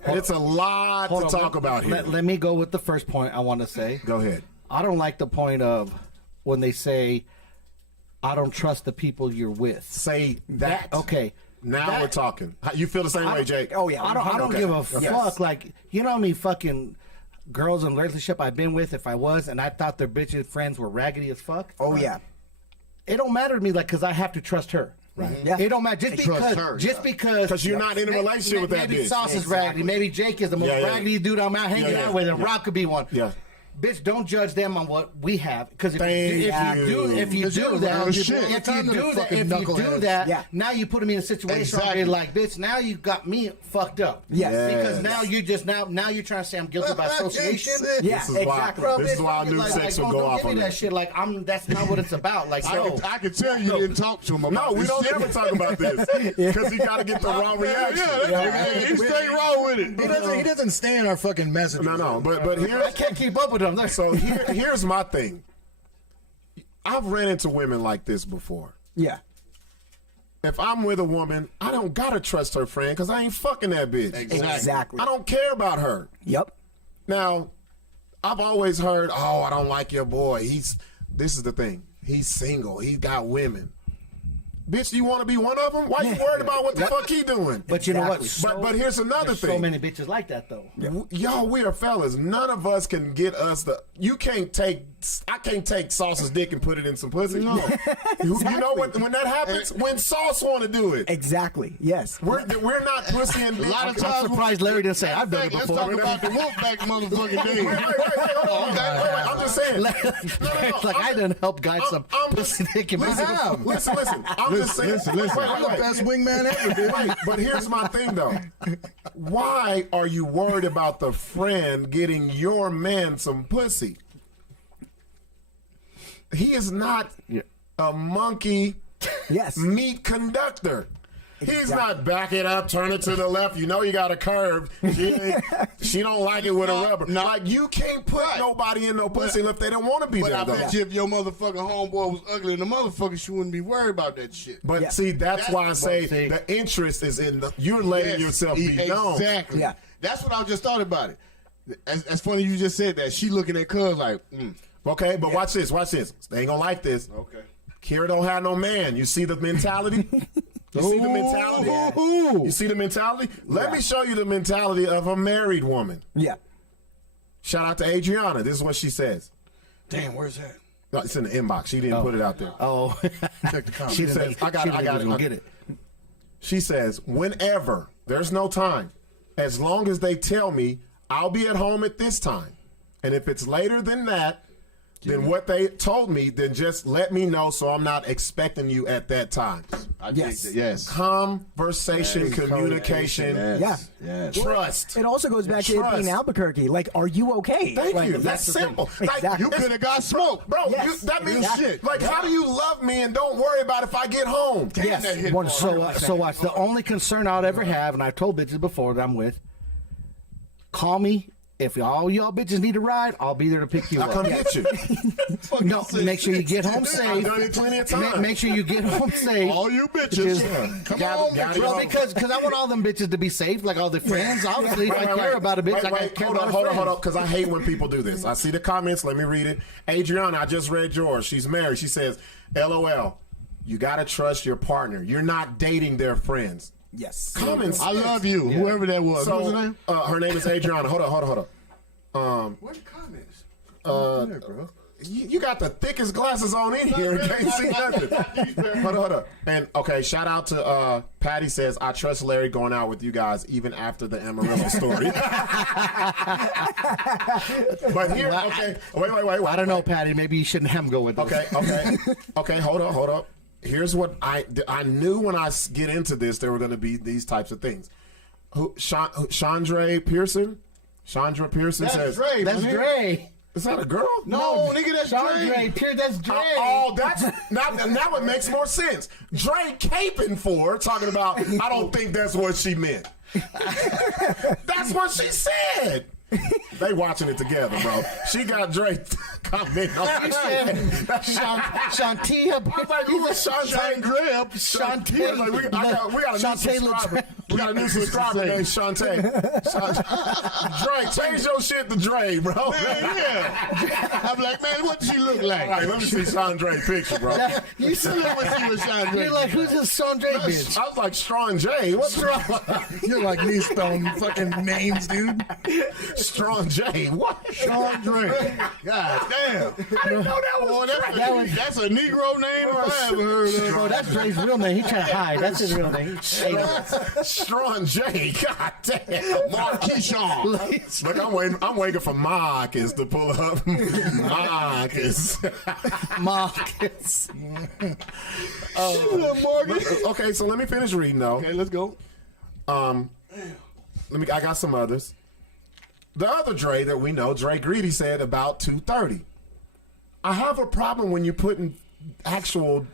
It's a lot to talk about here. Let me go with the first point I want to say. Go ahead. I don't like the point of when they say, I don't trust the people you're with. Say that. Okay. Now we're talking. You feel the same way, Jake? Oh, yeah. I don't Okay. give a Yes. fuck. Like, you know how many fucking girls in a relationship I've been with, if I was, and I thought their bitches friends were raggedy as fuck? Oh, yeah. It don't matter to me, like, because I have to trust her. Right. Yeah. It don't matter just because you're not in a relationship with that maybe bitch. Sauce is raggedy. Maybe Jake is the most raggedy dude I'm out hanging out with, and Rock could be one. Yeah. Bitch, don't judge them on what we have, because if you do that, now you put me in a situation where you're like, bitch, now you got me fucked up. Yes. Because now you just now you're trying to say I'm guilty by association. Yeah, This is exactly. why. This is why I knew sex would go off Don't on give me that that. shit. Like that's not what it's about. Like I can tell you didn't talk to him about No, we this don't shit. ever talk about this because he got to get the wrong reaction. He stayed wrong with it. He doesn't stay in our fucking messages. No, but I here's can't keep up with them. so here's my thing. I've ran into women like this before. Yeah. If I'm with a woman, I don't gotta trust her friend because I ain't fucking that bitch. Exactly. I don't care about her. Yep. Now, I've always heard, oh, I don't like your boy. This is the thing. He's single. He got women. Bitch, do you want to be one of them? Why you worried about what the fuck he doing? But you know what? But here's another There's thing. so many bitches like that though. Y'all, we are fellas. None of us can get us you can't take I can't take Sauce's dick and put it in some pussy. No. You know what? When that happens, when Sauce want to do it. Exactly. Yes. We're not pussy and dick. A lot of I'm times, surprised Larry didn't say I've done it let's before. talk about the Wolfpack motherfucking days. Wait, hold on. I'm just saying. It's like I didn't help guide some pussy dick and Listen. I'm just saying. Listen. I'm the best wingman ever, dude. Wait, but here's my thing though. Why are you worried about the friend getting your man some pussy? He is not a monkey meat conductor. He's not back it up, turn it to the left. You know you got a curve. She don't like it with a rubber. No. Like you can't put nobody in no pussy if they don't want to be But there. I though. bet you if your motherfucking homeboy was ugly, the motherfucker, she wouldn't be worried about that shit. But see, that's why I say the interest is in you're letting yourself be known. Exactly. Yeah. That's what I just thought about it. That's funny you just said that. She looking at cuz like, Okay, but watch this. They ain't gonna like this. okay. Kira don't have no man. You see the mentality? You see the mentality? You see the mentality? Let me show you the mentality of a married woman. Yeah. Shout out to Adriana. This is what she says. Damn, where's that? No, it's in the inbox. She didn't put it out there. Oh, Check the comments. She says, I got it. Get it. She says, whenever, there's no time. As long as they tell me, I'll be at home at this time. And if it's later than that, then what they told me, then just let me know so I'm not expecting you at that time. Yes. Conversation, communication, trust. It also goes back to it being Albuquerque. Like, are you okay? Thank Like, you. That's simple. Exactly. Like, You could have got smoked. bro, Yes. that means Shit. like, how do you love me and don't worry about if I get home? Yes. That hit One, hard. so watch. The only concern I'll ever have, and I've told bitches before that I'm with, call me. If all y'all bitches need a ride, I'll be there to pick you I'll up. come get you. No, make sure you get home I've safe. done it plenty of times. Make sure you get home safe. All you bitches. Come on, gotta bitches. Well, because I want all them bitches to be safe, like all their friends. Obviously, if I care about a bitch, like I care about hold a on, friend. because I hate when people do this. I see the comments. Let me read it. Adriana, I just read yours. She's married. She says, LOL, you got to trust your partner. You're not dating their friends. Yes. Comments. I love you, whoever that was. So, What's her name? her name is Adriana. Hold on. What comments? Bro. You got the thickest glasses on in here. Can't see nothing. Hold on. And okay, shout out to Patty says, I trust Larry going out with you guys even after the Amarillo story. But here, okay, wait. I don't know, Patty. Maybe you shouldn't have him go with us. Okay. Hold up. Here's what I knew when I get into this, there were going to be these types of things. Chandra Pearson says, Dre. That's Dre. is that a girl? No, nigga, that's Sean Dre. Dre. That's Dre. That's now it makes more sense. Dre caping for her, talking about, I don't think that's what she meant. That's what she said. They watching it together, bro. She got Dre commenting on You it. said Shantia. You was Shantae Greb. Shantae. Like, we got a new Shantae subscriber. We got a new subscriber named Shantae. Dre, change your shit to Dre, bro. Yeah. I'm like, man, what does she look like? All right, let me see Sean Dre picture, bro. You Sit up with you and Sean Dre. You're like, who's this Sean Dre bitch? I was like, Strong J. What's wrong? You're like me spelling fucking names, dude. Strong J. What? Sean Dre. God damn. I didn't know that was Dre. That's a Negro name if I ever heard of. Bro, that's Dre's real name. He's trying to hide. That's his real name. Strong J. God damn. Marquishon. Look, I'm waiting for Marcus to pull up. Marcus. Marcus. Okay, so let me finish reading though. Okay, let's go. I got some others. The other Dre that we know, Dre Greedy, said about 2:30. I have a problem when you're putting actual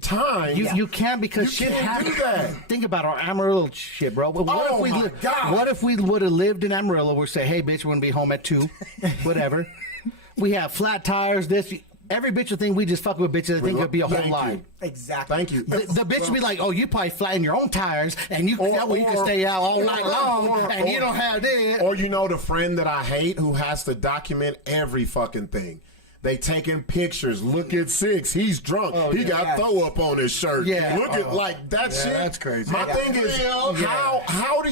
time. You can't because You shit can't happens. do that. Think about our Amarillo shit, bro. What Oh if we my God. What if we would have lived in Amarillo? We'd say, hey, bitch, we're gonna be home at 2, whatever. We have flat tires. Every bitch would think we just fuck with bitches. They think it'd be a whole Thank lie. you. Exactly. Thank you. The bitch would be like, oh, you probably flatten your own tires, and that way you can stay out all night long, and you don't have that. Or you know the friend that I hate who has to document every fucking thing. They taking pictures. Look at Sixx. He's drunk. He got throw up on his shirt. Yeah. Look at like that shit. That's crazy. My thing is, how do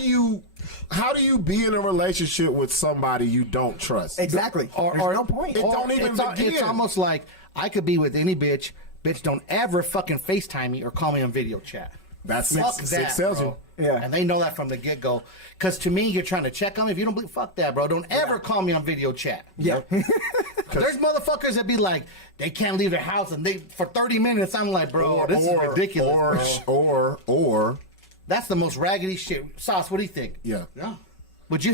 you be in a relationship with somebody you don't trust? Exactly. There's no point. It don't even begin. It's almost like I could be with any bitch. Bitch, don't ever fucking FaceTime me or call me on video chat. That's Fuck Sixx sells bro. you. Yeah. And they know that from the get-go. Because to me, you're trying to check on me. If you don't believe, fuck that, bro. Don't ever call me on video chat. Yeah. There's motherfuckers that be like, they can't leave their house, and they for 30 minutes, I'm like, bro, this is ridiculous, bro. Or That's the most raggedy shit. Sauce, what do you think? yeah. Would you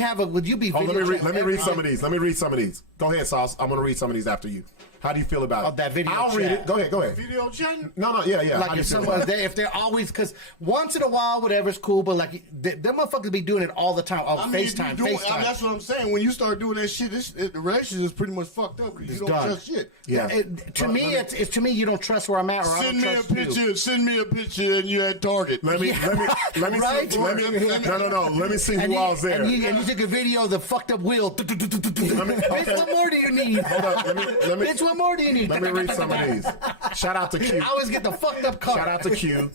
be Oh, video let me read chat- some of these. Let me read some of these. Go ahead, Sauce. I'm gonna read some of these after you. How do you feel about it? That video I'll read chat. it. Go ahead. Video chatting? No, yeah. How Like do you if feel someone's about it? there, if they're always, because once in a while, whatever's cool, but like them motherfuckers be doing it all the time. Oh, I mean, FaceTime, you doing, FaceTime. that's what I'm saying. When you start doing that shit, the relationship is pretty much fucked up because you don't done. trust shit. Yeah. To me, it's to me, you don't trust where I'm at, or I Send don't me a trust picture. you. Send me a picture, and you at Target. Let me Right? see. No. Let me see who I was there. And you took a video of the fucked up wheel. Bitch, what more do you need? Hold up. Let me Bitch, what more do you need? let me read some of these. Shout out to Q. I always get the fucked up car. Shout out to Q.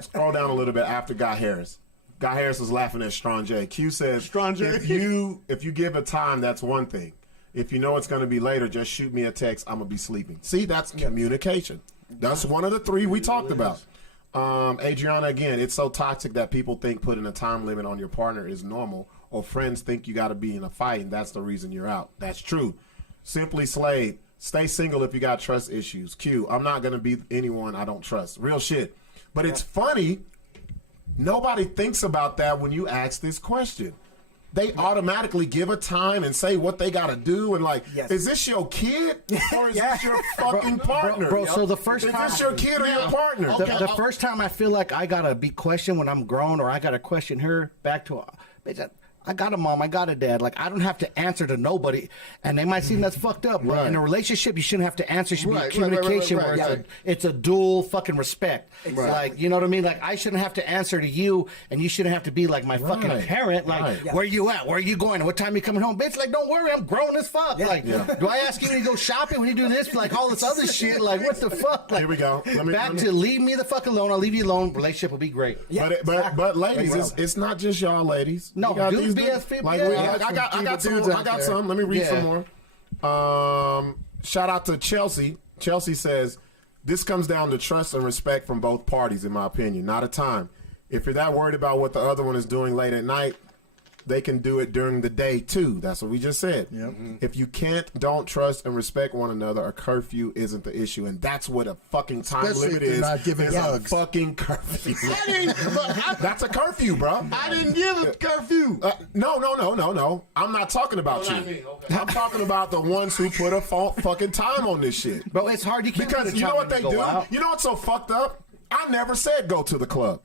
Scroll down a little bit after Guy Harris. Guy Harris was laughing at Strong J. Q says, Strong J. if you give a time, that's one thing. If you know it's going to be later, just shoot me a text. I'm going to be sleeping. See, that's communication. That's one of the three we talked about. Adriana, again, it's so toxic that people think putting a time limit on your partner is normal, or friends think you got to be in a fight, and that's the reason you're out. That's true. Simply Slade, stay single if you got trust issues. Q, I'm not going to be anyone I don't trust. Real shit. But it's funny, nobody thinks about that when you ask this question. They automatically give a time and say what they got to do, and like, is this your kid or is this your fucking partner? Bro, so the first is time, this your kid or your partner? the first time I feel like I gotta be questioned when I'm grown, or I gotta question her back to, bitch, I got a mom, I got a dad. Like, I don't have to answer to nobody, and they might seem that's fucked up. But in a relationship, you shouldn't have to answer. It should be communication where it's a dual fucking respect. Like, you know what I mean? Like, I shouldn't have to answer to you, and you shouldn't have to be like my fucking parent. Like, where you at? Where are you going? What time you coming home? Bitch, like, don't worry, I'm grown as fuck. Like, do I ask you when you go shopping, when you do this, like all this other shit? Like, what the fuck? Like, here we go. To leave me the fuck alone. I'll leave you alone. Relationship will be great. But ladies, it's not just y'all ladies. No, You got dudes these be as people. like, I got some. Let me read some more. Shout out to Chelsea. Chelsea says, this comes down to trust and respect from both parties, in my opinion, not a time. If you're that worried about what the other one is doing late at night, they can do it during the day too. That's what we just said. Yep. If you don't trust and respect one another, a curfew isn't the issue, and that's what a fucking time Especially limit if you're is. not giving It's a hugs. fucking curfew. That's a curfew, bro. I didn't give a curfew. No. I'm not talking about you. I'm talking about the ones who put a fucking time on this shit. Bro, it's hard. You can't Because put a you know time what when they you do? go out. You know what's so fucked up? I never said go to the club.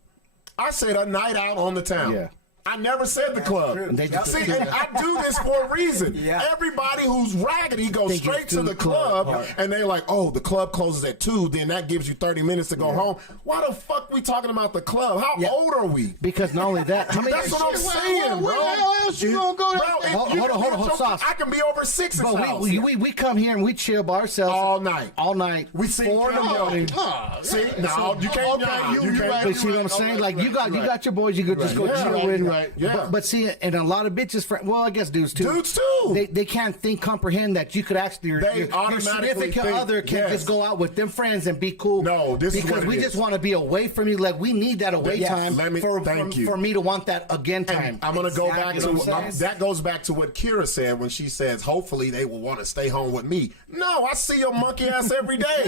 I said a night out on the town. Yeah. I never said the club. And they just See, and I do this for a reason. Everybody who's raggedy goes straight to the club, and they're like, oh, the club closes at 2, then that gives you 30 minutes to go home. Why the fuck we talking about the club? How old are we? Because not only that, how many? That's what I'm saying, bro. Where the hell else you gonna go? Hold on, Sauce. I can be over 6's Bro, house. we come here and we chill by ourselves all night. We see 4 in the morning. See, no, you can't. You can't. But see what I'm saying? Like, you got your boys, you could just go chill with. Yeah. But see, and a lot of bitches, well, I guess dudes too. They can't comprehend that you could actually, your significant other can just go out with them friends and be cool. No, this is what because we it just is. want to be away from you. Like, we need that away time Thank you. for me to want that again time. And I'm going to go back You know what I'm to, saying? that goes back to what Kira said when she says, hopefully they will want to stay home with me. No, I see your monkey ass every day.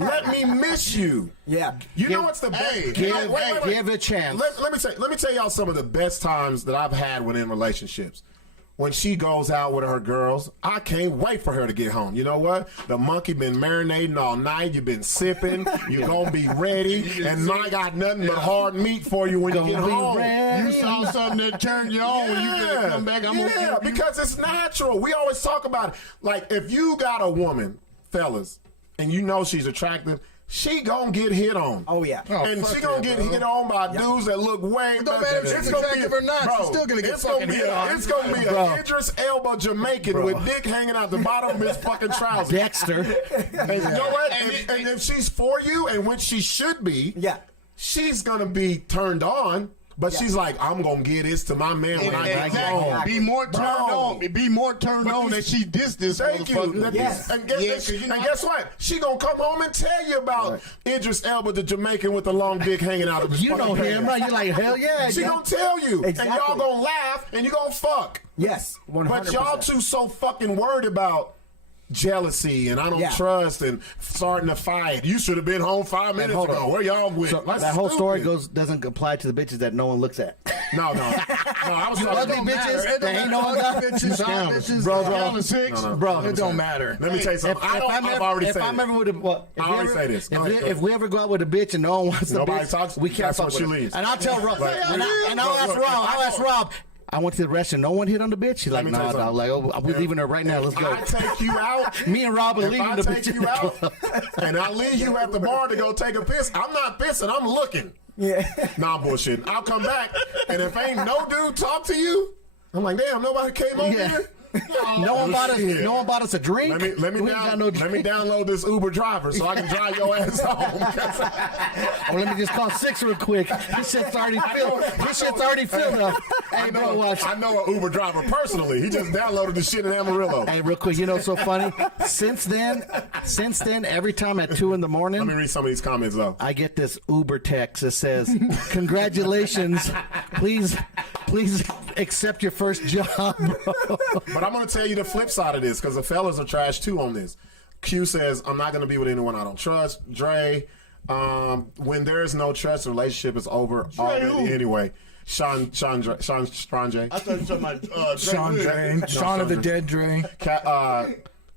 Let me miss you. Yeah. You know what's the best? Give it a chance. Let me tell y'all some of the best times that I've had when in relationships. When she goes out with her girls, I can't wait for her to get home. You know what? The monkey been marinating all night. You've been sipping. You're going to be ready. And I got nothing but hard meat for you when you get home. You saw something that turned you on when you get to come back. I'm gonna because it's natural. We always talk about it. Like, if you got a woman, fellas, and you know she's attractive, she gonna get hit on. Oh yeah. And she gonna get hit on by dudes that look way Don't better. matter if she's attractive or not, she's still gonna get fucking hit on. It's gonna be an Idris Elba Jamaican with dick hanging out the bottom of his fucking trousers. Dexter. And you know what? And if she's for you, and when she should be, she's gonna be turned on. But she's like, I'm gonna get this to my man when I get home. Be more turned on. Be more turned on that she dissed this motherfucker. Yes. And guess what? She gonna come home and tell you about Idris Elba, the Jamaican with the long dick hanging out of his You know him, right? You're like, hell yeah. She gonna tell you. Exactly. And y'all gonna laugh and you gonna fuck. Yes, 100%. But y'all two so fucking worried about jealousy and I don't trust and starting to fight. You should have been home 5 minutes ago. Where y'all went? So that whole story doesn't apply to the bitches that no one looks at. No. I was ugly bitches that ain't no one got. Bitches, hot bitches, bro. Bro, it don't matter. Let me tell you something. I've already said this. If we ever go out with a bitch and no one wants the Nobody bitch, talks, we can't that's fuck when she with her. leaves. And I'll tell Rob. And I'll ask Rob. I went to the restaurant. No one hit on the bitch. She's like, nah, dog. Like, oh, we're leaving her right now. Let's go. I take you out. Me and Rob are leaving the bitch. If I take you out and I leave you at the bar to go take a piss, I'm not pissing. I'm looking. Yeah. Nah, bullshit. I'll come back, and if ain't no dude talk to you, I'm like, damn, nobody came over here. No one bought us a drink. Let me download this Uber driver so I can drive your ass home. Or let me just call Sixx real quick. This shit's already filled up. Hey, bro, watch. I know an Uber driver personally. He just downloaded the shit in Amarillo. Hey, real quick, you know what's so funny? Since then, every time at 2 a.m, let me read some of these comments though. I get this Uber text that says, "Congratulations, please accept your first job, bro." But I'm going to tell you the flip side of this because the fellas are trash too on this. Q says, I'm not going to be with anyone I don't trust. Dre, when there is no trust, the relationship is over already anyway. Sean J. I thought you were talking about Sean of the Dead Dre.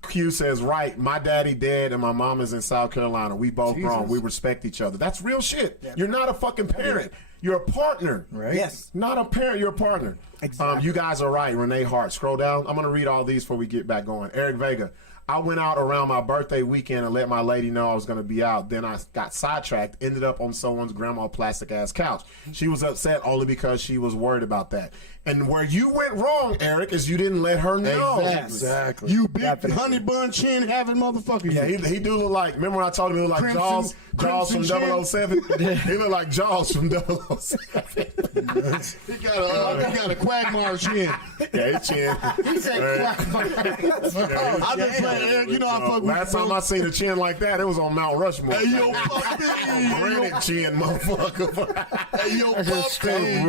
Q says, right, my daddy dead and my mom is in South Carolina. We both grown. We respect each other. That's real shit. Yeah. You're not a fucking parent. You're a partner. Right? Yes. Not a parent, you're a partner. Exactly. You guys are right. Renee Hart. Scroll down. I'm going to read all these before we get back going. Eric Vega. I went out around my birthday weekend and let my lady know I was going to be out. Then I got sidetracked, ended up on someone's grandma plastic-ass couch. She was upset only because she was worried about that. And where you went wrong, Eric, is you didn't let her know. Exactly. You big honey bun chin having motherfucker. Yeah, he do look like, remember when I told him he looked like Jaws from 007? He looked like Jaws from 007. He got a Quagmire chin. Yeah, his chin. He said Quagmire. I've been playing, Eric, you know I fuck with Last time I seen a chin like that, it was on Mount Rushmore. Hey, yo, fuck me. Granite chin, motherfucker. Hey, yo, fuck me.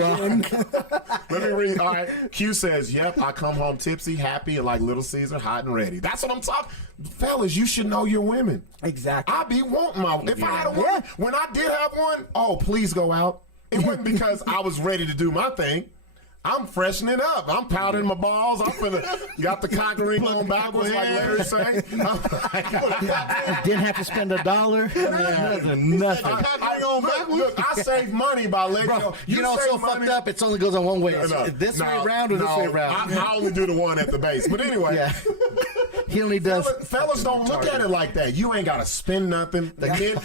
Let me read. All right. Q says, yep, I come home tipsy, happy, and like Little Caesar, hot and ready. That's what I'm talking. Fellas, you should know your women. Exactly. I be wanting my, if I had a woman, when I did have one, oh, please go out. It wasn't because I was ready to do my thing. I'm freshening up. I'm powdering my balls. I'm finna got the cock ring on backwards like Larry say. Didn't have to spend $1. Nothing. Look, I save money by letting you know, so fucked up. It only goes on one way. This way around or this way around. I only do the one at the base. But anyway, he only does. Fellas don't look at it like that. You ain't got to spend nothing.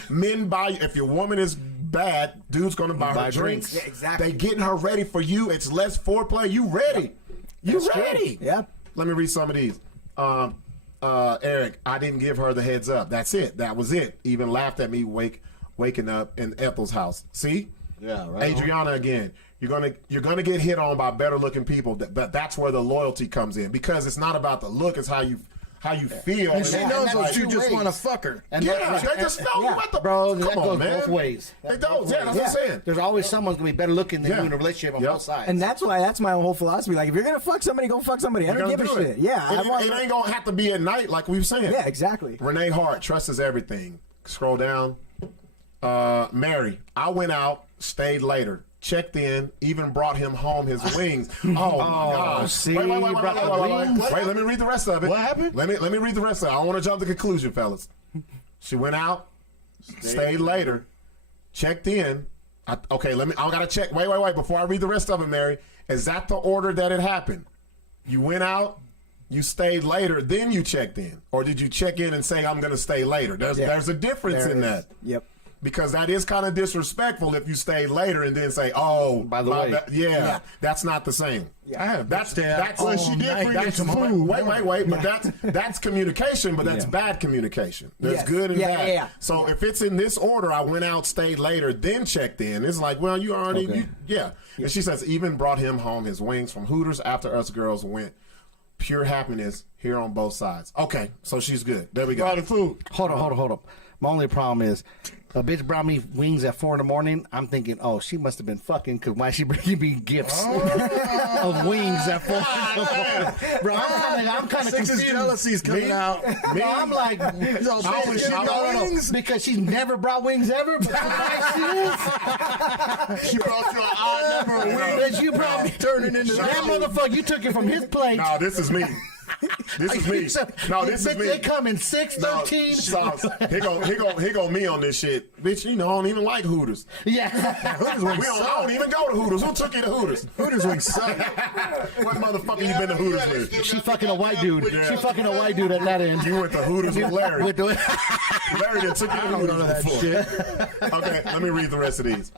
Men buy. If your woman is bad, dude's gonna buy her drinks. Yeah, exactly. They getting her ready for you. It's less foreplay. You ready? You ready? Yeah. Let me read some of these. Eric, I didn't give her the heads up. That's it. That was it. Even laughed at me waking up in Ethel's house. See? Yeah, right. Adriana again. You're gonna get hit on by better looking people. That's where the loyalty comes in because it's not about the look. It's how you feel. And she knows that you just want to fuck her. And they just know you at the bro. That come goes on, man. both ways. It does. Yeah, that's what I'm saying. There's always someone's gonna be better looking than you in a relationship on both sides. And that's my whole philosophy. Like, if you're gonna fuck somebody, go fuck somebody. I don't give a shit. Yeah, it ain't gonna have to be at night like we were saying. Yeah, exactly. Renee Hart, trust is everything. Scroll down. Mary, I went out, stayed later. Checked in, even brought him home his wings. Oh my God! See, wait, let me read the rest of it. What happened? Let me read the rest of it. I don't want to jump to conclusion, fellas. She went out, stayed later, checked in. I gotta check. Wait. Before I read the rest of it, Mary, is that the order that it happened? You went out, You stayed later, then you checked in, or did you check in and say I'm going to stay later? There's a difference in that. Yep. Because that is kind of disrespectful if you stayed later and then say, "Oh, by the way, yeah, that's not the same." Yeah, that's well, she did bring that's some food. Wait, but that's communication, but that's bad communication. There's good and bad. Yeah. So if it's in this order, I went out, stayed later, then checked in. It's like, well, you already, And she says, even brought him home his wings from Hooters after us girls went. Pure happiness here on both sides. Okay, so she's good. There we go. Brought the food. Hold on. My only problem is a bitch brought me wings at 4 a.m. I'm thinking, oh, she must have been fucking, because why is she bringing me gifts of wings at 4 a.m.? Bro, I'm kind of Six's confused. jealousy's coming out. No, I'm like, wings? because she's never brought wings ever, but she is. She brought you an odd number of wings. But you brought me Turning into that motherfucker. You took it from his plate. No, this is me. This is me. No, this is me. They come in 6, 13. Here go me on this shit. Bitch, I don't even like Hooters. Yeah. I don't even go to Hooters. Who took you to Hooters? Hooters wings suck. What motherfucker you been to Hooters with? She fucking a white dude. She fucking a white dude at that end. You went to Hooters with Larry. With the- Larry that took you to Hooters before. Okay, let me read the rest of these.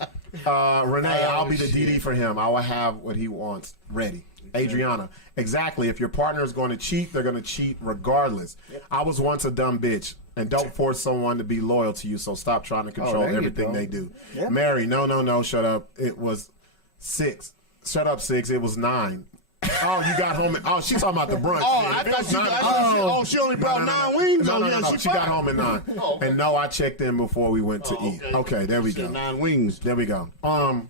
Renee, I'll be the DD for him. I will have what he wants ready. Adriana, exactly. If your partner is going to cheat, they're going to cheat regardless. I was once a dumb bitch, and don't force someone to be loyal to you, so stop trying to control everything they do. Yep. Mary, no, shut up. It was 6. Shut up, 6. It was 9. Oh, you got home. She's talking about the brunch. She only brought 9 wings. No. She got home at 9. Oh. And no, I checked in before we went to eat. Okay, there we go. 9 wings. There we go.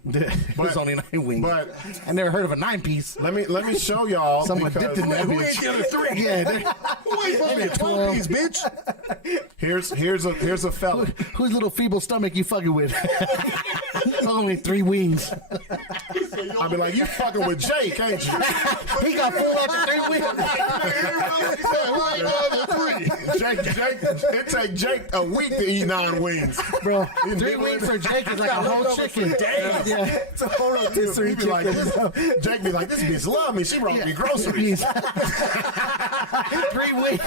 There's only 9 wings. But I never heard of a 9-piece. let me show y'all. Someone dipped in that Who ain't bitch. the other 3? Yeah. Wait, only a 12-piece, bitch. Here's a fella. Whose little feeble stomach you fucking with? Only 3 wings. I'll be like, you fucking with Jake, ain't you? He got full after 3 wings. Jake, it take Jake a week to eat 9 wings. Bro, 3 wings for Jake is like a whole chicken. Damn. Yeah. It's a whole rotisserie He be like, chicken. Jake be like, this bitch love me. She brought me groceries. 3 wings.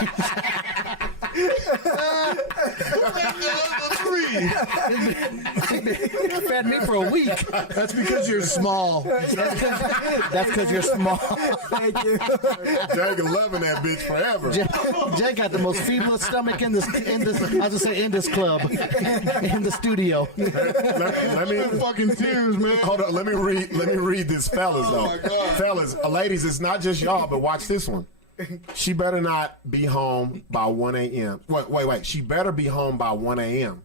Fed me for a week. That's because you're small. That's because you're small. Thank you. Jake loving that bitch forever. Jake got the most feeblest stomach in this club, in the studio. Let me Fucking tears, man. hold on. Let me read this, fellas. Though, my God. fellas, ladies, it's not just y'all, but watch this one. She better not be home by 1 a.m. Wait. She better be home by 1 a.m.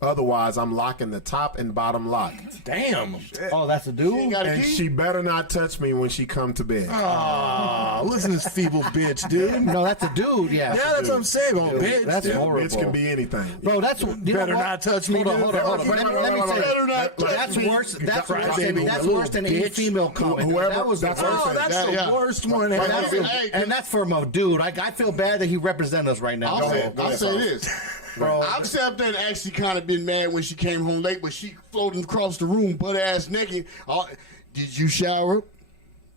Otherwise, I'm locking the top and bottom lock. Damn. Oh, that's a dude? And she better not touch me when she come to bed. Aw, listen to this feeble bitch, dude. No, that's a dude, yeah. Yeah, that's what I'm saying. Oh, bitch. That's horrible. Bitch can be anything. Bro, that's you Better know what? not touch me, Hold on. Wait, Let me say, Better not touch that's me. worse. That's worse baby, than that's little worse than any bitch. female comment. Whoever- That was the that's worst. Oh, that's Yeah, the yeah. worst one. Wait, And that's from a dude. I feel bad that he represents us right now. I'll say this. Bro. I've sat there and actually kind of been mad when she came home late, but she floating across the room, butt ass naked. Did you shower?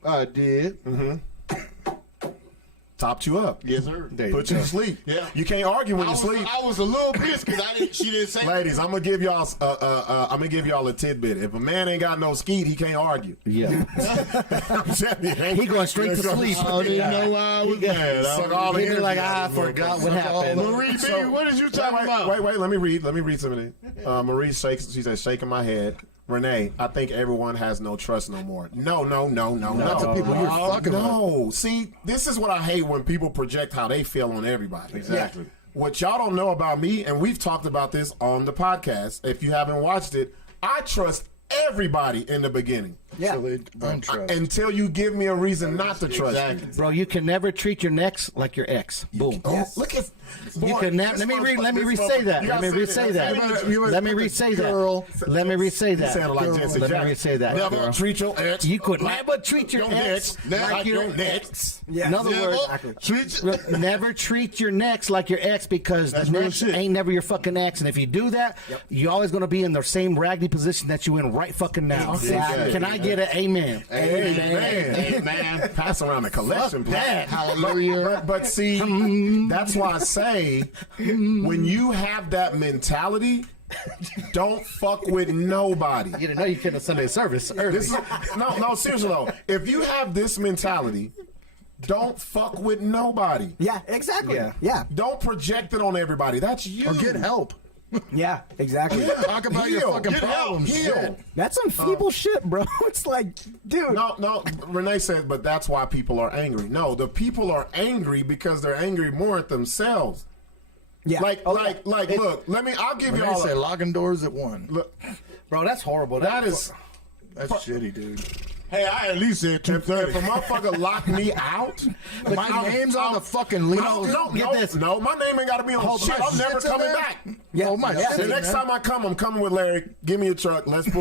I did. Topped you up. Yes, sir. Put you to sleep. Yeah. You can't argue when you sleep. I was a little pissed because she didn't say. Ladies, I'm gonna give y'all a tidbit. If a man ain't got no skeet, he can't argue. Yeah. I'm telling you, He going straight to sleep. I didn't know why I was mad. Suck all the He be energy like, out I of the forgot motherfucker. what happened. Marie B, what is you talking about? Wait, let me read some of it. Marie shakes, she says, shaking my head. Renee, I think everyone has no trust no more. No. Not the people you're fucking with. No. See, this is what I hate when people project how they feel on everybody. Exactly. What y'all don't know about me, and we've talked about this on the podcast, if you haven't watched it, I trust everybody in the beginning. Yeah. So they untrust. Until you give me a reason not to trust you. Bro, you can never treat your next like your ex. Boom. Oh, look at You can never. Let me re-say that. Let me re-say that. Let me re-say that. Let me re-say that. sounded like Jesse Let me Jackson. re-say that. Never treat your ex. You could never treat your ex like your ex. Yeah. In other words, never treat your next like your ex, because the real next shit. ain't never your fucking ex. And if you do that, you're always going to be in the same raggedy position that you in right fucking now. Exactly. Can I get an amen? Amen. Pass around the collection plate. Hallelujah. But see, that's why I say, when you have that mentality, don't fuck with nobody. You didn't know you couldn't have Sunday service early. No, seriously though. If you have this mentality, don't fuck with nobody. Yeah, exactly. Yeah. Don't project it on everybody. That's you. Or get help. Yeah, exactly. Talk about your fucking problems. Heal. That's some feeble shit, bro. It's like, dude. No. Renee said, but that's why people are angry. No, the people are angry because they're angry more at themselves. Yeah. Look, I'll give you They all. say locking doors at 1. Look, Bro, that's horrible. that's shitty, dude. Hey, I at least said if 2:30. a motherfucker lock me out, My name's on the fucking lease. No, my name ain't got to be on shit. I'm never coming back. Oh my Yeah. shit, The next man. time I come, I'm coming with Larry. Give me a truck. Let's get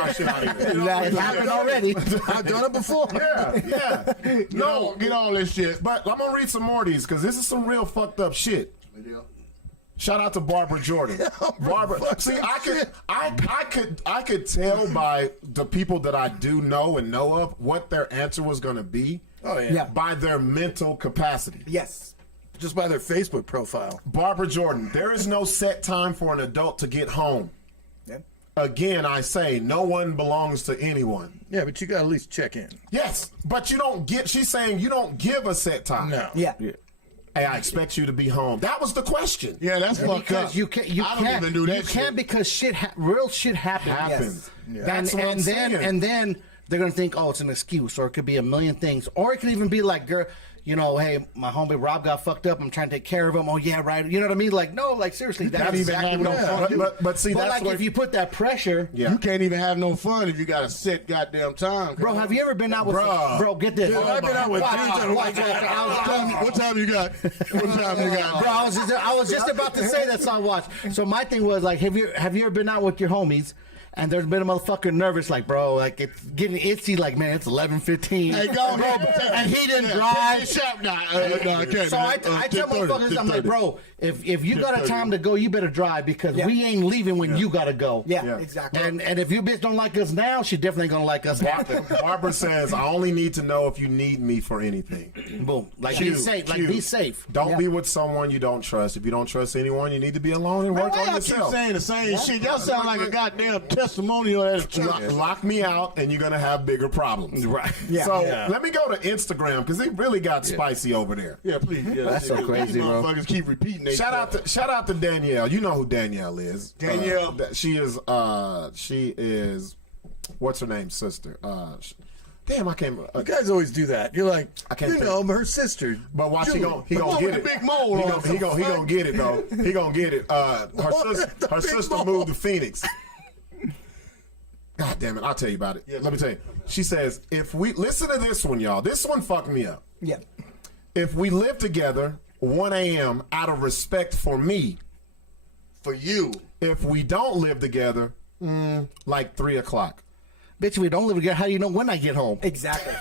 our shit out of here. It happened already. I've done it before. Yeah. No, Get all this shit. but I'm gonna read some more of these because this is some real fucked up shit. Shout out to Barbara Jordan. Barbara, see, I could tell by the people that I do know and know of what their answer was gonna be. Oh yeah. Yeah. By their mental capacity. Yes. Just by their Facebook profile. Barbara Jordan, there is no set time for an adult to get home. Yeah. Again, I say no one belongs to anyone. Yeah, but you got to at least check in. Yes, but you don't get. She's saying you don't give a set time. No. Yeah. Hey, I expect you to be home. That was the question. Yeah, that's fucked Because up. you can't. You I don't can't even do that You shit. can't because real shit happens. Happens. Yeah. That's what I'm saying. And then they're gonna think, oh, it's an excuse, or it could be a million things, or it could even be like, girl, you know, hey, my homie Rob got fucked up. I'm trying to take care of him. Oh yeah, right. You know what I mean? Like, no, like seriously, that's can't even exactly have what no I'm fun. saying. But see, But that's like, what if you put that pressure, Yeah. You can't even have no fun if you got a set goddamn time. bro, have you ever been out with? Bruh. Bro, get this. Dude, I've been out with dudes that Watch, What time you got? What time you got? Bro, I was just about to say that, so I watched. So my thing was like, have you ever been out with your homies? And there's been a motherfucker nervous, like, bro, like it's getting itchy, like, man, it's 11:15. Hey, go bro, ahead. and he didn't Yeah, drive. take this shot. No, I can't. So I tell motherfuckers, I'm like, bro, if you got a time to go, you better drive because we ain't leaving when you gotta go. Yeah, exactly. And if your bitch don't like us now, she definitely gonna like us after. Barbara says, I only need to know if you need me for anything. Boom. Like Q, be safe. Like Q. be safe. Don't be with someone you don't trust. If you don't trust anyone, you need to be alone and work Why on y'all keep yourself. saying the same shit? Y'all sound like a goddamn testimonial at a church. Lock me out, and you're gonna have bigger problems. Right. Yeah. So Yeah. let me go to Instagram because it really got spicy over there. Yeah, please. Yeah, That's so crazy, these bro. motherfuckers keep repeating they Shout out to Danielle. You know who Danielle is. Danielle. She is what's her name, sister? Damn, I can't. You guys always do that. You're like, I can't you think. know, her sister. But watch, he Julie. gonna get it. Big mole He on gonna get it though. He gonna get it. Her sister mole. moved to Phoenix. God damn it! I'll tell you about it. Let me tell you. She says, if we listen to this one, y'all. This one fucked me up. Yeah. If we live together, 1 a.m. out of respect for me. for you. If we don't live together, like 3 o'clock. Bitch, we don't live together. How do you know when I get home? Exactly.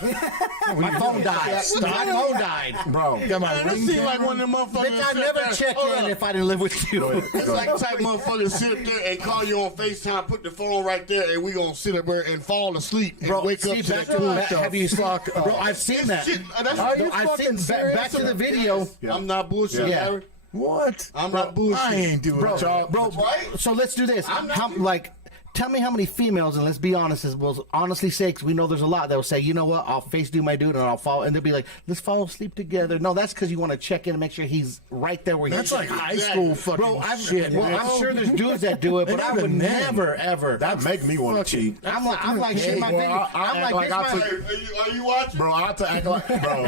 My phone died. My phone died. Bro, Got my Man, that ring seems camera. like one of them motherfuckers. Bitch, that I sit never there- check Hold in up. if I didn't live with you. It's like the type of motherfuckers sit up there and call you on FaceTime, put the phone right there, and we gonna sit up there and fall asleep and Bro, wake up see, to back that to tune. have you fuck up. Bro, I've seen that. Shit, that's- Are you I've fucking seen serious? back to the video. I'm not bullshitting, Yeah. Larry. What? I'm not bullshitting. I ain't doing Bro, it, y'all. bro, Right? so let's do this. I'm not- Tell me how many females, and let's be honest, we'll honestly say, because we know there's a lot that will say, you know what, I'll face do my dude and I'll follow, and they'll be like, let's fall asleep together. No, that's because you want to check in and make sure he's right there where That's he's like high school fucking Bro, shit. well, man. I'm sure there's dudes that do it, but And I would even then, never, ever. that make me want to cheat. I'm like, shit, my Well, thing. I I'm act like, like I bitch, took- my, Are you watching? Bro, I have to act like, bro.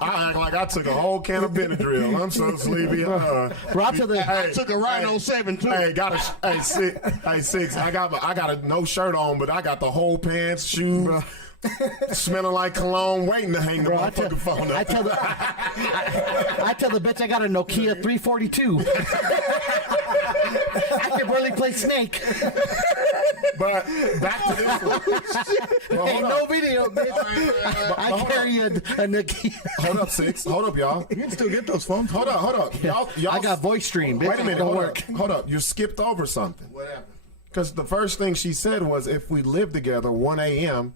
I act like I took a whole can of Benadryl. I'm so sleepy. bro, I'll tell the, I took a Rhino 7 too. Hey, Sixx. I got a no shirt on, but I got the whole pants, shoes, smelling like cologne, waiting to hang the bro, I tell, motherfucking phone I up. tell the, I tell the bitch I got a Nokia 342. I can barely play Snake. But back to this one. Well, Ain't hold no up. video, bitch. I carry a Nokia. Hold up, Sixx. Hold up, y'all. You can still get those phone calls. Hold up. Y'all, I got voice stream, bitch. Wait a minute. Don't Hold work. up. Hold up. You skipped over something. What happened? Because the first thing she said was, if we live together, 1 a.m.,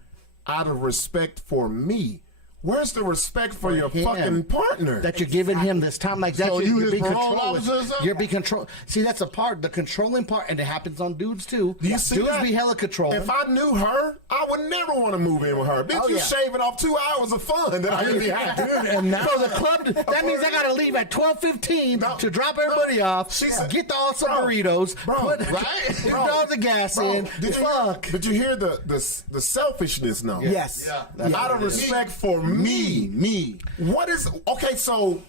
out of respect for me. Where's the respect for your him. fucking partner? That you're giving him this time like that. So you his being parole controlling. officer or something? You're being control. See, that's a part, the controlling part, and it happens on dudes too. Do you see dudes that? be hella controlling. If I knew her, I would never want to move in with her. Bitch, you shaving off 2 hours of fun that I could be having. And now So the club, that means I gotta leave at 12:15 to drop everybody off, She said- get the awesome Bro, burritos, bro, put right? all the gas in. Did you hear the selfishness now? Yes. Yeah. Out of respect for me. What is okay? So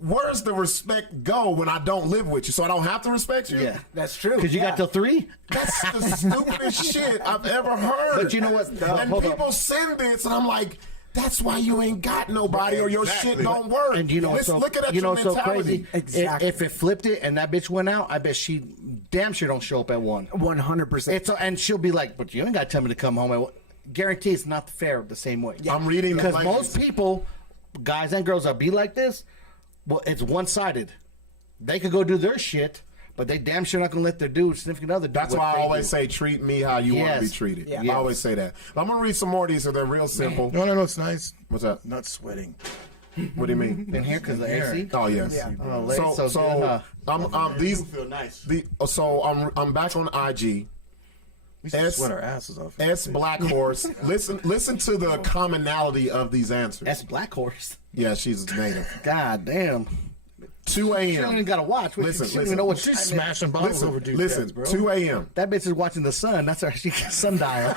where's the respect go when I don't live with you? So I don't have to respect you? Yeah, That's true. because you got till 3. That's the stupidest shit I've ever heard. But you know what? And Hold people on. send this, and I'm like, that's why you ain't got nobody, or your shit Exactly. don't work. And you know what's so, look at you know your what's so crazy? mentality. Exactly. If it flipped it and that bitch went out, I bet she damn sure don't show up at 1. 100%. It's and she'll be like, but you ain't got to tell me to come home. Guarantee it's not fair the same way. I'm reading the because ladies. most people, guys and girls, that be like this. Well, it's one sided. They could go do their shit, but they damn sure not gonna let their dude, significant other. Do That's what why I they always do. say, treat me how you want to be Yes. treated. Yeah. I always say that. I'm going to read some more of these, so they're real simple. you want to know what's nice? What's that? Not sweating. What do you mean? in here because the AC. Oh, yes. Yeah. Oh, ladies, so good, huh? These You feel nice. I'm back on IG. We should S- sweat our asses off. S Black Horse. Listen to the commonality of these answers. That's Black Horse. Yeah, she's native. God damn. 2 She don't even a.m. got to watch. Listen, she don't even know what She's she's smashing bottles over dudes' Listen, heads, bro. 2 a.m. That bitch is watching the sun. That's our sundial.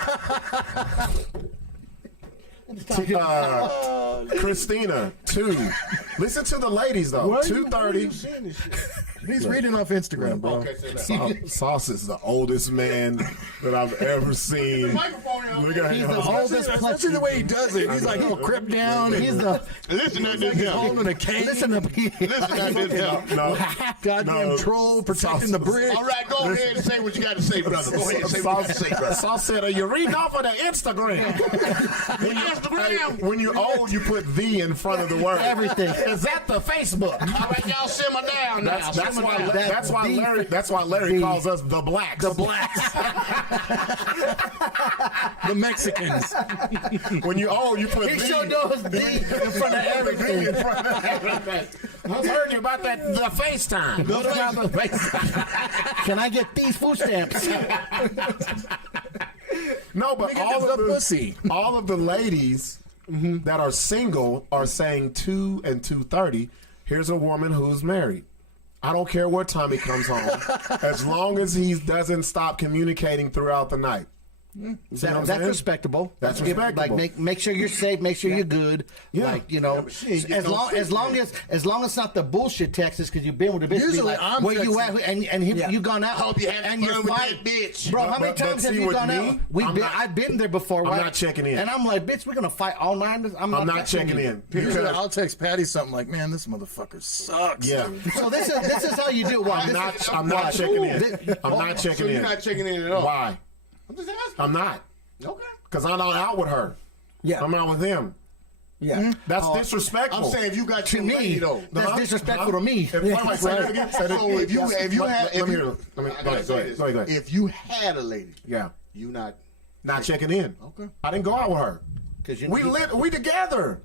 Christina, 2. Listen to the ladies though. Why are you 2:30. Seeing this shit. He's reading off Instagram, bro. Okay, say that. Sauce is the oldest man that I've ever seen. Microphone in Look at He's him. the oldest Especially the way he does it. He's like all crept down. And He's the. Listen to this he's young. holding a cane. Listen to me. Listen to this young. No, Goddamn no. troll protecting the bridge. All right, go ahead and say what you got to say, brother. Go ahead and say what you got to say, brother. Sauce said, "Are you reading off of the Instagram?" Instagram. When you're old, you put "the" in front of the word. Everything. Is that the Facebook? All right, y'all simmer down now. That's Simmer why. down. That's why Larry calls us the Blacks. The blacks. The Mexicans. When you're old, you put He "the" showed those D in front of everything. in front of everything. I heard you about that the FaceTime. Can I get these food stamps? No, but Nigga, that's the pussy. all of the ladies that are single are saying 2 and 2:30. Here's a woman who's married. I don't care what time he comes home, as long as he doesn't stop communicating throughout the night. See what I'm That's saying? respectable. That's Give- respectable. Like make sure you're safe. Make sure you're good. Yeah. Like you know, but she ain't getting as no long sleep, as long man. as long as it's not the bullshit texts because you've been with a bitch. Usually like, I'm where you at texting. and you gone out. Hope you having and fun you're with fine. that bitch. Bro, how many But times have see, you with gone me, out? I've been there before. I'm right? not checking in. And I'm like, bitch, we're gonna fight all night. I'm not texting checking you. in. Usually Because I'll text Patty something like, man, this motherfucker sucks. yeah, So this is how you do it. I'm not checking in. I'm not So checking you're in. not checking in at all. Why? I'm just asking. I'm not. Okay. Because I'm not out with her. Yeah. I'm out with him. Yeah. That's disrespectful. I'm saying if you got To your me, lady though. that's disrespectful to me. Wait, say that again. Say that So again. if you had, Let me hear. I Go gotta ahead. say Go this. ahead. Go ahead. If you had a lady, Yeah. you not. Not checking in. Okay. I didn't go out with her. 'Cause We together.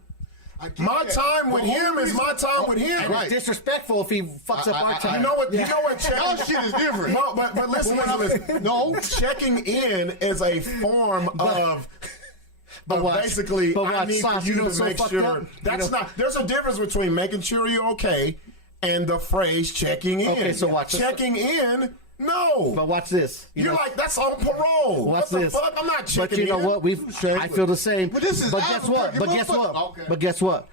I get My that. time with The him only is reason- my time with him. And it's disrespectful if he fucks up our time. You know what? You know what? Y'all shit is different. No, but listen. No. Checking in is a form of. But watch, basically, but I watch, need for Sauce, you you know to so make fucked sure. up? That's not. There's a difference between making sure you're okay and the phrase checking in. Okay, so watch this. Checking in. No. But watch this. You're like, that's on parole. Watch What the this. fuck? I'm not checking But you know in. what? I feel the same. But this is guess what? Albuquerque, But guess what? motherfucker. Okay. But guess what?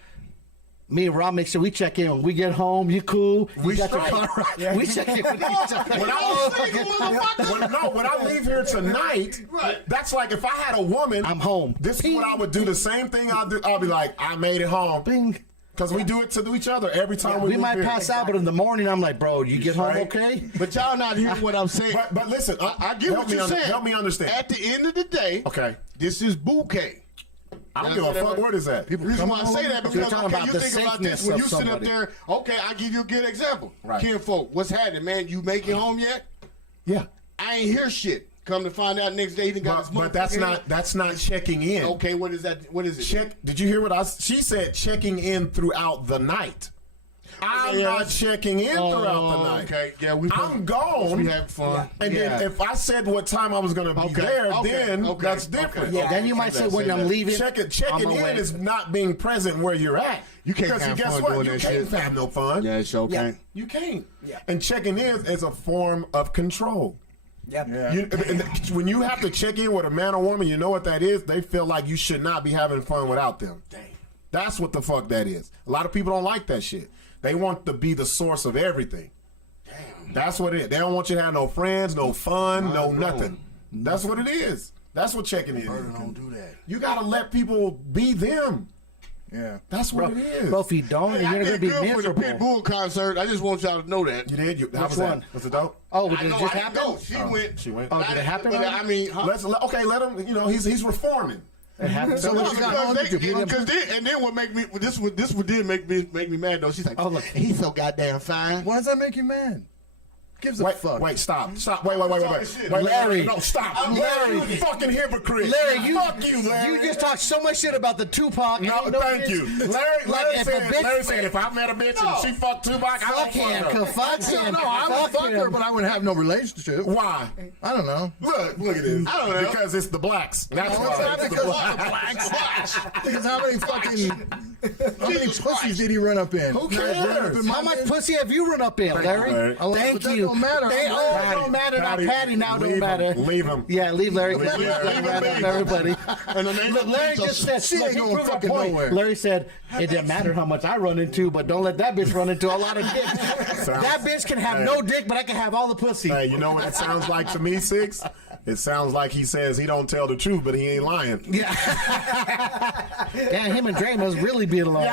Me and Rob make sure we check in when we get home. You cool? We You got your straight. car right? We check in with each other. When I leave here tonight, Right. that's like if I had a woman, I'm home. This is what I would do. The same thing I'll do. I'll be like, I made it home. Bing. Because we do it to each other every time We leave might here. pass out, but in the morning I'm like, bro, you get home straight? okay? But y'all not hearing what I'm saying. But listen, I get what you're saying. Help me understand. At the end of the day, Okay. this is bouquet. I don't give a fuck where this at. The reason why I say that You're because talking about you the think about this safeness when of you sit up somebody. there. Okay, I'll give you a good example. Right. Kinfolk, what's happening, man? You make it home yet? Yeah. I ain't hear shit. Come to find out next day he done got his But that's not checking in. Okay, what is that? What is it? Did you hear what she said? Checking in throughout the night. I'm not checking in throughout the night. Okay, yeah, I'm gone. We having fun. And then if I said what time I was going to be there, then that's different. Yeah, then you might say when I'm leaving. Checking in is not being present where you're at. You can't because have guess fun what? doing You that can't shit. have no fun. Yeah, it's okay. Yeah. You can't. Yeah. And checking in is a form of control. Yeah. When you have to check in with a man or woman, you know what that is? They feel like you should not be having fun without them. Dang. That's what the fuck that is. A lot of people don't like that shit. They want to be the source of everything. Damn. That's what it is. They don't want you to have no friends, no fun, no nothing. That's what it is. That's what checking in is. Don't do that. You got to let people be them. Yeah. That's what it is. Bro, if you don't, Hey, you're I going to did be good for the miserable. Pitbull concert. I just want y'all to know that. You did? How was one? that? Was it dope? Oh, I did it know, just I didn't happen? go. She went. She went. Oh, did it happen? But I mean, huh? Let him, he's reforming. It happened. So what you got on? Did you beat him? Then what make me this did make me mad though. She's like, Oh, look. he's so goddamn fine. Why does that make you mad? Gives a fuck. Wait, stop. Wait. Larry. No, stop. Larry, you fucking hypocrite. Larry, fuck you, Larry. You just talked so much shit about the Tupac. No, and thank you. Larry if a bitch- said if I met a bitch and she fucked Tupac, I Fuck don't him. fuck her. Fuck him. No, I would fuck her, but I wouldn't have no relationship. Why? I don't know. Look at this. I don't know. Because it's the blacks. That's No, it's why. not It's the because blacks. Because how many pussies did he run up in? Who cares? How much pussy have you run up in, Larry? Larry. Thank But that you. don't matter. They all don't matter. Now Patty now don't matter. Leave him. Yeah, leave Larry. Leave him. Everybody. And the name Look, of Larry the just said, She ain't he going proved a fucking point. nowhere. Larry said, it didn't matter how much I run into, but don't let that bitch run into a lot of dicks. That bitch can have no dick, but I can have all the pussy. Hey, you know what it sounds like to me, Sixx? It sounds like he says he don't tell the truth, but he ain't lying. Yeah. Damn, him and Dre must really be alone.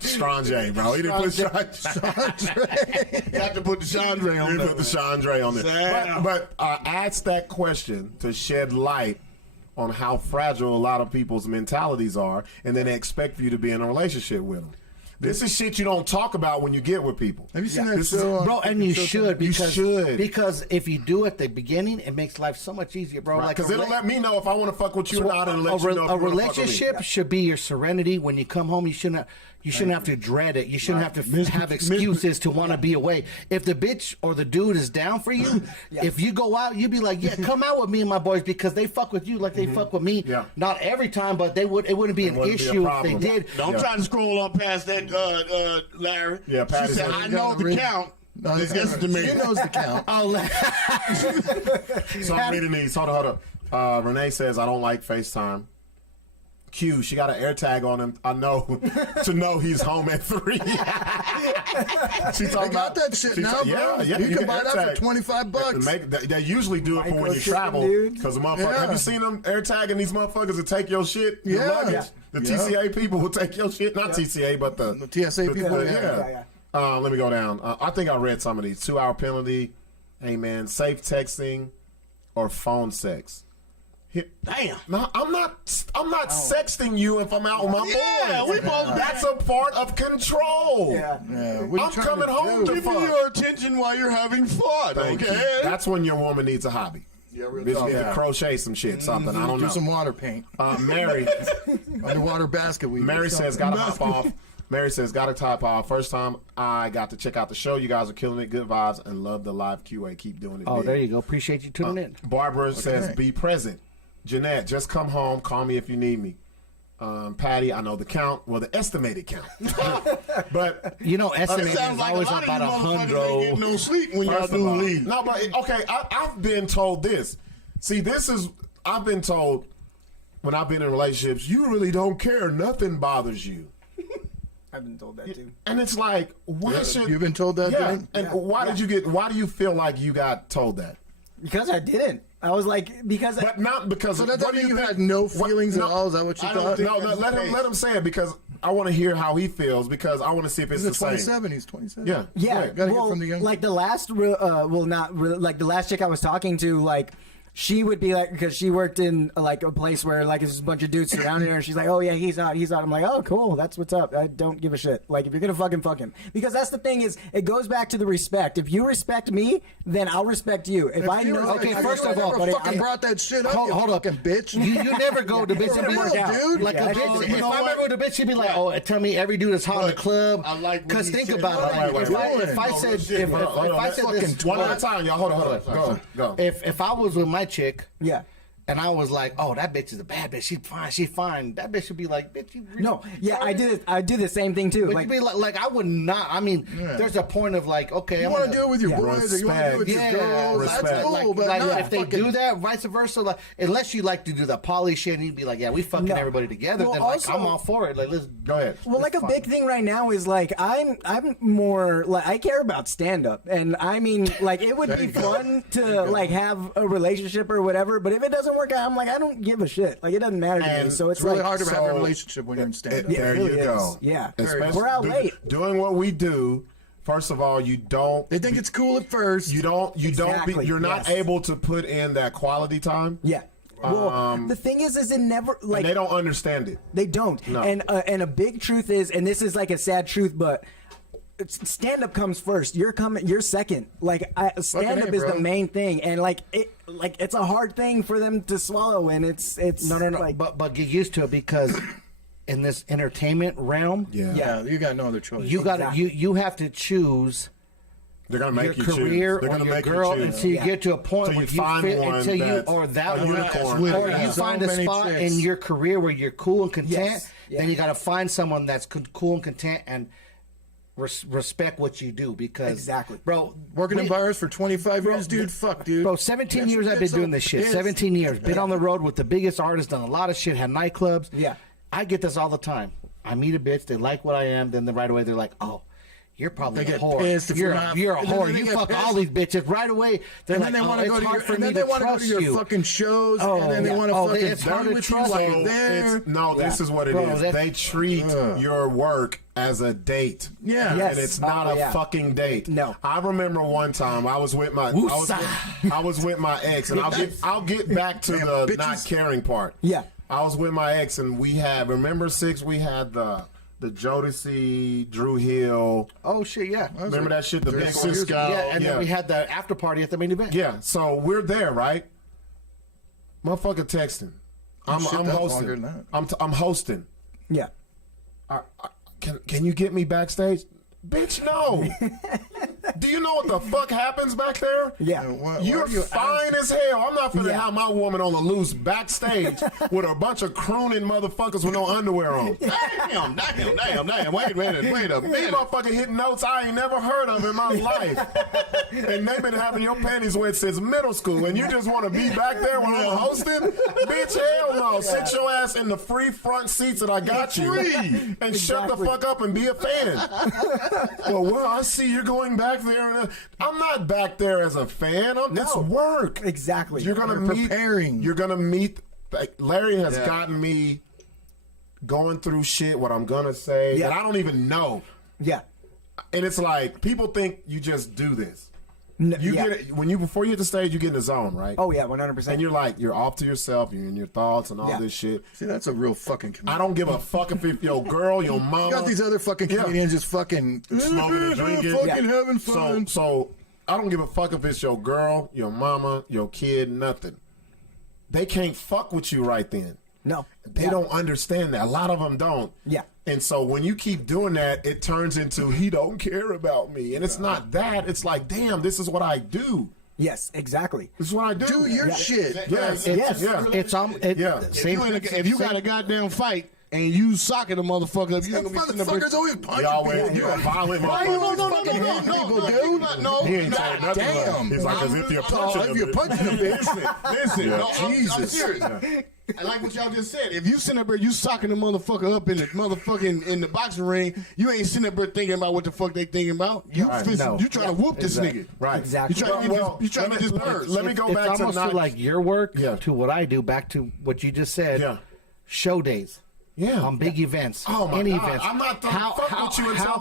Strange, bro. He didn't put Chandre. You have to put the Chandre on He there. put the Chandre on there. Damn. But I asked that question to shed light on how fragile a lot of people's mentalities are, and then they expect you to be in a relationship with them. This is shit you don't talk about when you get with people. Have you seen that This is- show? Bro, and you should should. because if you do at the beginning, it makes life so much easier, bro. Like Because it'll let me know if I want to fuck with you or not, and let a you know if a you wanna fuck with me. relationship should be your serenity. When you come home, you shouldn't have to dread it. You shouldn't have to have excuses to want to be away. If the bitch or the dude is down for you, if you go out, you be like, yeah, come out with me and my boys because they fuck with you like they fuck with me. Yeah. Not every time, but it wouldn't be an wouldn't be a issue if problem. they did. Don't try to scroll on past that, Larry. Yeah, Patty she said, said- I know the count. No, Listen to me. She knows the count. Oh, So I'm reading these. Hold up. Renee says, I don't like FaceTime. Q, she got an air tag on him. I know to know he's home at 3. She They got that shit now, bro. Yeah, You can get buy air that for tag. $25. They usually do it for when you Microchip, travel. dude. Because motherfuckers, Yeah. have you seen them air tagging these motherfuckers to take your shit? Your Yeah. luggage? Yeah. The Yeah. TCA people will take your shit. Not TCA, but the TSA people. yeah. Let me go down. I think I read some of these. 2-hour penalty. Hey man, safe texting or phone sex. Damn. No, I'm not sexting you if I'm out with my Yeah, boys. we supposed to be- That's a part of control. Yeah. Yeah, what you I'm trying coming to home do? to Give me fuck. your attention while you're having fun, Thank you. okay? That's when your woman needs a hobby. Yeah, real Bitch talk. need to crochet some shit, something. I don't Do know. some water paint. Mary, Underwater basket weave. Mary says, gotta hop off. Mary says, gotta top off. First time I got to check out the show. You guys are killing it. Good vibes and love the live QA. Keep doing it. Oh, big. there you go. Appreciate you tuning in. Barbara says, be present. Jeanette, just come home. Call me if you need me. Patty, I know the count. Well, the estimated count. But You know, It estimating sounds is like a always lot of you about motherfuckers ain't 100. getting no sleep when y'all first of do all, leave. no, but okay, I've been told this. See, I've been told when I've been in relationships, you really don't care. Nothing bothers you. I've been told that too. And it's like, why should You've been told that, Yeah. Dane? And why do you feel like you got told that? Because I didn't. I was like, because But not because So of that what doesn't do mean you think- had no what- feelings no, at all? Is that what you I don't thought? think- No, That's let the him case. let him say it because I want to hear how he feels because I want to see if it's He's the same. 27. He's 27. Yeah. yeah, Right, gotta well, get from the young. like the last, like the last chick I was talking to, like she would be like, because she worked in like a place where like there's a bunch of dudes surrounding her, and she's like, oh yeah, he's out. I'm like, oh cool, that's what's up. I don't give a shit. Like if you're gonna fuck him, because that's the thing is, it goes back to the respect. If you respect me, then I'll respect you. If I know, okay, first of all, buddy, fucking brought that shit up. Hold up, bitch. You never go to bitch and be real, dude. like a bitch. If I ever go to bitch, she'd be like, oh, tell me every dude is hot in the club. I like because think about it. If I said this one at a time, y'all. Hold on. Go. If I was with my chick, yeah. And I was like, "Oh, that bitch is a bad bitch. She's fine. That bitch would be like, bitch, you." No, yeah, I do the same thing too. But you'd be like, I would not. I mean, there's a point of like, okay, you want to do it with your boys, or you want to do it with your girls. Respect. That's cool, but if they do that, vice versa. Like, unless you like to do the poly shit, and you'd be like, yeah, we fucking everybody together. Well, then also, like, I'm all for it. Like, let's go ahead. Well, like a big thing right now is like I'm more like I care about stand up, and I mean like it would be fun to like have a relationship or whatever. But if it doesn't work out, I'm like I don't give a shit. Like it doesn't matter to me. So it's really like, hard to have a relationship when you're in stand up. There you go. Yeah, Especially we're out late doing what we do. First of all, you don't. They think it's cool at first. You don't. Exactly, You're not able to put in that quality time. Yeah. Well, the thing is it never like and they don't understand it. They don't. No. And a big truth is, and this is like a sad truth, but stand up comes first. You're second. Like stand up is the main thing, and like it's a hard thing for them to swallow, and it's no. Like, but get used to it because in this entertainment realm, yeah, you got no other choice. You have to choose. They're gonna make your you career choose. They're or gonna your make girl you choose. until you get to a point Until where you you find fit one until you that's or that a one unicorn. or you So find a many spot chicks. in your career where you're cool and content. Yes. Yeah. Then you got to find someone that's cool and content and respect what you do because Exactly. bro. Working in bars for 25 years, dude. Fuck, dude. Bro, 17 years I've been doing this shit. 17 years. Been on the road with the biggest artists, done a lot of shit, had nightclubs. Yeah. I get this all the time. I meet a bitch, they like what I am, then right away they're like, oh, you're probably They a get whore. pissed if You're you're a not- whore. and then You they get fuck pissed. all these bitches right away. They're And like, then they want to it's go to hard your, for and me then they to want to go to trust your you. fucking shows, Oh, and then they yeah. want to Oh, fucking it's be hard to with you trust. while So you're there. this is what it Bro, is. that's- They treat your work as a date. Yeah. Yes. And it's not a yeah. fucking date. No. I remember one time I was with my I was with my ex, and I'll get back to the bitches. not caring part. Yeah. I was with my ex, and we had Sixx. We had the Jodeci, Drew Hill. Oh, shit, yeah. Remember that shit? The big Cisco. Yeah, and then we had the after party at the main event. Yeah, so we're there, right? Motherfucker texting. I'm Shit, that's longer hosting. than that. I'm hosting. yeah. Can you get me backstage? Bitch, no. Do you know what the fuck happens back there? Yeah. You're fine as hell. I'm not finna have my woman on the loose backstage with a bunch of crooning motherfuckers with no underwear on. Damn. Wait a minute. These motherfuckers hitting notes I ain't never heard of in my life. And they've been having your panties wet since middle school, and you just want to be back there when I'm hosting? Bitch, hell no. Sit your ass in the free front seats that I got you. And shut the fuck up and be a fan. Well, I see you're going back there. I'm not back there as a fan. It's work. Exactly. You're gonna meet. Preparing. You're gonna meet. Like, Larry has gotten me going through shit. What I'm gonna say that I don't even know. Yeah. And it's like people think you just do this. No, You get it before you hit the stage. You get in the zone, right? Oh yeah, 100%. And you're off to yourself. You're in your thoughts and all this shit. See, that's a real fucking comedian. I don't give a fuck if your girl, your mama. You got these other fucking comedians just fucking smoking and drinking, fucking having fun. So I don't give a fuck if it's your girl, your mama, your kid, nothing. They can't fuck with you right then. No. They don't understand that. A lot of them don't. Yeah. And so when you keep doing that, it turns into he don't care about me. And it's not that. It's like, damn, this is what I do. Yes, exactly. This is what I do. Do your shit. Yes. Yes. Yeah. If you got a goddamn fight and you socking a motherfucker, if you ain't gonna be sitting up Motherfuckers always punching Y'all people. went, you're a violent Why you motherfucker. No, He ain't saying nothing. Damn. He's like, as if you're punching him. If you're punching a bitch. Listen, Yeah. no, I'm Jesus. serious. I like what y'all just said. If you sitting up there, you socking the motherfucker up in the motherfucking in the boxing ring, you ain't sitting up there thinking about what the fuck they thinking about. You you trying to whoop this nigga. Right. Exactly. You trying to get this purse. Let me go back it's to almost not. like your work Yeah. to what I do. Back to what you just said. Yeah. Show days. Yeah. On big events. Oh, my any God. events. I'm not done fuck with you until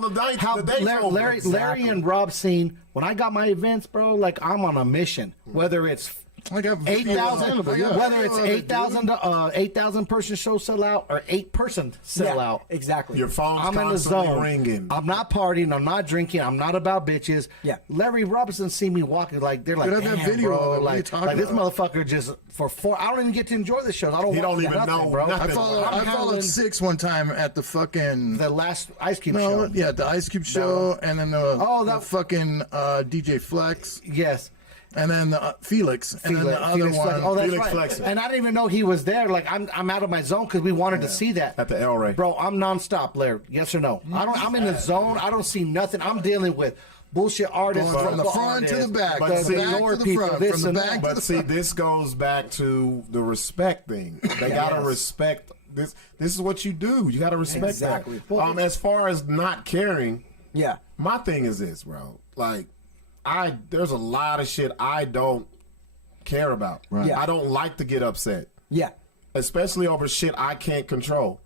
the day's over. Larry and Rob seen when I got my events, bro. Like I'm on a mission. Whether it's I got 8,000, yeah. whether it's 8,000 person show sell out or 8-person sell Yeah, out. exactly. Your phone's I'm in the constantly zone. ringing. I'm not partying. I'm not drinking. I'm not about bitches. Yeah. Larry Robinson see me walking like they're like, Dude, I have damn, that video bro, of it. What are you like talking this about? motherfucker just for 4. I don't even get to enjoy the shows. I don't. He watch don't even nothing, know bro. nothing. I followed handling Sixx one time at the fucking the last Ice Cube no, show. yeah, the Ice Cube show, and then the fucking DJ Flex, Yes. and then the Felix, and then the other Felix one. Flex. Oh, that's Felix right. Flex. And I didn't even know he was there. Like I'm out of my zone because we wanted to see that At the El Rey. Bro, I'm nonstop, Larry. Yes or no? I'm in the zone. I don't see nothing. I'm dealing with bullshit artists Going from the front to the back, But from see- the back lower to the people, front, this from the and back that. to But the see, front. this goes back to the respect thing. They gotta respect this. This is what you do. You gotta respect Exactly. that. As far as not caring, Yeah. my thing is this, bro. Like, there's a lot of shit I don't care about. Right. Yeah. I don't like to get upset, Yeah. especially over shit I can't control.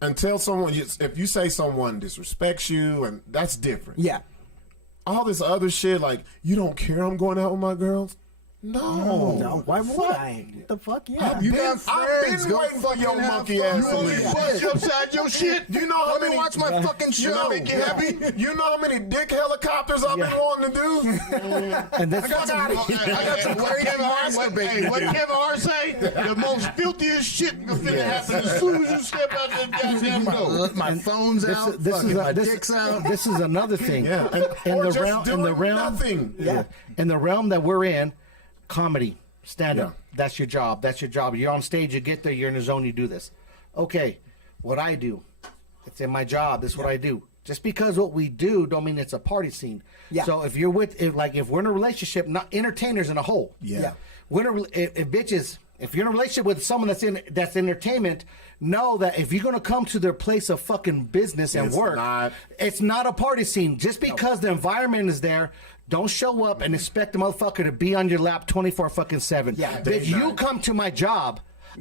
Until someone, if you say someone disrespects you, and that's different. Yeah. All this other shit, like, you don't care I'm going out with my girls? No. No, why would I? What the fuck? Yeah. You I've got been friends. Go waiting for your fucking have monkey fun. ass You to want leave. me to Bust you upside your shit. You know how Let many me watch my fucking you show. know, Make you happy. You know how many dick helicopters I've been wanting to do? And this, I got some What crazy Kevin Hart masturbating. what Kevin Hart say? The most filthiest shit gonna happen as soon as you step out the goddamn door. My phone's out. Fucking my dick's out. This is another thing. Yeah. In Or the just realm, in the doing realm, nothing. Yeah. In the realm that we're in, comedy, stand up. Yeah. That's your job. That's your job. You're on stage. You get there. You're in the zone. You do this. Okay. What I do, it's in my job. This is what I do. Just because what we do don't mean it's a party scene. Yeah. So if you're if we're in a relationship, not entertainers in a whole. Yeah. If bitches, if you're in a relationship with someone that's entertainment, know that if you're gonna come to their place of fucking business and work, it's not a party scene. Just because the environment is there, don't show up and expect the motherfucker to be on your lap 24/7. Yeah. Bitch, you come to my job.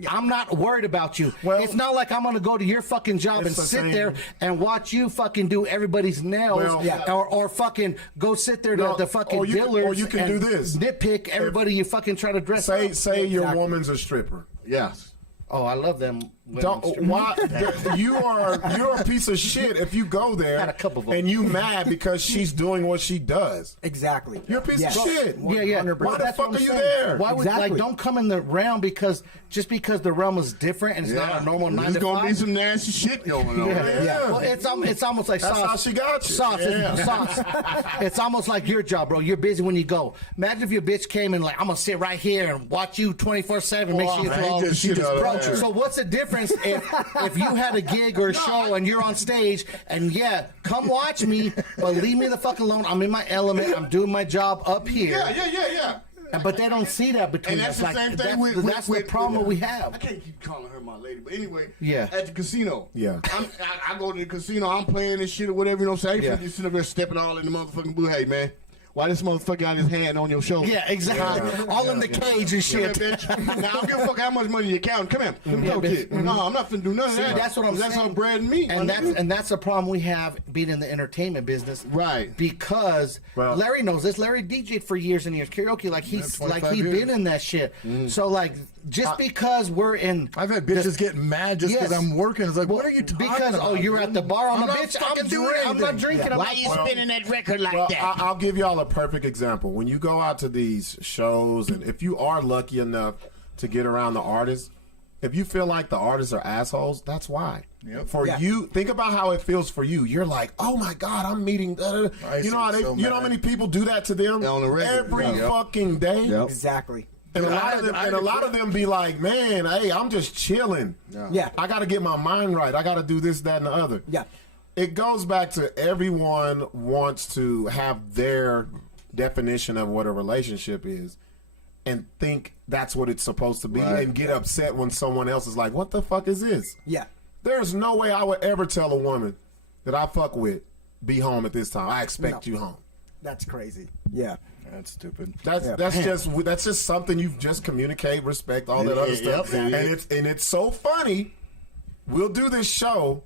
I'm not worried about you. Well, it's not like I'm gonna go to your fucking job and it's the sit same. there and watch you fucking do everybody's nails, or fucking go sit there No, at the fucking or you can- dealers or you can and do this. nitpick everybody you fucking try to dress up. Say your woman's a stripper. Yes. Oh, I love them. women Don't, stripping. why you're a piece of shit if you go there Had a couple of them. and you mad because she's doing what she does. Exactly. You're a piece of shit. Yeah. Why the That's fuck what are I'm you saying. there? Why would Exactly. don't come in the realm because the realm is different and it's not a normal 9 There's to gonna 5. be some nasty shit going on. Yeah. Well, it's almost like That's sauce. how she got you. Sauce, sauce. It's almost like your job, bro. You're busy when you go. Imagine if your bitch came and like, I'm gonna sit right here and watch you 24/7. Make sure you I hate this she shit just out of broke. there. So what's the difference if you had a gig or a show and you're on stage and come watch me, but leave me the fuck alone. I'm in my element. I'm doing my job up here. Yeah. But they don't see that between And that's us. the same thing that's with that's the problem we have. I can't keep calling her my lady, but anyway. Yeah. At the casino. Yeah. I go to the casino. I'm playing this shit or whatever. You know what I'm saying? Yeah. You sitting up there stepping all in the motherfucking boo. Hey man, why this motherfucker got his hand on your shoulder? Yeah, exactly. All in the cage and Come here, shit. bitch. Now I don't give a fuck how much money you count. Come here. Let me go bitch. get. No, I'm not finna do none of See, that. that's what I'm That's saying. on bread and meat. And that's the problem we have being in the entertainment business, Right. Because Well- Larry knows this. Larry DJ'd for years and years karaoke, like he's 25 been years. in that shit. So like just because we're in, I've had bitches getting mad just because Yes. I'm working. It's like, what are you talking because about? you're at the bar on I'm the not bitch. fucking I'm doing I'm not anything. drinking. I'm Why not- you spinning that record like Well, that? I'll give y'all a perfect example. When you go out to these shows, and if you are lucky enough to get around the artists, if you feel like the artists are assholes, that's why. Yep. For you, think about how it feels for you. You're like, oh my god, I'm meeting. I You know how see, so you know how mad. many people do that to them On the regular. every Yep. fucking day. Exactly. And a Yeah, lot of them, I and a lot of them be like, man, hey, I'm just chilling. Yeah. I got to get my mind right. I got to do this, that, and the other. Yeah. It goes back to everyone wants to have their definition of what a relationship is and think that's what it's supposed to be and get upset when someone else is like, what the fuck is this? Yeah. There's no way I would ever tell a woman that I fuck with, be home at this time. I expect you home. That's crazy. Yeah. That's stupid. That's just something you just communicate, respect, all that other stuff. Yep. And it's so funny. We'll do this show,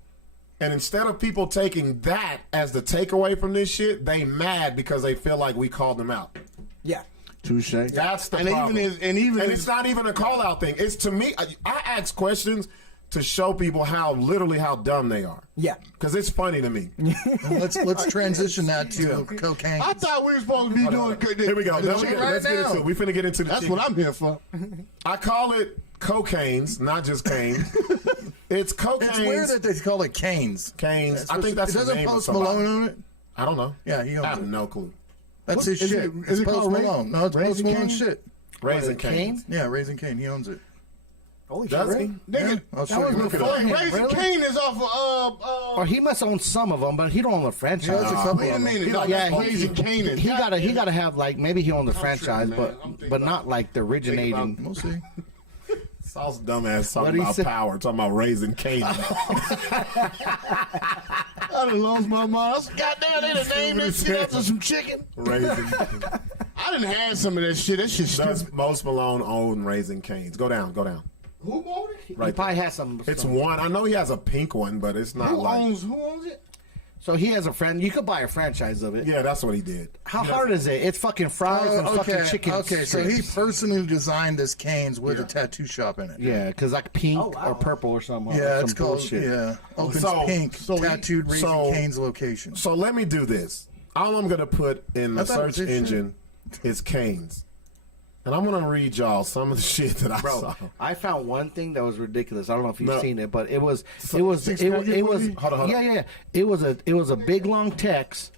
and instead of people taking that as the takeaway from this shit, they mad because they feel like we called them out. Yeah. Touche. That's the and problem. Even it's not even a call out thing. It's to me. I ask questions to show people how dumb they are. Yeah, because it's funny to me. Let's transition that to cocaine. I thought we were supposed to be doing. Here we go. Let's get into it. We finna get into the. That's what I'm here for. I call it co-canes, not just canes. It's co-canes. It's weird that they call it canes. Canes. I think that's the doesn't name Post of somebody. Malone on it. I don't know. Yeah, he owns I have it. no clue. That's his shit. Is it Post called Malone? No, it's Post Raising Malone Cane? shit. Raising Canes. Yeah, Raising Cane. He owns it. holy Does shit! he? Nigga, I'll show you. was before him. Raising Really? Cane is off of Or he must own some of them, but he don't own the franchise. He owns a couple wait a of them. minute. No, Yeah, that's Raising Cane. He gotta have like maybe he owned the franchise, man. I'm thinking but not like the originating. We'll see. Sauce dumbass What'd talking he about say? power, talking about raising Canes. I done lost my mind. Goddamn, they done named that shit after some chicken. Raising. I done had some of that shit. That shit Does stupid. Most Malone own Raising Canes? Go down. Who bought it? He Right. probably has some. It's some- one. I know he has a pink one, but it's not Who like. owns it? So he has a friend. You could buy a franchise of it. Yeah, that's what he did. How hard is it? It's fucking fries and fucking chicken. Okay, so he strips. personally designed this canes with a tattoo shop in it. Yeah, because like pink Oh, wow. or purple or something. Yeah, or it's some called bullshit. Opens So- Pink so he- tattooed Raising so- Cane's location. So let me do this. All I'm gonna put in the I thought it was search his engine is Canes, and I'm gonna read y'all some of the shit that I saw. I found one thing that was ridiculous. I don't know if you've No. seen it, but it was So- it was Six it, Figure it was movie? Hold on. yeah. It was a big long text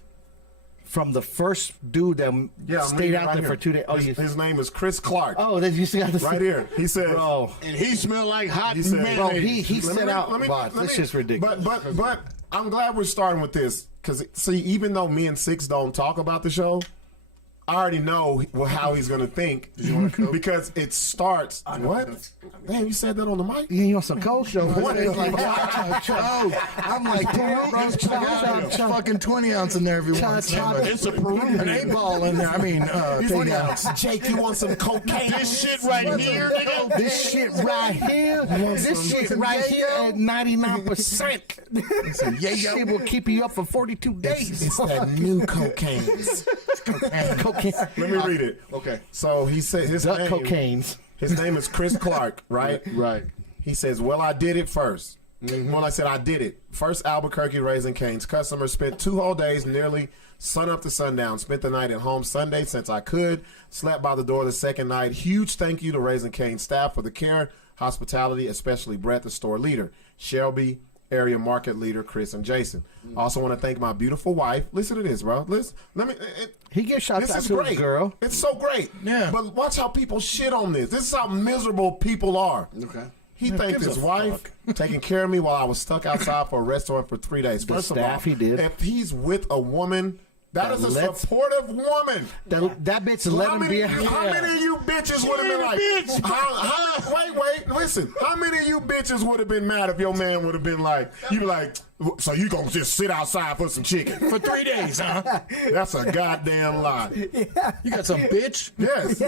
from the first dude that I'm stayed reading out right there here. for 2 days. Oh, his name is Chris Clark. oh, then you see got the Right here. He says. bro. And he smelled like hot He said- mayonnaise. Bro, he Let set me- out. let me- Boss, let this me- shit's ridiculous. But I'm glad we're starting with this because see, even though me and Sixx don't talk about the show, I already know how he's gonna think because it starts. What? Damn, you said that on the mic. Yeah, you want some coke? What is Like, I'm like, damn, bro, I got a fucking 20 ounce in there if you want some. It's a Peruvian. An 8-ball in there. I mean, 20 ounce. Jake, you want some cocaine? This shit right here, nigga. This shit right here, this shit right here at 99%. This shit will keep you up for 42 days. It's that new cocaine. Cocaine. Let me read it. Okay. So he said his Duck name. cocaines. His name is Chris Clark, right? Right. He says, well, I did it first. Well, I said I did it. First Albuquerque Raising Cane's customers spent 2 whole days, nearly sun up to sundown. Spent the night at home Sunday since I could. Slept by the door the second night. Huge thank you to Raising Cane staff for the care, hospitality, especially Brett, the store leader, Shelby, area market leader, Chris and Jason. Also want to thank my beautiful wife. Listen to this, bro. Listen, let me. He gets shots This out is to great, his girl. It's so great. Yeah. But watch how people shit on this. This is how miserable people are. Okay. He thanked gives his a wife taking care of me while I was stuck outside for a restaurant for 3 days. First of all, staff he did. if he's with a woman, that is a lets- supportive woman. That bitch let him be. How many of you bitches would have been like, wait, listen. How many of you bitches would have been mad if your man would have been like, you be like, so you gonna just sit outside for some chicken? For 3 days, huh? That's a goddamn lie. You got some bitch? Yes.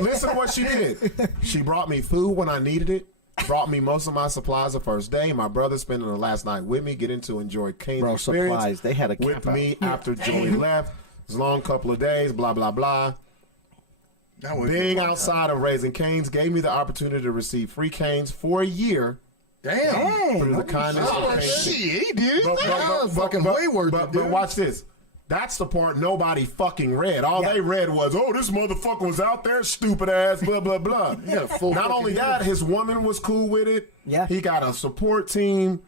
Listen to what she did. She brought me food when I needed it. Brought me most of my supplies the first day. My brother spending the last night with me, getting to enjoy Kane's Bro, experience supplies. They had a with camp out. me after Joey left. It was a long couple of days, blah, blah, blah. That was- Being outside of Raising Cane's gave me the opportunity to receive free canes for a year Damn. through the kindness of Oh, Cane. shit, he did his But- thing. but- fucking way worth it, but dude. watch this. That's the part nobody fucking read. All they read was, oh, this motherfucker was out there, stupid ass, blah, blah, blah. got a full Not only fucking that, his woman was cool with it. Yeah. He got a support team.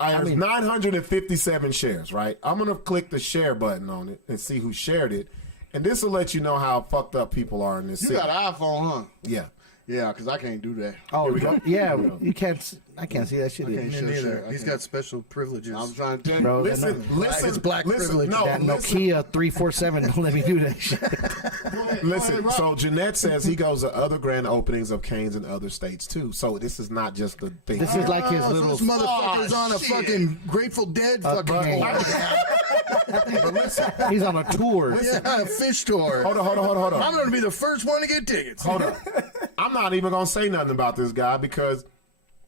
There's 957 shares, right? I'm going to click the share button on it and see who shared it. And this will let you know how fucked up people are in this You city. got an iPhone, huh? Yeah. Yeah, because I can't do that. Oh, we go. yeah. You can't. I can't see that shit. can't Me Sure, neither. sure. He's got special privileges. I'm trying to tell you. Bro, Listen, listen. It's black listen, privilege. No, That listen. Nokia 347 don't let me do that shit. Listen, so Jeanette says he goes to other grand openings of Canes in other states too. So this is not just the thing. This is like his Oh, so little. this motherfucker's on a shit. fucking Grateful Dead fucking but- tour. But listen, He's on a tour. Yeah, a fish tour. hold on. I'm going to be the first one to get tickets. Hold on. I'm not even gonna say nothing about this guy because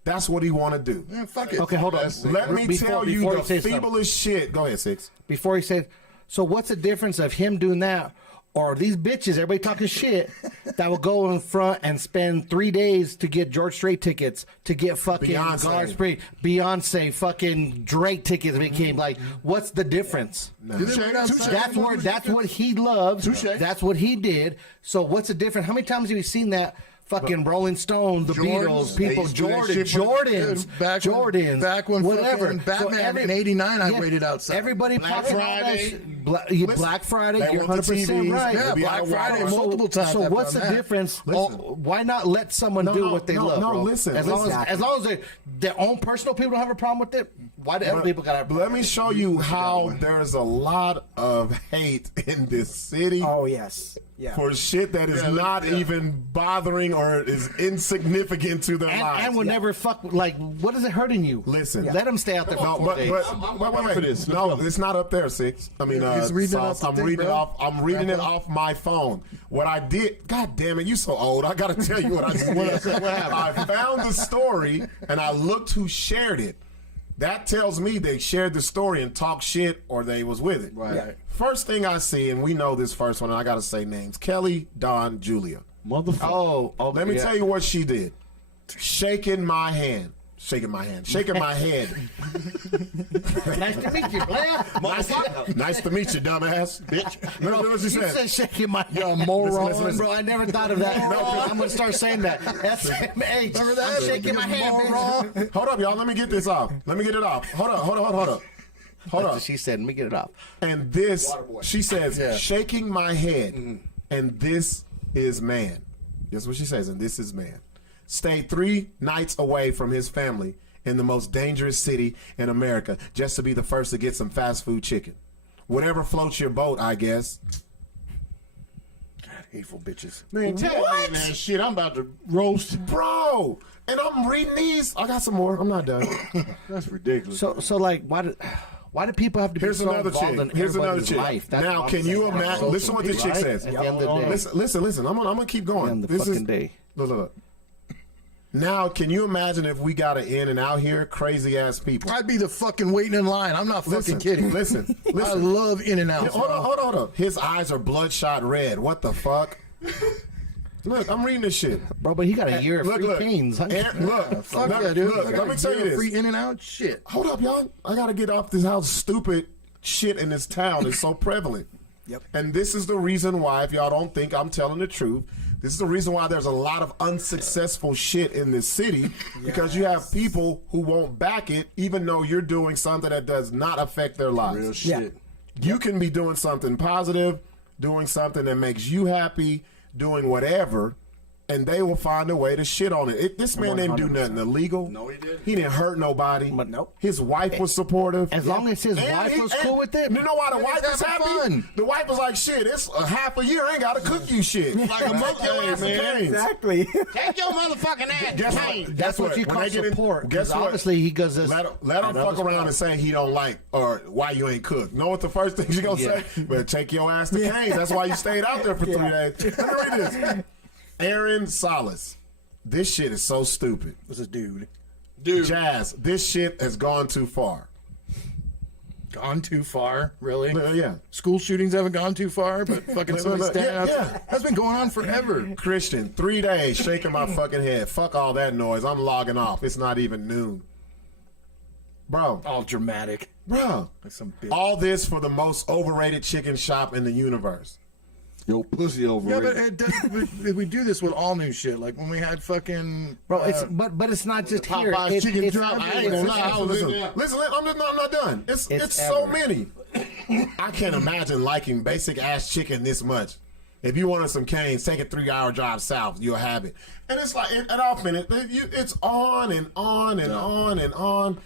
that's what he want to do. Yeah, fuck it. Okay, hold on. Let me tell you before the he says something. feeblest shit. Go ahead, Sixx. Before he said, so what's the difference of him doing that or these bitches, everybody talking shit, that will go in front and spend 3 days to get George Strait tickets, to get fucking Garth Brooks, Beyonce, fucking Drake tickets became like, what's the difference? No. That's what he loves. That's what he did. So what's the difference? How many times have you seen that? Fucking Rolling Stones, the Beatles, people, Jordans, back when whatever. Batman in '89, I waited outside. Everybody Black talking Friday. about that Black Friday. You're 100% right. Yeah, Black Friday multiple times. So what's the difference? Why not let someone do what they love? No, listen. As long as their own personal people don't have a problem with it, why do other people got to have a problem? Let me show you how there's a lot of hate in this city. Oh, yes. Yeah. For shit that is not even bothering or is insignificant to their lives. And will never fuck, like, what is it hurting you? Listen. Let them stay out there for 4 days. Wait for this. No, it's not up there, Sixx. I mean, I'm reading it off my phone. What I did, God damn it, you so old. I got to tell you what I did. I found the story and I looked who shared it. That tells me they shared the story and talked shit or they was with it. Right. Yeah. First thing I see, and we know this first one, and I got to say names. Kelly, Dawn, Julia. Motherfucker. Oh, let me tell you what she did. Shaking my hand. Shaking my head. Nice to meet you, Blair. Nice to meet you, dumbass. Bitch. Look what she said. Said shaking my head. You're a moron. Listen. Bro, I never thought of that. I'm going to start saying that. SMH. Remember that? I'm shaking my hand, bro. Hold up, y'all. Let me get this off. Let me get it off. Hold up. Hold up. She said, let me get it off. And this, she says, shaking my head, and this is man. That's what she says, and this is man. Stayed 3 nights away from his family in the most dangerous city in America just to be the first to get some fast food chicken. Whatever floats your boat, I guess. God, hateful bitches. Man, tell me that shit. I'm about to roast. Bro, and I'm reading these. I got some more. I'm not done. That's ridiculous. So like, why do people have to be so involved in everybody's life? That's now, can you imagine? Listen what this chick says. At the end of the day. Listen. I'm gonna keep going. At the end of the fucking day. Look. Now, can you imagine if we got an in and out here, crazy ass people? I'd be the fucking waiting in line. I'm not fucking kidding. Listen. I love in and out. Hold on. His eyes are bloodshot red. What the fuck? Look, I'm reading this shit, bro. But he got a year of free canes. Look, let me tell you this. Free in and out shit. Hold up, y'all. I gotta get off this. How stupid shit in this town is so prevalent. Yep. And this is the reason why, if y'all don't think I'm telling the truth, this is the reason why there's a lot of unsuccessful shit in this city, because you have people who won't back it, even though you're doing something that does not affect their lives. Real shit. You can be doing something positive, doing something that makes you happy, doing whatever, and they will find a way to shit on it. This man didn't do nothing illegal. No, he didn't. He didn't hurt nobody. But nope. His wife was supportive. As long as his wife was cool with it. You know why the wife was happy? fun. The wife was like, shit, it's a half a year. I ain't got to cook you shit. Like a monkey, man. Exactly. Take your motherfucking ass. Guess Hey. what? That's what you When call they get in- support. guess what? Obviously, he goes this. Let him fuck around and say he don't like or why you ain't cooked. Know what the first thing you gonna say? Better take your ass to Canes. That's why you stayed out there for 3 days. Let me read this. Aaron Salas. This shit is so stupid. What's this dude? Jazz, this shit has gone too far. Gone too far, really? Yeah. School shootings haven't gone too far, but fucking somebody standing yeah. That's been going on forever. Christian, 3 days shaking my fucking head. Fuck all that noise. I'm logging off. It's not even noon. Bro. All dramatic. Bro. Like some bitch. All this for the most overrated chicken shop in the universe. Yo, pussy Yeah, overrated. but we do this with all new shit. Like when we had fucking Bro, it's but it's not just here. Popeyes chicken It's drop. I ain't gonna lie. I was in there. Listen, I'm not done. It's so many. I can't imagine liking basic ass chicken this much. If you wanted some Canes, take a 3-hour drive south. You'll have it. And it's like, at all minute, it's on and on and on and on.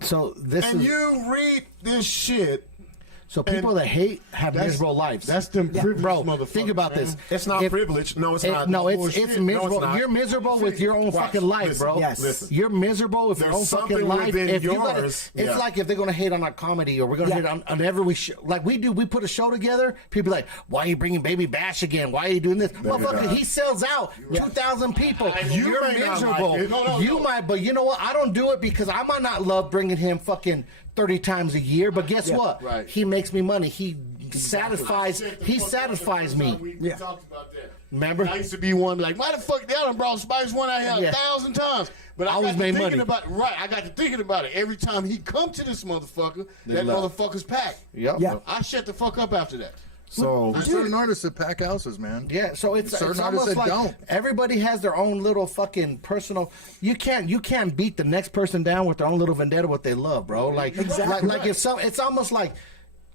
So this And is you read this shit. so people that hate have miserable lives. That's them privileged Bro, motherfuckers. think about man. this. It's not If- privilege. No, it's not. No, it's Bullshit. miserable. No, it's not. You're miserable with your own Watch. fucking life, Listen, bro. Yes. listen. You're miserable with your There's own fucking something life. within If you gotta, yours. it's Yeah. like if they're gonna hate on our comedy or we're gonna hate on every we like we do. We put a show together. People are like, why are you bringing Baby Bash again? Why are you doing this? Motherfucker, he sells out 2,000 people. You're may not miserable. like it. No. You might, but you know what? I don't do it because I might not love bringing him fucking 30 times a year. But guess what? Right. He makes me money. He satisfies. He satisfies me. We talked about that. Remember? I used to be one like, why the fuck they done brought Spice One out here 1,000 times? But I Always got to made thinking money. about it. Right, I got to thinking about it. Every time he come to this motherfucker, that motherfucker's packed. Yep. Yeah. I shut the fuck up after that. So There's certain artists that pack houses, man. Yeah, so it's Certain almost artists that like don't. everybody has their own little fucking personal. You can't beat the next person down with their own little vendetta, what they love, bro. Like like if some, it's almost like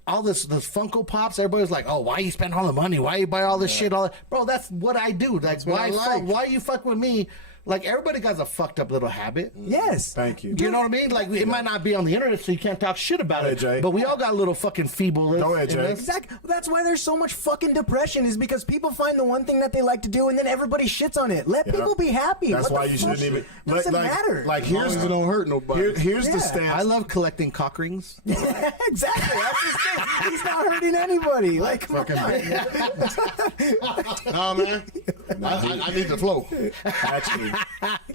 all this Funko Pops. Everybody's like, oh, why you spend all the money? Why you buy all this shit? All that? Bro, that's what I do. Like, what I like. why you fuck with me? Like everybody got a fucked up little habit. Yes. thank you. You know what I mean? Like it might not be on the internet, so you can't talk shit about it. Jay. But we all got little fucking feeble. Go ahead, Jay. Exactly. That's why there's so much fucking depression, is because people find the one thing that they like to do and then everybody shits on it. Let people be happy. That's What why the you fuck? shouldn't even. Doesn't matter. Like As long here's as it don't hurt nobody. here's the Yeah. stance. I love collecting cock rings. Exactly. That's his thing. He's not hurting anybody. Like, Fucking Nah, man. I need the flow. Actually,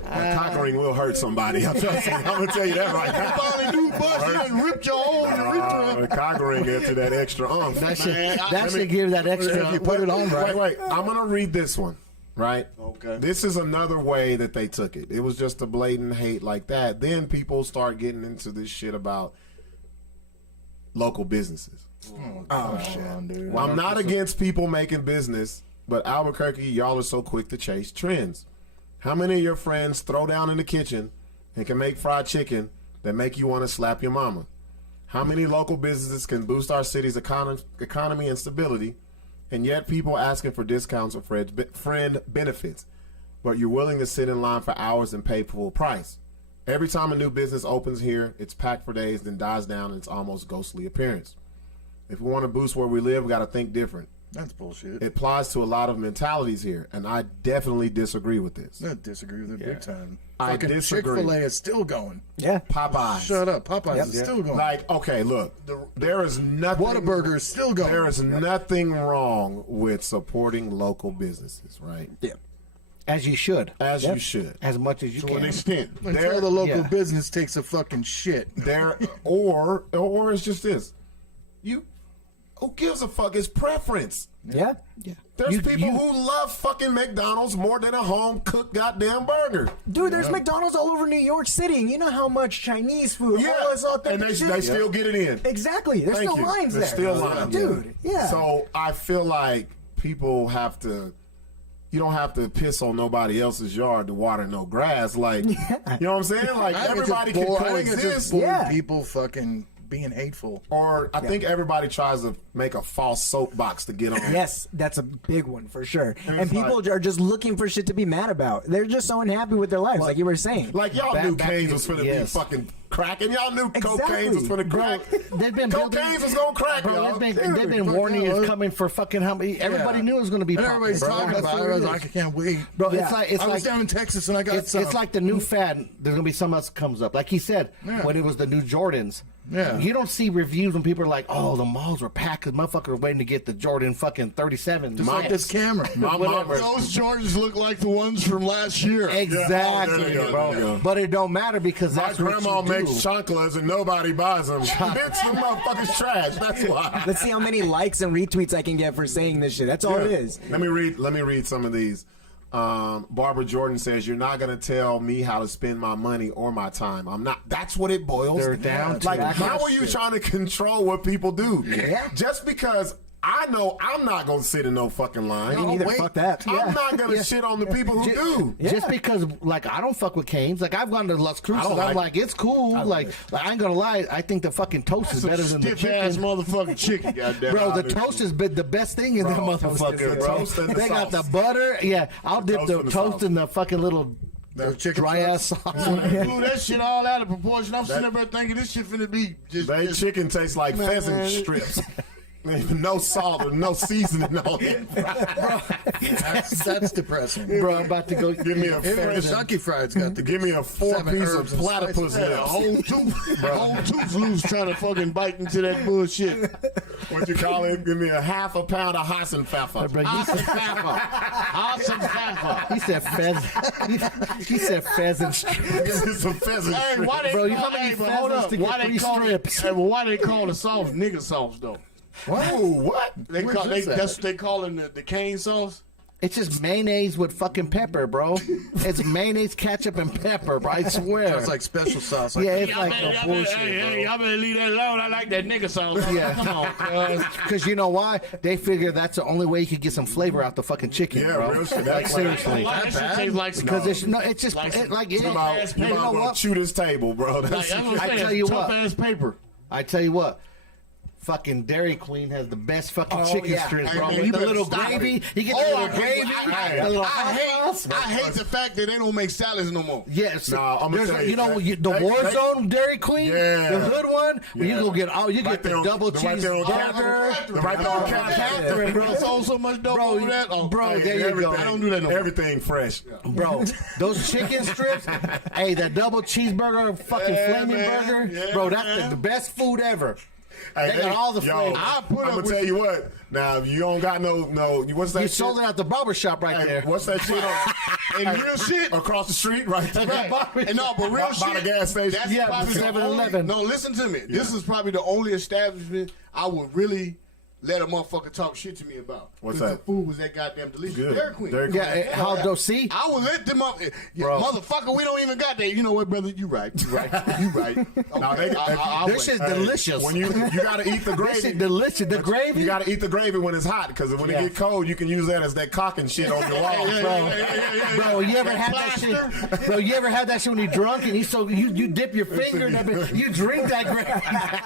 a cock ring will hurt somebody. I'm gonna tell you that right now. Finally do bust you and ripped your hole in the urethra. A cock ring into that extra umph. That should, Man, that should give that extra. If you put it on right. Wait. I'm gonna read this one. Right. Okay. This is another way that they took it. It was just a blatant hate like that. Then people start getting into this shit about local businesses. Oh shit, dude. I'm not against people making business, but Albuquerque, y'all are so quick to chase trends. How many of your friends throw down in the kitchen and can make fried chicken that make you want to slap your mama? How many local businesses can boost our city's economy and stability, and yet people asking for discounts or friend benefits, but you're willing to sit in line for hours and pay full price? Every time a new business opens here, it's packed for days, then dies down, and it's almost ghostly appearance. If we want to boost where we live, we got to think different. That's bullshit. It applies to a lot of mentalities here, and I definitely disagree with this. I disagree with it big time. I Fucking disagree. Chick-fil-A is still going. yeah. Popeyes. Shut up. Popeyes is still going. Like, okay, look, there is nothing. Whataburger is still going. There is nothing wrong with supporting local businesses, right? Yeah. As you should. As you should. As much as you To an can. extent. Until the local yeah. business takes a fucking shit. There, or it's just this. Who gives a fuck? It's preference. Yeah. Yeah. There's people who love fucking McDonald's more than a home cooked goddamn burger. Dude, there's McDonald's all over New York City, and you know how much Chinese food, Yeah, all this authentic and they shit. still get it in. Exactly. There's Thank still you. lines There's there. still lines. Dude, yeah. So I feel like people have to. You don't have to piss on nobody else's yard to water no grass. Like, you know what I'm saying? Like, I think it's everybody just can bored. I think it's just coexist. bored Yeah. people fucking being hateful. Or I think everybody tries to make a false soapbox to get on. Yes, that's a big one for sure. And it's people like- are just looking for shit to be mad about. They're just so unhappy with their lives, like you were saying. Like, y'all Back- knew back Canes to- was finna yes. be fucking cracking. Y'all knew Exactly. Cocaines was finna crack. They've been building. Cocaines was gonna crack, Bro, y'all. they've been fuck warning yeah. it's coming for fucking how many? Everybody knew it was going to be. And everybody's popping, bro. talking That's about what it. I was is. like, I can't wait. Bro, Yeah. it's like I was down in Texas and I got some. it's like the new fad. There's gonna be something else comes up. Like he said, when it was the new Jordans. Yeah. You don't see reviews when people are like, "Oh, the malls were packed because motherfuckers were waiting to get the Jordan fucking 37." just like this camera. My mama, Those Jordans look like the ones from last year. Exactly, there you go, bro. there you go. But it don't matter because my that's what grandma you makes do. chanclas and nobody buys them. Bitch, some motherfuckers trash. That's why. Let's see how many likes and retweets I can get for saying this shit. That's all it is. Let me read some of these. Barbara Jordan says, "You're not gonna tell me how to spend my money or my time. I'm not." That's what it boils They're down to Like, that how are you trying to control what people do? Yeah. Just because I know I'm not gonna sit in no fucking line. Me neither. wait. Fuck that. I'm Yeah. not gonna shit on the people who do. Just because, like, I don't fuck with Canes. Like, I've gone to Las Cruces. I don't I'm like like, it's cool. Like, I ain't gonna lie. I think the fucking toast is better than the Stiff ass chicken. motherfucking chicken, goddamn. Bro, the toast is the best thing in that motherfucker, the bro. toast and the They got the sauce. butter. Yeah, I'll dip toast the and the toast sauce. in the fucking little The chicken dry ass sauce. Blew that shit all out of proportion. I'm sitting there thinking this shit finna be just. That chicken tastes like pheasant strips. No salt or no seasoning on it. That's depressing. Bro, I'm about to go. Give me a Even fresh. Kentucky Fried's got the Give me a 4-piece of herbs and platypus spices. Yeah, whole tooth loose trying to fucking bite into that bullshit. What you call it? Give me a half a pound of Hassenpfeffer. Bro, you said, Awesome pfeffer. he said pheasant. He said pheasant strips. It's a pheasant Hey, strip. why they Bro, you call, know how many hey, but hold pheasants up. to get Why they 3 call strips? Hey, but why they call the sauce nigga sauce though? What? They call that's what they calling the cane sauce. It's just mayonnaise with fucking pepper, bro. It's mayonnaise, ketchup, and pepper, bro. I swear. It's like special sauce. Yeah, it's like y'all no bullshit, hey, y'all better leave that alone. I like that nigga sauce. Yeah. Come on, because you know why? They figure that's the only way you could get some flavor out the fucking chicken, Yeah, bro. real shit. Like, That's seriously. That shit tastes like some. Because it's just Like some- like You Ass paper. you know gonna what? chew this table, bro. Like, That's, that's what I'm I saying. tell you Tough what. ass paper. I tell you what. Fucking Dairy Queen has the best fucking chicken yeah. strips, Hey, bro. man, With you the better little stop gravy. it. You get Oh, the little I hate- gravy. I- the little I hot sauce. I hate the fact that they don't make salads no more. Yes, Nah, I'ma there's tell you you, know they- the they- Warzone Dairy Queen, Yeah. the hood one. Where you Yeah. go get you Right get there the on- double the right there on cheeseburger. Right there on Catherine, bro. I sold so much dope over that. Oh, Bro, hey, there you go. I don't do that no more. Everything fresh. Bro, those chicken strips, hey, that double cheeseburger, fucking Yeah, flaming man. burger, Yeah, bro, that's man. the best food ever. Hey, They got all the flavor. I put I'm up gonna with tell you what. Now, if you don't got no, what's that You shit? sold it at the barber shop right Hey, there. what's that shit on? And real shit. Across the street, right there. Right. And no, but real By shit. the gas station. That's Yeah, probably the 7-Eleven. only- No, listen to me. This is probably the only establishment I would really let a motherfucker talk shit to me about. What's 'Cause that? The food was that goddamn delicious. Good. Dairy Queen. Dairy Queen. Yeah, how do see? I would let them up. Bro. Motherfucker, we don't even got that. You know what, brother? You right. You right. You right. No, they- This shit's delicious. When you gotta eat the This gravy. shit delicious. The gravy. You gotta eat the gravy when it's hot, because when Yeah. it get cold, you can use that as that cocking shit on your wall. Bro, you ever had that shit? Bro, you ever had that shit when you're drunk and you dip your finger in that bit, you drink that gravy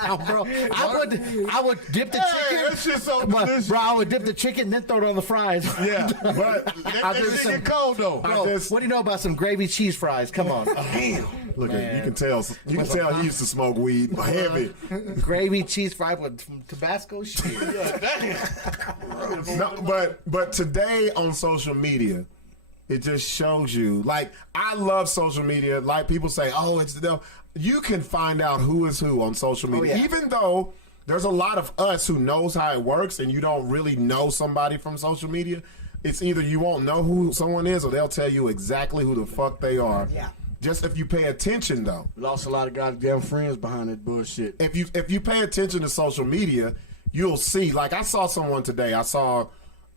down, bro. I would dip the Hey, chicken. that shit's so But, delicious. bro, I would dip the chicken and then throw it on the fries. Yeah, but I That just shit get cold though. Bro, just- what do you know about some gravy cheese fries? Come on. look at you can tell he used to smoke weed heavy. Gravy cheese fries with Tabasco shit. No, but today on social media, it just shows you. Like, I love social media. Like, people say, "Oh, it's the devil." You can find out who is who on social media, yeah. even though there's a lot of us who knows how it works, and you don't really know somebody from social media. It's either you won't know who someone is, or they'll tell you exactly who the fuck they are. Yeah. Just if you pay attention, though. Lost a lot of goddamn friends behind that bullshit. If you pay attention to social media, you'll see. Like, I saw someone today. I saw,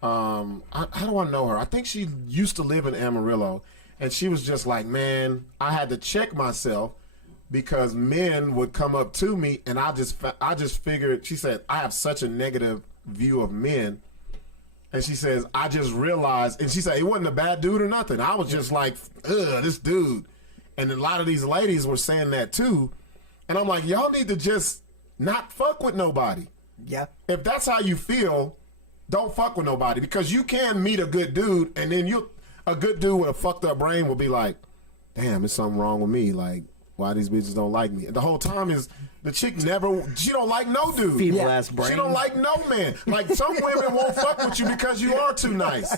how do I know her? I think she used to live in Amarillo, and she was just like, man, I had to check myself because men would come up to me, and I just figured. She said, I have such a negative view of men. And she says, I just realized, and she said, it wasn't a bad dude or nothing. I was just like, ugh, this dude. And a lot of these ladies were saying that too. And I'm like, y'all need to just not fuck with nobody. Yeah. If that's how you feel, don't fuck with nobody. Because you can meet a good dude, and then a good dude with a fucked up brain will be like, damn, there's something wrong with me. Like, why these bitches don't like me? And the whole time is, the chick she don't like no dude. Feeble ass brain. She don't like no man. Like, some women won't fuck with you because you are too nice.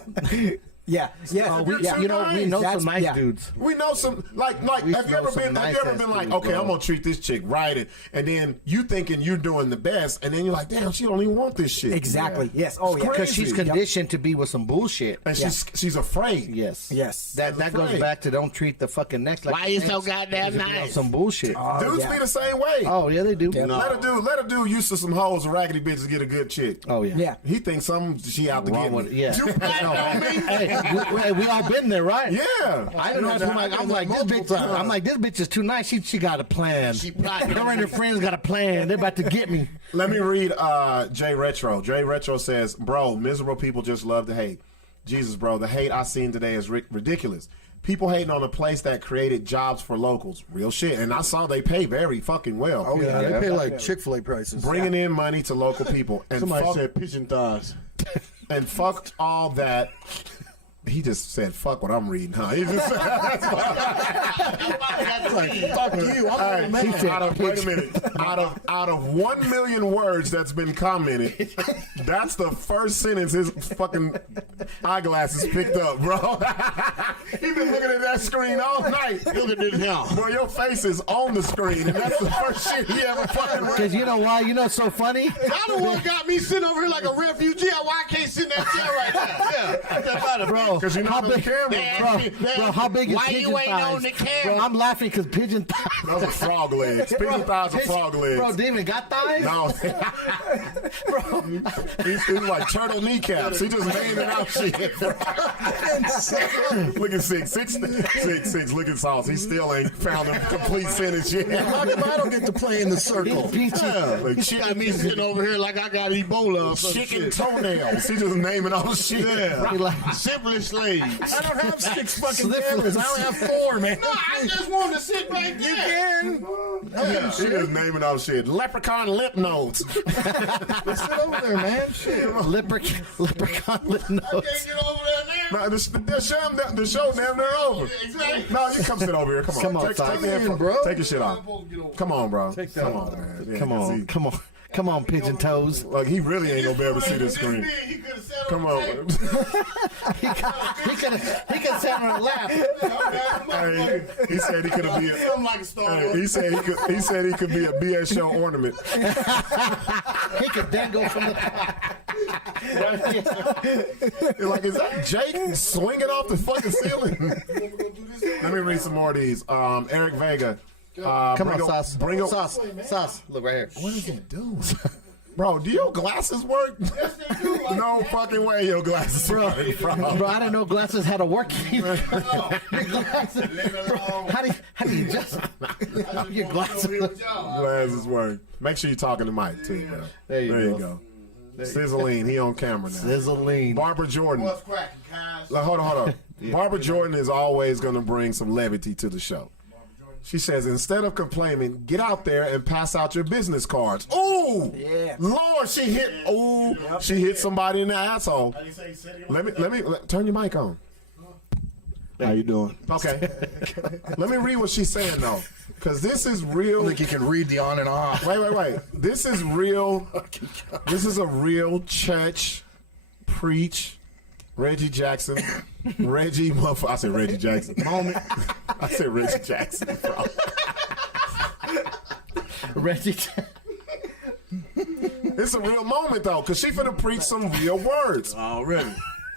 Yeah. Yeah. Oh, we You're too we know That's- some nice yeah. dudes. We know some like We have you know ever some been nice-ass like, dudes, okay, bro. I'm gonna treat this chick right, and then you thinking you're doing the best, and then you're like, damn, she don't even want this shit. Exactly. Yes. Oh, yeah. Because she's Crazy. conditioned to be with some bullshit. And she's afraid. Yes. Yes. That goes afraid. back to don't treat the fucking next like Why you so snakes. goddamn You know, nice? some bullshit. Dudes yeah. be the same way. Oh yeah, they do. Let a dude used to some hoes and raggedy bitches get a good chick. Oh yeah. Yeah. He thinks she out to Wrong get with, me. yeah. You know me? Hey, we all been there, right? Yeah. I don't know. I'm like this bitch is too nice. She got a plan. She plotting Her on and her me. friends got a plan. They're about to get me. Let me read Jay Retro. Jay Retro says, bro, miserable people just love to hate. Jesus, bro, the hate I seen today is ridiculous. People hating on a place that created jobs for locals. Real shit. And I saw they pay very fucking well. Oh yeah, they pay like Chick-fil-A prices. Bringing in money to local people. And Somebody fuck, said pigeon thighs. and fuck all that. He just said, fuck what I'm reading, huh? He just said, Fuck you. I'm Hey, wait a minute. Out of 1 million words that's been commented, that's the first sentence his fucking eyeglasses picked up, bro. He been looking at that screen all night. Look at this now. Bro, your face is on the screen, and that's the first shit he ever fucking read. Because you know why? You know what's so funny? Y'all the one got me sitting over here like a refugee. Why I can't sit in that chair right now? Yeah. What's that about it, Bro, Bro, because you're not on the camera. Bro, how big is Why pigeon you ain't thighs? on the camera? Bro, I'm laughing because pigeon thighs. Those are frog legs. Pigeon thighs are frog legs. Bro, Damon got thighs? No. He's like turtle kneecaps. He just naming out shit. Look at Sixx. Look at Sauce. He still ain't found a complete sentence yet. How come I don't get to play in the circle? Like She got me sitting over here like I got Ebola or some chicken shit. toenails. He just naming all shit. Yeah. Simply slaves. I don't have 6 fucking cameras. I only have 4, man. No, I just wanted to sit right there. You can. Yeah, he just naming all shit. Leprechaun lip notes. Sit over there, man. Shit. Leprechaun lip notes. Can't get over there now. No, the show damn near over. Exactly. No, you come sit over here. Come on. Come on, take Sauce. the headphone- bro. Take your shit off. Come on, bro. Come on, man. Yeah, Come on, see, come on. Come on, pigeon toes. Like, he really ain't gonna be able to see this screen. He could have sat Come on on. He could sit on her lap. Hey, he said he could be a. Something like a Star Hey, Wars. he said he could be a BS show ornament. He could dangle from the top. Like, is that Jake swinging off the fucking ceiling? Let me read some more of these. Eric Vega. Come on, Sauce. Bring up. Sauce. Look right here. What is he doing? Bro, do your glasses work? No fucking way your glasses work. Bro, I didn't know glasses had a work. Your glasses. Bro, how do you adjust your glasses? Glasses work. Make sure you're talking to Mike too, bro. There you go. Sizzling, he on camera now. Sizzling. Barbara Jordan. What's cracking, guys? Like, hold on. Barbara Jordan is always going to bring some levity to the show. She says, instead of complaining, get out there and pass out your business cards. Ooh, Yeah. Lord, she hit. Ooh, she hit somebody in the asshole. Let me turn your mic on. How you doing? Okay. Let me read what she's saying though, because this is real. I think you can read the on and off. Wait. This is real. This is a real church preach. Reggie Jackson. Reggie motherfucker. I said Reggie Jackson. Moment. I said Reggie Jackson, bro. Reggie. It's a real moment though, because she finna preach some real words. Already.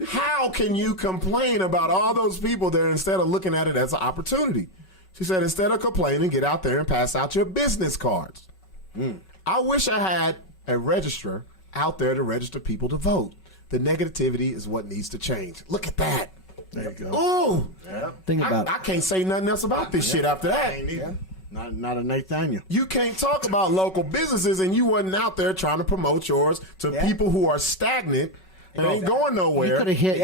How can you complain about all those people there instead of looking at it as an opportunity? She said, instead of complaining, get out there and pass out your business cards. I wish I had a registrar out there to register people to vote. The negativity is what needs to change. Look at that. There you go. Ooh. Think about it. I can't say nothing else about this shit after that. Ain't either. Not a Nathaniel. You can't talk about local businesses and you wasn't out there trying to promote yours to people who are stagnant and ain't going nowhere. You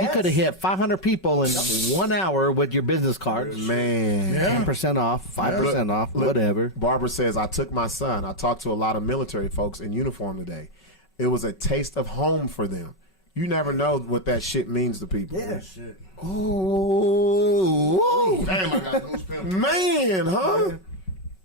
could have hit 500 people in 1 hour with your business cards. Man. 10% off, 5% off, whatever. Barbara says, I took my son. I talked to a lot of military folks in uniform today. It was a taste of home for them. You never know what that shit means to people. Yeah. Shit. Ooh. Damn, I got goosebumps. Man, huh?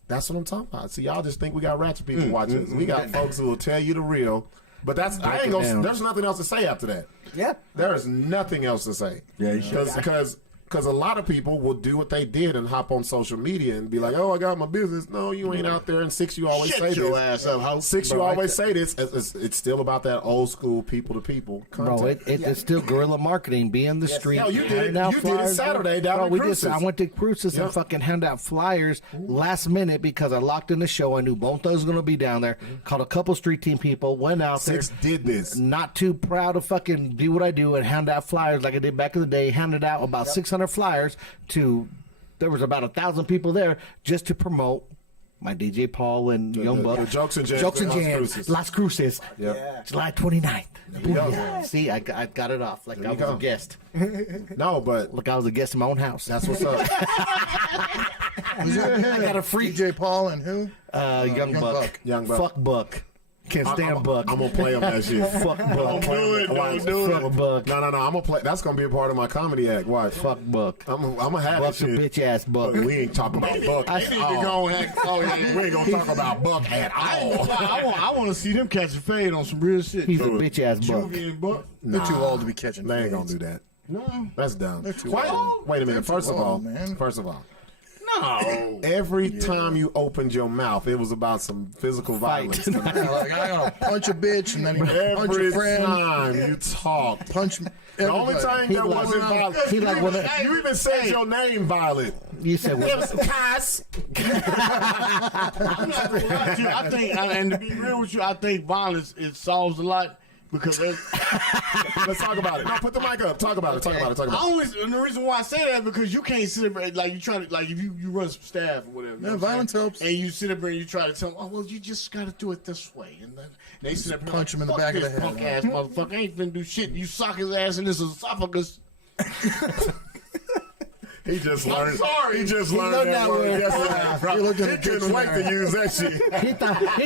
That's what I'm talking about. See, y'all just think we got ratchet people watching us. We got folks who will tell you the real. But that's I ain't gonna. There's nothing else to say after that. Yeah. There is nothing else to say. Yeah, you should. Because a lot of people will do what they did and hop on social media and be like, "Oh, I got my business." No, you ain't out there. And Sixx, you always say Shut your this. ass up, hoe. Sixx, you always say this. It's still about that old school people to people content. Bro, it's still guerrilla marketing. Be in the street. Hell, you did it. handing out You did it flyers, Saturday down bro, at we Cruces. I went to Cruces and fucking handed out flyers last minute because I locked in the show. I knew both those was going to be down there. Called a couple street team people. Went out there. Sixx did this. Not too proud to fucking do what I do and hand out flyers like I did back in the day. Handed out about 600 flyers to. There was about 1,000 people there just to promote my DJ Paul and Young Buck. the Jokes and Jams Jokes and at Las Jams. Cruces. Las Cruces. Yeah. July 29th. go. See, I got it off like I was go. a guest. No, but Like I was a guest in my own house. that's what's up. I got a free DJ Paul and who? Young Buck. Young Buck. Fuck Buck. Can't stand Buck. I'm gonna play him that shit. Fuck Buck. Do it, don't do it. Fuck Buck. No. I'm gonna play. That's gonna be a part of my comedy act. Watch. Fuck Buck. I'm gonna have Buck's a this shit. bitch ass Buck. But we ain't talking about Buck They at need to all. go and oh yeah. We ain't gonna talk about Buck at all. I want to see them catch a fade on some real shit. He's a bitch ass Buck. Juvie and Buck. They're too old to be catching. They ain't gonna fades. do that. No. That's dumb. too Wait, old. wait a minute. They're too First of all, old, man. first of all, No. Every time you opened your mouth, it was about some physical violence. Yeah, like I gotta punch a bitch and then punch Every a friend. time you talked. Punch. The only time that wasn't violent. You even said your name violent. You said It was Cass. I'm not gonna lie to you. I think, and to be real with you, I think violence it solves a lot because Let's talk about it. No, put the mic up. Talk about it. Talk about it. Talk about it. I always, and the reason why I say that is because you can't sit up and, like you try to like if you run some staff or whatever. You know what I'm violence saying? helps. And you sit up there and you try to tell them, oh well, you just got to do it this way, and then they sit up and punch him in the "Fuck back of the this head, punk huh? ass motherfucker ain't finna do shit. You sock his ass in his esophagus. He just learned. sorry. He just learned that word yesterday. Bro. He looked in He the couldn't wait to use that shit. he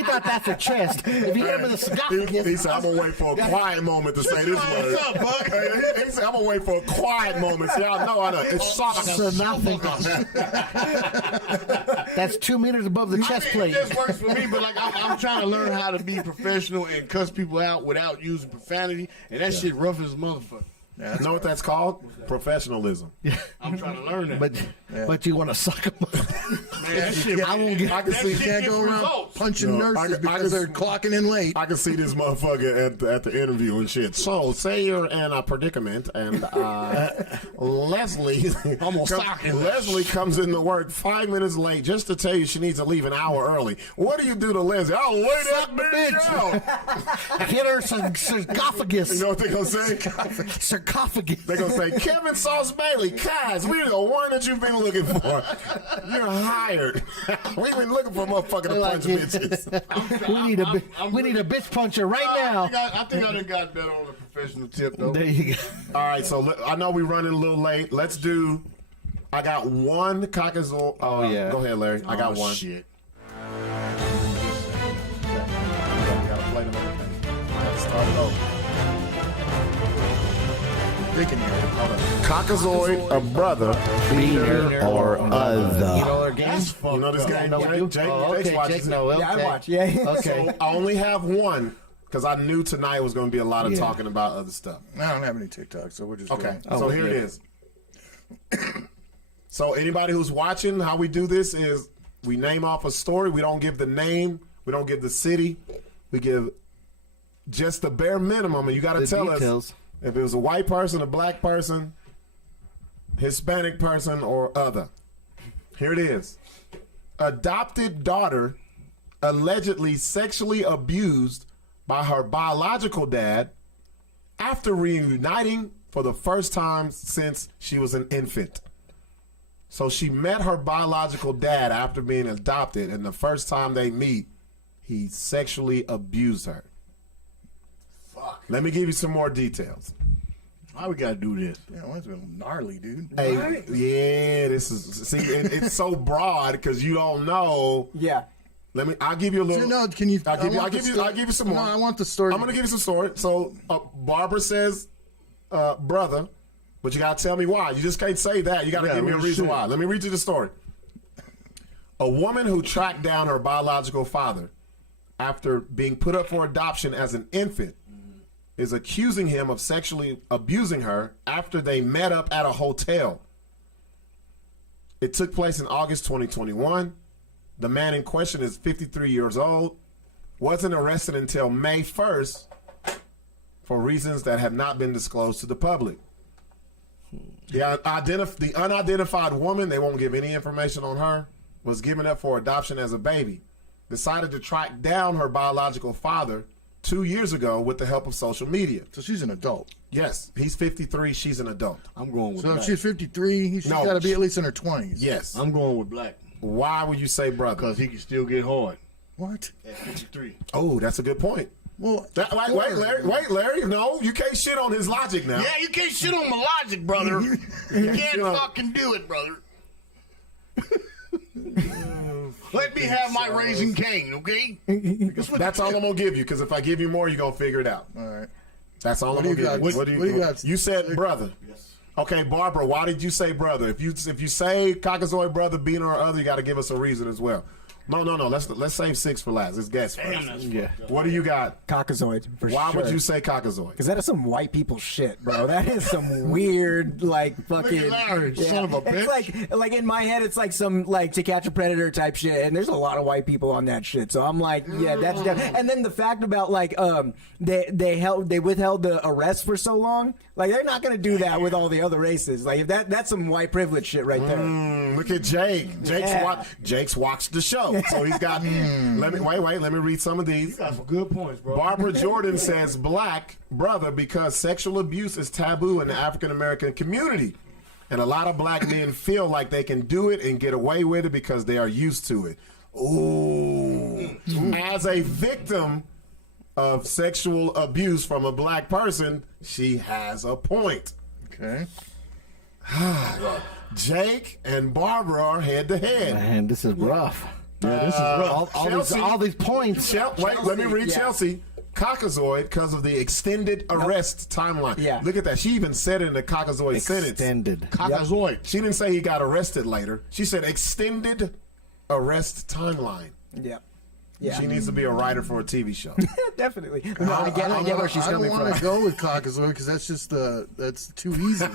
thought that's a chest. If you ever the esophagus, He said, "I'm gonna wait for a quiet moment to say this word." What's up, Buck? He said, "I'm gonna wait for a quiet moment." So y'all know how to. It's esophagus. That's 2 meters above the chest It plate. just works for me, but like I'm trying to learn how to be professional and cuss people out without using profanity, and that shit rough as a motherfucker. You know what that's called? Professionalism. I'm trying to learn that. But you want to suck him up. Man, that shit, I won't get. I can see. You can't go around punching No, nurses because they're clocking in late. I can see this motherfucker at the interview and shit. So, say you're in a predicament, and Leslie, Leslie comes into work 5 minutes late just to tell you she needs to leave an hour early. What do you do to Leslie? I'll lay that bitch out. Hit her sarcophagus. You know what they gonna say? Sarcophagus. They gonna say, Kevin Sauce Bailey, guys, we're the one that you've been looking for. You're hired. We've been looking for a motherfucker to punch bitches. We need a bitch puncher right now. I think I done got better on the professional tip though. There you go. All right, so I know we're running a little late. Let's do. I got one Caucasoid. Oh yeah. Go ahead, Larry. I got one. Shit. Gotta play them over. Let's start it over. They can hear it. Caucasoid, a brother, beaner, or other. You know their game? You know this game? Jake Okay, watches Jake, it. no, okay. Yeah, I watch. Yeah. Okay. So I only have one because I knew tonight was going to be a lot of talking about other stuff. I don't have any TikTok, so we're just Okay, going. so here it is. So anybody who's watching, how we do this is we name off a story. We don't give the name. We don't give the city. We give just the bare minimum, and you got to tell details. us if it was a white person, a black person, Hispanic person, or other. Here it is. Adopted daughter allegedly sexually abused by her biological dad after reuniting for the first time since she was an infant. So she met her biological dad after being adopted, and the first time they meet, he sexually abused her. Fuck. Let me give you some more details. Why we gotta do this? Yeah, well, it's been gnarly, dude. Hey, yeah, this is it's so broad because you don't know. Yeah. I'll give you a little. No, can you? I'll give you some more. No, I want the story. I'm gonna give you some story. So Barbara says, brother, but you gotta tell me why. You just can't say that. You gotta give me a reason why. Let me read you the story. A woman who tracked down her biological father after being put up for adoption as an infant is accusing him of sexually abusing her after they met up at a hotel. It took place in August 2021. The man in question is 53 years old, wasn't arrested until May 1st for reasons that have not been disclosed to the public. The unidentified woman, they won't give any information on her, was given up for adoption as a baby, decided to track down her biological father 2 years ago with the help of social media. So she's an adult. Yes, he's 53, she's an adult. I'm going with So black. if she's 53, she's No. got to be at least in her 20s. Yes. I'm going with black Why would you say brother? because he can still get hard What? at 53. Oh, that's a good point. Well, Wait, Larry. No, you can't shit on his logic now. Yeah, you can't shit on my logic, brother. You can't fucking do it, brother. Let me have my Raising Cane, okay? That's all I'm gonna give you. Because if I give you more, you're gonna figure it out. all right. That's all What I'm do gonna you give you. got? What do you got? You said brother. Yes. Okay, Barbara. Why did you say brother? If you say Caucasoid brother, being or other, you got to give us a reason as well. No. Let's save Sixx for last. Let's guess first. Yeah. What do you got? Caucasoid, for Why sure. would you say Caucasoid? Because that is some white people shit, bro. That is some weird, like, fucking. Larry, son of a bitch. It's like in my head, it's like some like To Catch a Predator type shit, and there's a lot of white people on that shit. So I'm like, yeah, that's and then the fact about like they withheld the arrest for so long, like they're not gonna do that with all the other races. Like if that's some white privilege shit right there. Look at Jake. Jake's watched the show, so he's got. Let me read some of these. Got some good points, bro. Barbara Jordan says black brother because sexual abuse is taboo in the African American community. And a lot of black men feel like they can do it and get away with it because they are used to it. Ooh. As a victim of sexual abuse from a black person, she has a point. Okay. Jake and Barbara are head to head. Man, this is rough. Yeah, this is rough. All these points. Wait, let me read Chelsea. Caucasoid because of the extended arrest timeline. Yeah. Look at that. She even said it in the Caucasoid sentence. Extended. Caucasoid. She didn't say he got arrested later. She said extended arrest timeline. Yeah. Yeah. She needs to be a writer for a TV show. Definitely. No, I get where she's coming I don't want to from. go with Caucasoid because that's just that's too easy.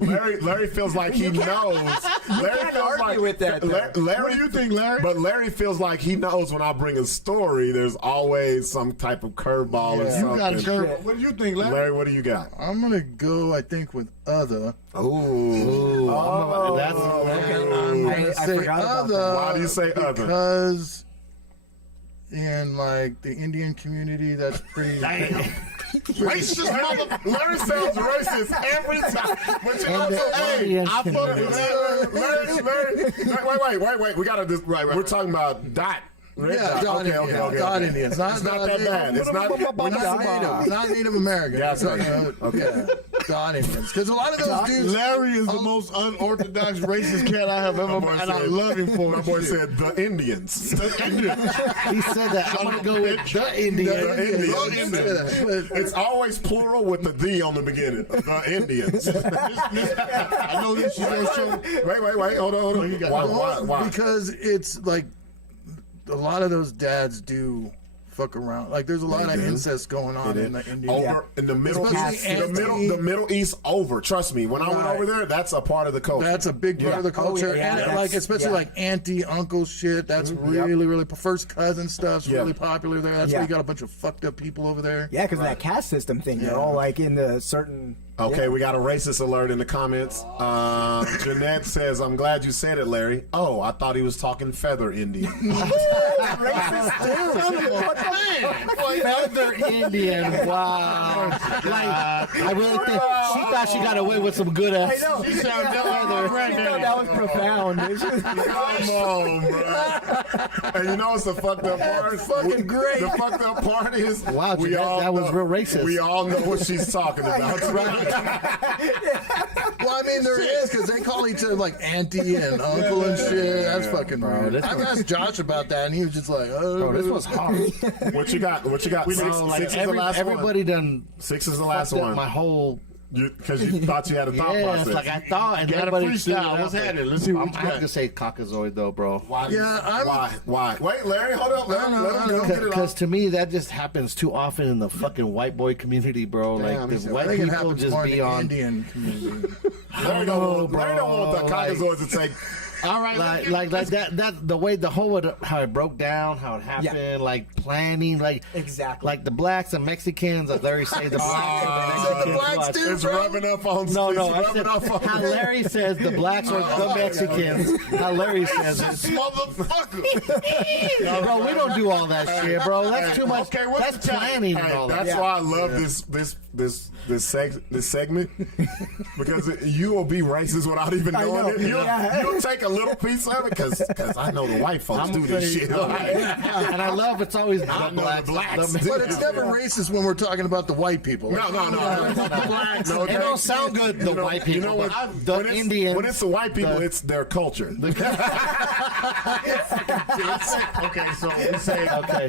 Larry feels like he knows. Larry can't feels argue with that, though. Larry, What do you think, Larry? But Larry feels like he knows when I bring a story, there's always some type of curveball or You something. got a curve. What do you think, Larry? Larry, what do you got? I'm gonna go. I think with Otha. Ooh. That's I'm gonna I say forgot about that. Otha. Why do you say Otha? Because in like the Indian community, that's pretty. Racist mother. Larry sounds racist every time. But you know what? Hey, Indian I fuck with Larry. Wait. We gotta just right. We're talking about Dot. Right? Yeah, Dot Indians. Dot Indians. It's not that bad. It's not. We're not Native. Not Native American. Yeah, that's right. Okay. Yeah, Dot Indians. Because a lot of those dudes. Larry is the most unorthodox racist cat I have ever met, and I love him for My it. boy said the Indians. The Indians. he said that. I'm gonna go with the Indian. The Indians. Look into that. But It's always plural with the on the beginning. The Indians. I know this is your show. Wait. Hold on. Why? Because it's like a lot of those dads do fuck around. Like there's a lot of incest going on in the Indian. Over in the Middle Especially East, the Middle East over. Trust me, when I went over there, that's a part of the culture. That's a big part of the culture, yeah, and that's- like especially yeah. like auntie, uncle shit. That's really first cousin stuff's really popular there. That's why you got a bunch of fucked up people over there. Yeah, because that caste system thing, they're all like in the certain. Okay, we got a racist alert in the comments. Jeanette says, "I'm glad you said it, Larry." Oh, I thought he was talking feather Indian. Feather Indian. Wow. Like I really think she thought she got away with some good ass. I know. She sounded That was profound. It's just- Come on, bro. And you know what's the fucked up part? fucking great. The fucked up part is, Wow, we Jeanette, all that was know- real racist. We all know what she's talking about. Well, I mean, there is because they call each other like auntie and uncle and shit. That's fucking weird. this I've asked Josh about that, and he was just like, "Oh, Bro, this was hard. What you got? Six, Like, six is the last everybody one. done Six is the last fucked up one. my whole. Because you thought you had a thought Yeah, process. it's like I thought, and Got a everybody freestyle. What's happening? Let's see what you I have got. to say Caucasoid though, bro. Why? Yeah, I'm- Why? Wait, Larry, hold up. Let him get it Because off. to me, that just happens too often in the fucking white boy community, bro. Damn, Like he the said- white I think it people happens just more in be the on. Indian community." Larry don't want the Caucasoids to take. All right, Like that the way the whole how it broke down, how it happened, like planning, like Exactly. like the blacks and Mexicans, like Larry says the blacks and the Mexicans. blacks watch. do, It's rubbing up on. No, it's I rubbing said, up on. how Larry says the blacks are the Mexicans. How Larry says it. motherfucker. Bro, we don't do all that shit, bro. That's too much. Okay, what's That's the time? planning and Hey, all that. that's why I love this segment because you will be racist without even I knowing know. it. Yeah. You'll take a little piece of it because I know the white folks I'm do this shit. And I love it's always the know the blacks. blacks. But it's never racist when we're talking about the white people. No. No, It don't sound good, the white people. You know what? but the when it's, Indians. when it's the white people, it's their culture. Okay, so we say, Okay.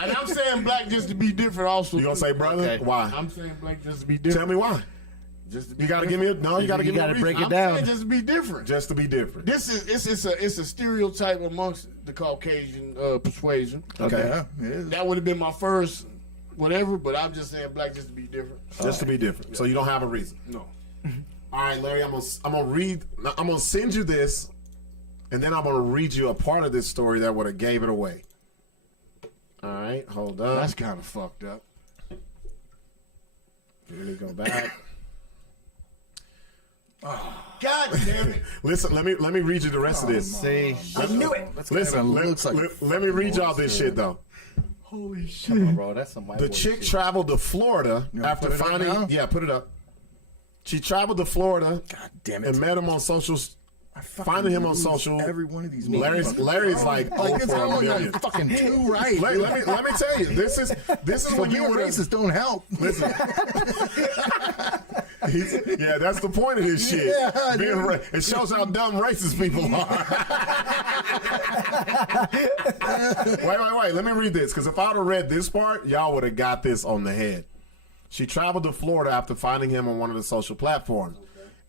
and I'm saying black just to be different also. You gonna say brother? Okay. Why? I'm saying black just to be different. Tell me why. You got to give me a no. You got to give me a reason. break it I'm down. saying just to be different. Just to be different. This is it's a stereotype amongst the Caucasian persuasion. Okay. Yeah, it is. That would have been my first whatever, but I'm just saying black just to be different. Just to be different. So you don't have a reason. No. All right, Larry. I'm gonna send you this, and then I'm gonna read you a part of this story that would have gave it away. All right, hold on. That's kind of fucked up. Let me go back. God damn it. Listen, let me read you the rest of this. See, I knew it. Listen, looks like let me read y'all this shit though. Holy shit. come on, bro, that's some white The boy chick shit. traveled to Florida after put it up finding. now? Yeah, put it up. She traveled to Florida God damn it. and met him on socials. I fucking Finding him on lose social. Every one of these. Larry's like, Like it's for a only million. like fucking 2 right. Let me tell you, this is So when you being would racist don't help. listen. Yeah, that's the point of this shit. Yeah, It shows how dumb racist people are. Wait. Let me read this, because if I would have read this part, y'all would have got this on the head. She traveled to Florida after finding him on one of the social platforms.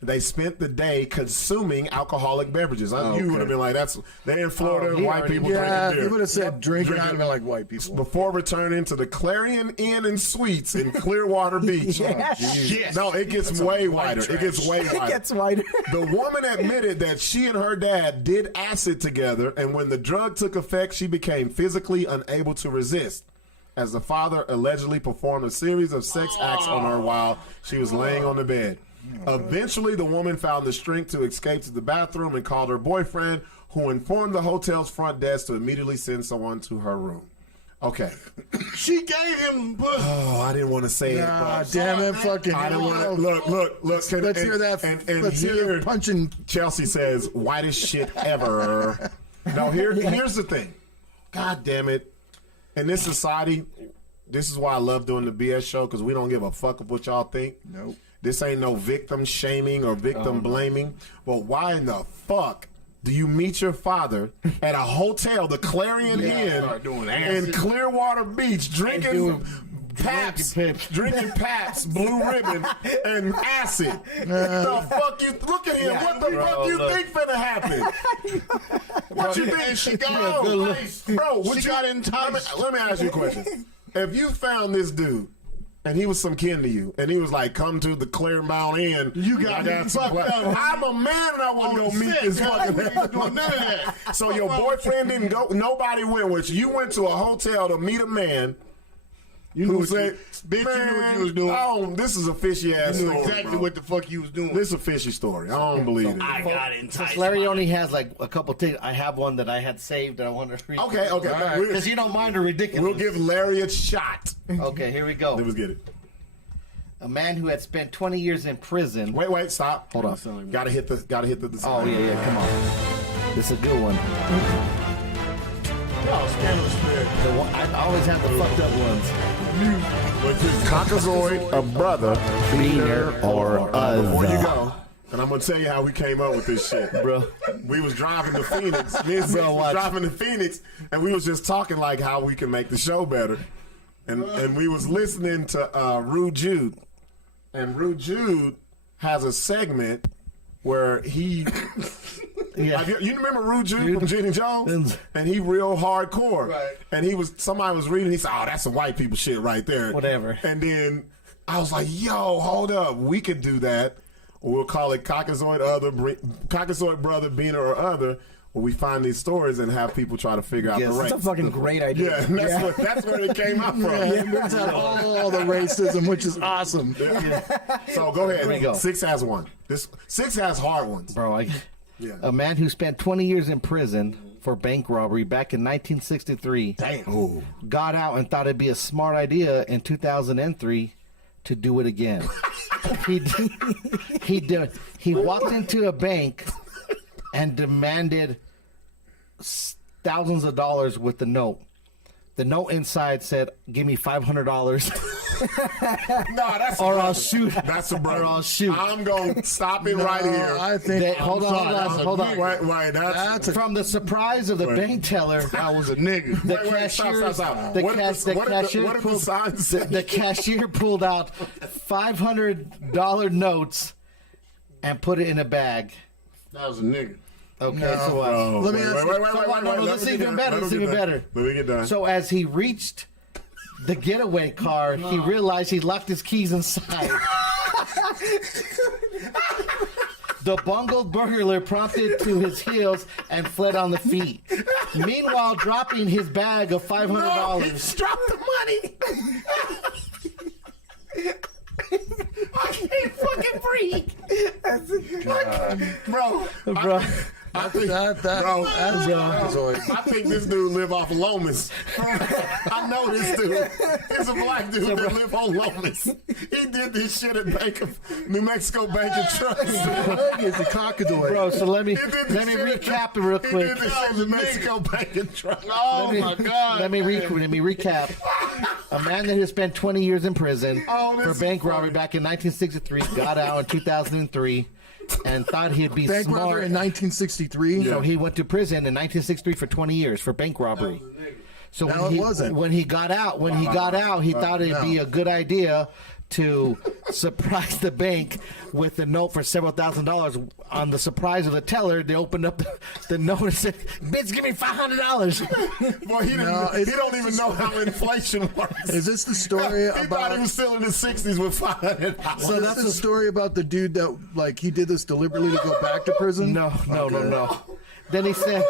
They spent the day consuming alcoholic beverages. You would have been like, they're in Florida, white people Yeah, drinking you beer. would have said drinking. I'd Drinking. have been like white people. Before returning to the Clarion Inn and Suites in Clearwater Beach. Yes. No, it gets way wider. It gets way It wider. gets wider. The woman admitted that she and her dad did acid together, and when the drug took effect, she became physically unable to resist, as the father allegedly performed a series of sex acts on her while she was laying on the bed. Eventually, the woman found the strength to escape to the bathroom and called her boyfriend, who informed the hotel's front desk to immediately send someone to her room. Okay. She gave him pussy. Oh, I didn't want to say it, Ah, but damn it, fucking. I didn't want to. Look. Let's hear that. Let's hear here, the punching. Chelsea says, whitest shit ever. No, here's the thing. God damn it. In this society, this is why I love doing the BS show, because we don't give a fuck of what y'all think. Nope. This ain't no victim shaming or victim blaming. But why in the fuck do you meet your father at a hotel, the Clarion Inn, start doing in acid. Clearwater Beach, drinking doing Paps, Pips. drinking Paps, Blue Ribbon, and acid? The fuck you? Look at him. Yeah. What the fuck you think finna happen? What you think? And she got Bro, enticed. bro, what She you got enticed. Let me ask you a question. If you found this dude, and he was some kin to you, and he was like, "Come to the Claremont Inn." You got me some fucked up. I'm a man, and I wouldn't go meet this fucking. We ain't doing none of that. So your boyfriend didn't go. Nobody went with you. You went to a hotel to meet a man. You knew Who what you, said, bitch, you knew what you was doing. Oh, this is a fishy ass You knew story. exactly bro. what the fuck you was doing. This is a fishy story. I don't believe it. I got enticed. Larry only has like a couple things. I have one that I had saved that I want to read. Okay. Because you don't mind are ridiculous. We'll give Larry a shot. Okay, here we go. Let's get it. A man who had spent 20 years in prison. Wait, stop. Hold on. Gotta hit the. Oh yeah, come on. This is a good one. Oh, scandalous spirit. The one I always have the fucked up ones. Caucasoid, a brother, Beaner or Before you other. go, and I'm gonna tell you how we came up with this shit, Bro. We was driving to Phoenix. Me and Sixx was watch. driving to Phoenix, and we was just talking like how we can make the show better, and we was listening to Rude Jude, and Rude Jude has a segment where he. Yeah. You remember Rude Jude from Jenny Jones? Mm. And he real hardcore. Right. And somebody was reading, he said, "Oh, that's some white people shit right there." Whatever. And then I was like, "Yo, hold up. We could do that. We'll call it Caucasoid Brother, Beaner or Other, where we find these stories and have people try to figure out Yes. the race." That's a fucking great idea. Yeah, and that's where it came out from. Yeah, brings out all the racism, which is awesome. So go ahead. Here we go. Sixx has one. Sixx has hard ones. Bro, Yeah. a man who spent 20 years in prison for bank robbery back in 1963 Damn. got out and thought it'd be a smart idea in 2003 to do it again. He walked into a bank and demanded thousands of dollars with the note. The note inside said, "Give me $500." No, that's Or a I'll brother. shoot. That's a brother. Or I'll shoot. I'm gonna stop it right here. I think. Hold on. Wait, that's a From the surprise of the bank teller, I was a nigga. the Wait, cashier, stop. the What cashier did the pulled, sign say? the cashier pulled out $500 notes and put it in a bag. That was a nigga. Okay, No, so let me ask you- this is even better. This is even better. Let me get done. So as he reached the getaway car, he realized he locked his keys inside. The bungled burglar prompted to his heels and fled on the feet. Meanwhile, dropping his bag of $500. Drop the money. I can't fucking breathe. Bro. Bro, I think, That's bro. I think this dude live off of Lomas. I know this dude. He's a black dude that live on Lomas. He did this shit at New Mexico Bank and Trust. It's a Caucasoid. Bro, so let me recap it real He quick. did this at New Mexico Bank and Trust. Oh my God. Let me recap. A man that had spent 20 years in prison for bank robbery back in 1963 got out in 2003 and thought he'd be Bank smart. robbery in 1963. So he went to prison in 1963 for 20 years for bank robbery. So No, it wasn't. when he got out, he thought it'd be a good idea to surprise the bank with a note for several $1,000s. On the surprise of the teller, they opened up the note and said, "Bitch, give me $500." Boy, he don't even know how inflation works. Is this the story He thought about? he was still in the 60s with $500. So that's the story about the dude that like he did this deliberately to go back to prison. No. Then he said,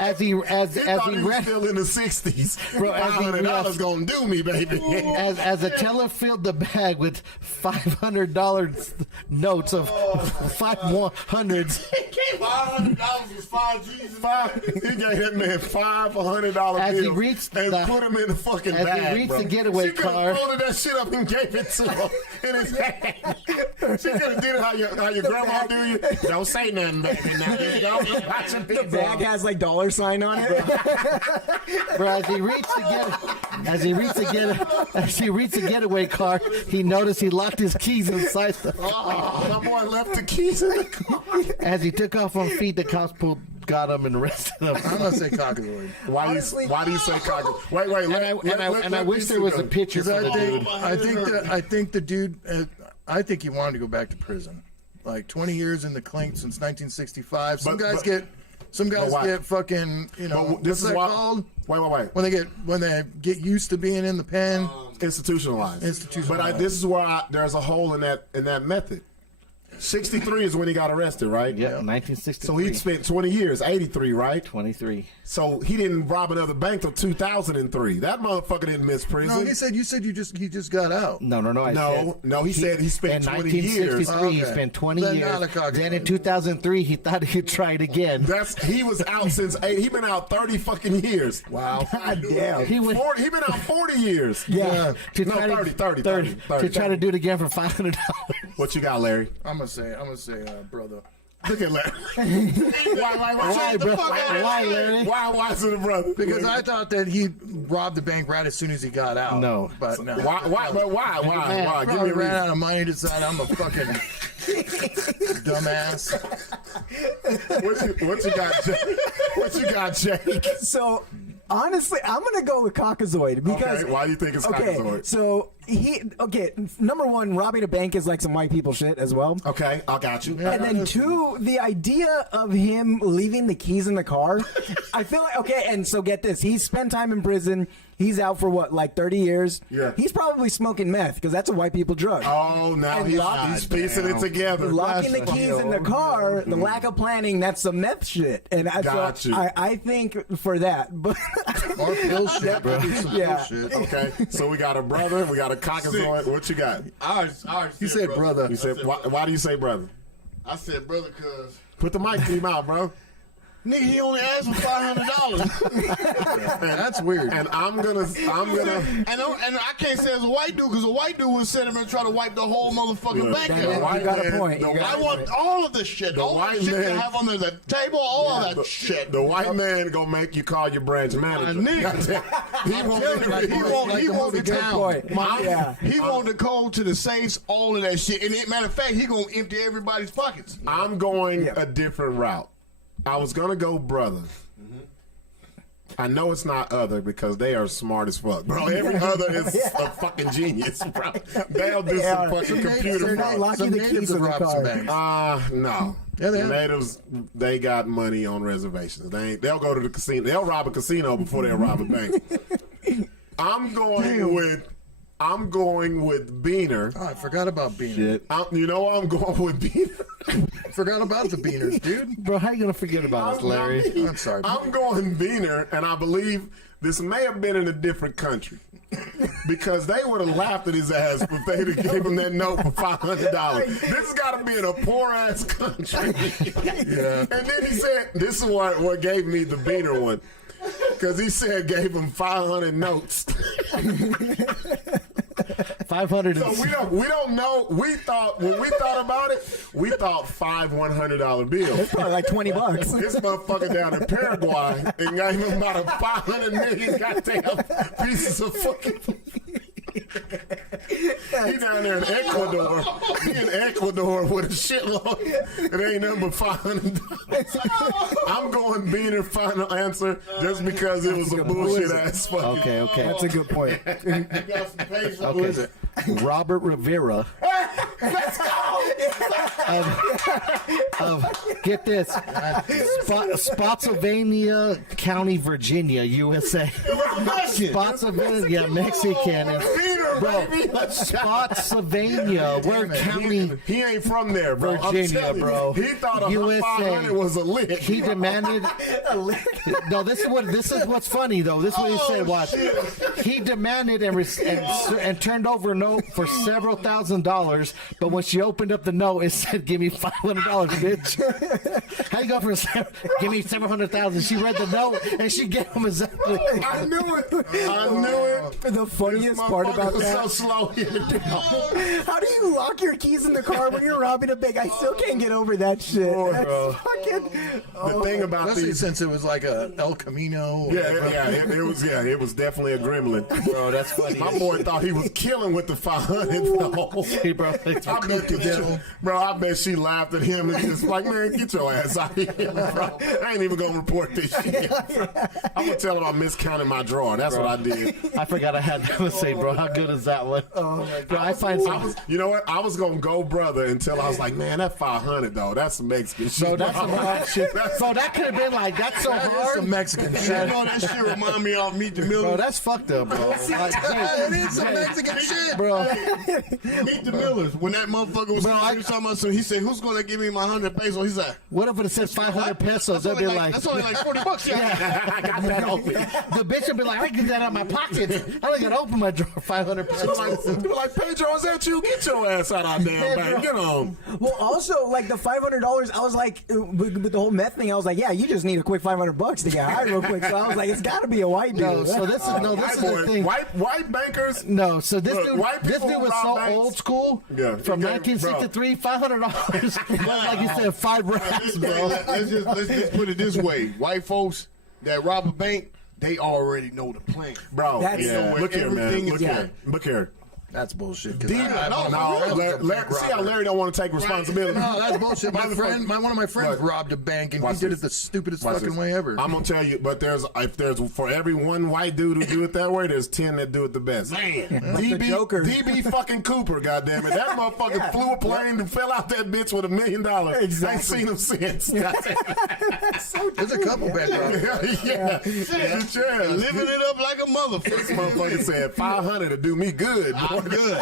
as he He thought he was read, still in the 60s. Bro, as he $500 gonna do me, baby. as the teller filled the bag with $500 notes of 500s. $500 was 5 G's. He gave that man $500 As he bills reached and the- put him in the fucking as he bag, reached bro. the getaway she could've car- folded that shit up and gave it to him in his hand. She could have did it how your grandma do you. Don't say nothing, baby. Now just go and watch a The pizza. bag has like $sign on it. Bro, as he reached the getaway car, he noticed he locked his keys inside the. My boy left the keys in the car. As he took off on feet, the cops got him and arrested him. I'm gonna say Caucasoid. Why do you say cockle? Wait. I wish there was a picture for the dude. I think the dude. I think he wanted to go back to prison. Like 20 years in the clink since 1965. Some guys get fucking. You know, But this what's is that why. called? Wait. When they get used to being in the pen. Institutionalized. But this is why there's a hole in that method. 63 is when he got arrested, right? Yeah, 1963. So he spent 20 years, 83, right? 23. So he didn't rob another bank till 2003. That motherfucker didn't miss prison. No, he said he just got out. No. He said he spent in 20 years. 1963, he Okay. spent 20 Then years. not a Caucasoid. Then in 2003, he thought he'd try it again. He was out since he been out 30 fucking years. Wow. God damn. He went 40, he been out 40 years. to try to 30 to try to do it again for $500. What you got, Larry? I'm gonna say, brother. Look at Larry. Why, bro? Why, Larry? Why is it a brother? Because I thought that he robbed the bank right as soon as he got out. No. But no. Why? Give me Probably a ran reason. out of money, decided I'm a fucking dumbass. What you got, Jake? What you got, Jake? So honestly, I'm gonna go with Caucasoid because. Okay, why do you think it's Okay, Caucasoid? so number one, robbing a bank is like some white people shit as well. Okay, I got you. And then two, the idea of him leaving the keys in the car, I feel like, okay, and so get this, he's spent time in prison, he's out for what, like 30 years? Yeah. He's probably smoking meth, because that's a white people drug. Oh, now And he's piecing it together. Locking the keys in the car, the lack of planning, that's some meth shit. And Got you. I think for that, but Or pill shit, bro. Yeah. Okay, so we got a brother, we got a Caucasoid. What you got? I already You said brother. You said why do you say brother? I said brother because Put the mic to your mouth, bro. Nigga, he only asked for $500. That's weird. And I'm gonna. And I can't say as a white dude because a white dude would sit him and try to wipe the whole motherfucking bank the out. white You got a man- point. the You got I a want all of this shit. All white the shit man- to have on the table, all of that shit. The white man gonna make you call your branch manager. Nigga. He won't. He want the Good town. point. Yeah. He want the code to the safes, all of that shit. And matter of fact, he gonna empty everybody's pockets. I'm going a different route. I was gonna go Brotha. I know it's not Other because they are smart as fuck, bro. Every Other is a fucking genius, bro. They'll do some fucking computer. They're not fraud. locking the keys in the car. No. Yeah, they have. Natives, they got money on reservations. They'll go to the casino. They'll rob a casino before they'll rob a bank. I'm going with Beaner. Oh, I forgot about Beaner. You know I'm going with Beaner. Forgot about the Beaners, dude. Bro, how you gonna forget about us, Larry? I'm sorry. I'm going Beaner, and I believe this may have been in a different country. Because they would have laughed at his ass if they'd have gave him that note for $500. This has got to be in a poor ass country. Yeah. And then he said, "This is what gave me the Beaner one," because he said gave him 500 notes. 500. So we don't know. When we thought about it, we thought 5 $100 bills. Probably like $20. This motherfucker down in Paraguay and gave him about a 500 million goddamn pieces of fucking. He down there in Ecuador. He in Ecuador with a shitload. It ain't nothing but $500. I'm going Beaner final answer just because it was a bullshit ass fucking. Okay. That's a good point. You got some patience. Who is it? Robert Rivera. Let's go! Get this. Spotsylvania County, Virginia, USA. Spotsylvania, Mexican. Bro, Spotsylvania, where county? He ain't from there, bro. Virginia, bro. He thought USA. 500 was a lick. He demanded. No, this is what's funny though. This is what he said. Watch. He demanded and turned over a note for several $1,000s. But when she opened up the note, it said, "Give me $500, bitch." How you go for give me $700,000? She read the note and she gave him exactly. I knew it. I knew it. The funniest part about was that. so slow here. How do you lock your keys in the car when you're robbing a bank? I still can't get over that shit. Bro. That's fucking. The thing about Especially these. since it was like a El Camino. It was definitely a gremlin. Bro, that's funny. My boy thought he was killing with the 500. Hey, bro. I bet she laughed at him and just like, man, get your ass out of here, bro. I ain't even gonna report this shit. I'm gonna tell him I miscounted my drawer. That's what I did. I forgot I had to say, bro. How good is that one? Oh my God. Bro, I find some. You know what? I was gonna go Brotha until I was like, man, that 500 though, that's some Mexican shit. Bro, that's some hard shit. Bro, that could have been like, that's so That's hard. some Mexican You shit. know that shit remind me of Meet the Bro, Millers. that's fucked up, bro. Like, It is some Mexican shit. bro. Meet the Millers. When that motherfucker was talking about, so he said, "Who's gonna give me my 100 pesos?" He's like, What if it says 500 pesos? They'll be like, "That's only like $40." Yeah. I got that open. the bitch will be like, I can get that out of my pocket. I don't gotta open my drawer. 500 pesos. Like Pedro, is that you? Get your ass out of our damn bank. Get on. Well, also, like the $500, I was like, with the whole meth thing, I was like, yeah, you just need a quick $500 to get high real quick. So I was like, it's got to be a white dude. No, so this is the thing. White bankers. No, so this Look, dude, white this people dude was rob so banks. old school. Yeah. From Okay, 1963, $500. Like you said, 5 racks, bro. Let's just put it this way: white folks that rob a bank, they already know the plan. Bro, That's- yeah. Look here, man. Everything Look is- here. Look here. That's bullshit. See how Larry don't want to take responsibility. No, that's bullshit. My Motherfucker. friend, one of my friends Look. robbed a bank and Watch he did this. it the stupidest Watch fucking this. way ever. I'm gonna tell you, but there's for every one white dude who do it that way, there's 10 that do it the best. Man, DB, Joker. DB fucking Cooper, goddammit. That motherfucker flew a plane and fell out that bitch with $1 million. Exactly. Ain't seen him since. There's a couple bank robberies. yeah. living it up like a This motherfucker. motherfucker said 500 to do me good. I'm good.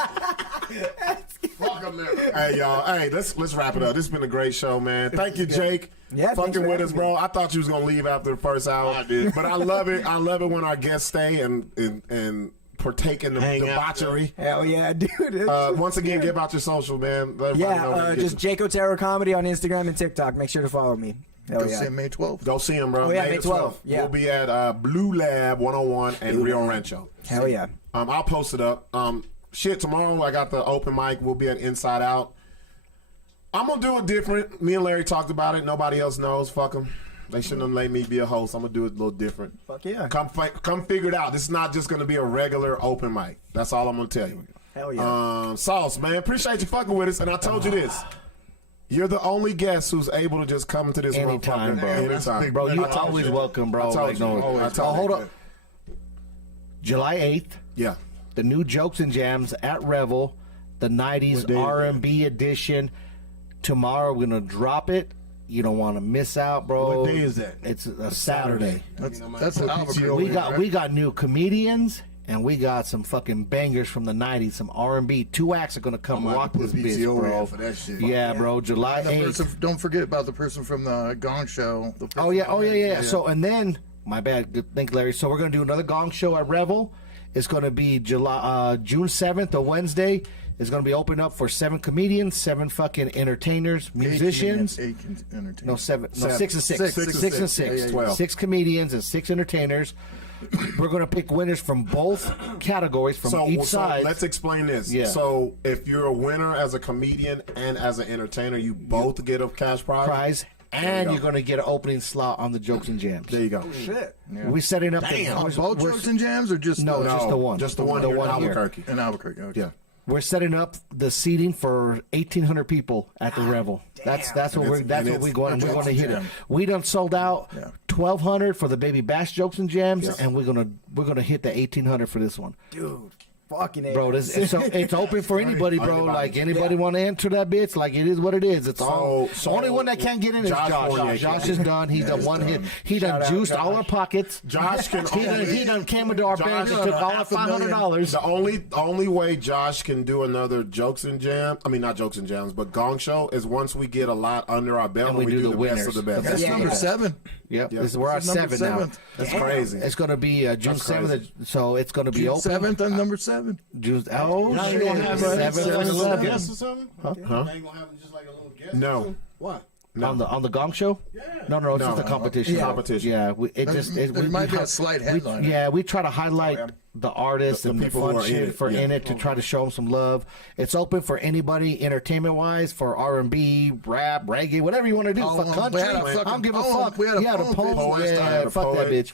Fuck America. Hey y'all, hey, let's wrap it up. This has been a great show, man. Thank you, Jake. Yeah, thanks fucking for with us, having bro. I thought you was gonna leave after the first hour. I did. But I love it. I love it when our guests stay and partake in the Hang out. debauchery. Hell yeah, dude. Once again, give out your social, man. Let everybody know where Yeah, to get just you. Jake Otero Comedy on Instagram and TikTok. Make sure to follow me. Go see him May 12th. Go see him, bro. Oh, yeah, May 12th. Yeah. We'll be at Blue Lab 101 and Rio Rancho. Hell yeah. I'll post it up. Tomorrow I got the open mic. We'll be at Inside Out. I'm going to do it different. Me and Larry talked about it. Nobody else knows. Fuck them. They shouldn't have let me be a host. I'm going to do it a little different. Fuck yeah. Come figure it out. This is not just going to be a regular open mic. That's all I'm going to tell you. Hell yeah. Sauce, man. Appreciate you fucking with us. And I told you this. You're the only guest who's able to just come to this anytime, bro. Anytime. Bro, you're always welcome, bro. Hold up. July 8th. Yeah. The new Jokes and Jams at Revel. The 90s R&B edition. Tomorrow we're going to drop it. You don't want to miss out, bro. What day is that? It's a Saturday. That's Albuquerque. We got new comedians and we got some fucking bangers from the 90s, some R&B. 2 acts are going to come rock this bitch, bro. For that shit. Yeah, bro. July 8th. Don't forget about the person from the Gong Show. Oh yeah. So, and then, my bad. Thank you, Larry. So we're going to do another Gong Show at Revel. It's going to be June 7th, a Wednesday. It's going to be open up for 7 comedians, 7 fucking entertainers, musicians. 8 entertainers. No, 7. No, 6 and 6. 6 and 6. 12. 6 comedians and 6 entertainers. We're going to pick winners from both categories from each side. Let's explain this. Yeah. So if you're a winner as a comedian and as an entertainer, you both get a cash prize. And you're going to get an opening slot on the Jokes and Jams. There you go. Shit. Yeah. We're setting up both Jokes and Jams or just just the one. Just the one here in Albuquerque. In Albuquerque. Okay. Yeah. We're setting up the seating for 1,800 people at the Revel. That's what we're going to hit it. We done sold out 1,200 for the Baby Bash Jokes and Jams, and we're gonna hit the 1,800 for this one. Dude. Fucking bro, it's open for anybody, bro. Like anybody want to enter that bitch, like it is what it is. It's all. Only one that can't get in is Josh. Josh is done. He's done one hit. He done juiced all our pockets. Josh can. He done came into our bank and took all our $500. The only way Josh can do another Jokes and Jams, I mean not Jokes and Jams, but Gong Show is once we get a lot under our belt and we do the best of the best. That's number 7. Yep. We're at 7 now. That's crazy. It's going to be June 7th, so it's going to be open. 7th and number 7. June. Oh, shit. Gonna have 7 a little 7. guest or something? Huh? Ain't gonna have just like a little guest. No. What? No. On the Gong Show? Yeah. No, it's just a competition. Competition. Yeah, There might be a slight headline. We try to highlight the artists and the people fun who are shit in it to try to show them some love. It's open for anybody, entertainment wise, for R&B, rap, reggae, whatever you want to do. For country, I don't give a fuck. We had a poem. Yeah, fuck that bitch.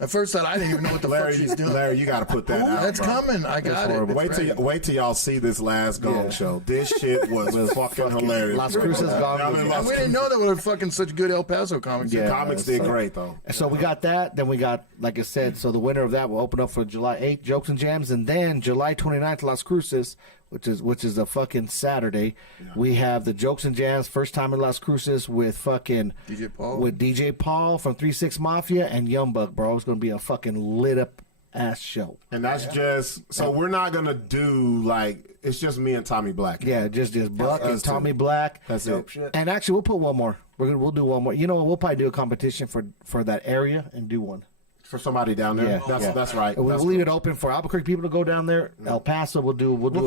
At first, I didn't even know what the fuck she's doing. Larry, you got to put that out. That's bro. coming. I got it. Wait till y'all see this last Gong Show. This shit was fucking hilarious. Las Cruces Gong. And we didn't know that were fucking such good El Paso comics. Yeah, comics did great though. So we got that. Then we got, like I said, so the winner of that will open up for July 8th, Jokes and Jams, and then July 29th, Las Cruces, which is a fucking Saturday. Yeah. We have the Jokes and Jams first time in Las Cruces with fucking DJ Paul from 3-6 Mafia and Young Buck, bro. It's gonna be a fucking lit up ass show. And that's just so we're not gonna do like it's just me and Tommy Black. Yeah, just Buck and Tommy Black. That's it. And actually, we'll put one more. We'll do one more. You know, we'll probably do a competition for that area and do one. For somebody down there, that's right. We'll leave it open for Albuquerque people to go down there. El Paso, we'll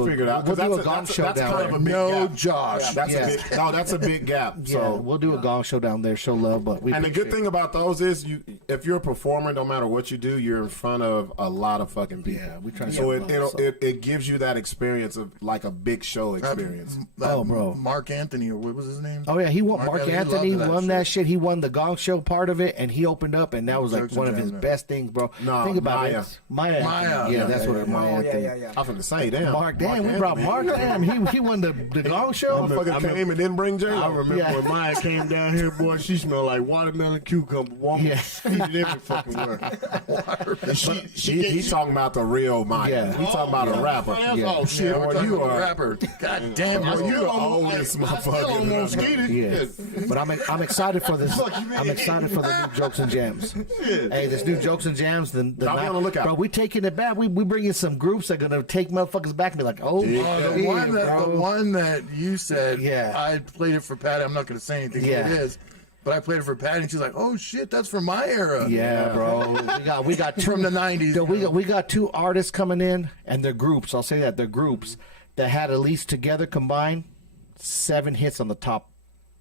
figure it out. We'll do a gong show down there. No, Josh. That's a big gap. So we'll do a gong show down there. Show love, but the good thing about those is if you're a performer, no matter what you do, you're in front of a lot of fucking people. Yeah, we try. So it gives you that experience of like a big show experience. Bro, Mark Anthony, or what was his name? Oh yeah, he won. Mark Anthony won that shit. He won the gong show part of it, and he opened up, and that was like one of his best things, bro. No, think about Maya. It. Maya. Yeah, that's what it Maya. Yeah. I was going to say, damn. Mark, we brought Mark. Damn, he won the gong show. Motherfucker came and didn't bring J. I remember when Maya came down here, boy, she smelled like watermelon cucumber. Woman, every fucking word. He's talking about the real Maya. Yeah. We talking about a rapper. Oh shit, you are a rapper. God damn, you the oldest motherfucker. Yeah, but I'm excited for this. I'm excited for the new Jokes and Jams. Hey, this new Jokes and Jams. I'll be on the lookout. Bro, we taking it back. We bringing some groups that are gonna take motherfuckers back and be like, the one that you said. Yeah, I played it for Patty. I'm not gonna say anything. Yeah, it is. But I played it for Patty, and she's like, "Oh shit, that's from my era." Yeah, bro. We got two, from the '90s. We got 2 artists coming in, and they're groups. I'll say that they're groups that had at least together combined 7 hits on the top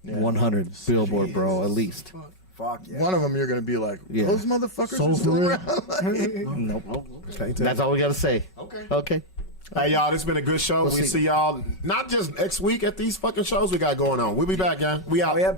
100 Billboard, bro, at least. Fuck yeah. One of them you're gonna be like, Yeah. those motherfuckers So are still real. around. Nope. Okay, That's all we got to say. Okay. Hey, y'all, this has been a good show. We see. see y'all not just next week at these fucking shows we got going on. We'll be back, gang. We out. Oh, yeah.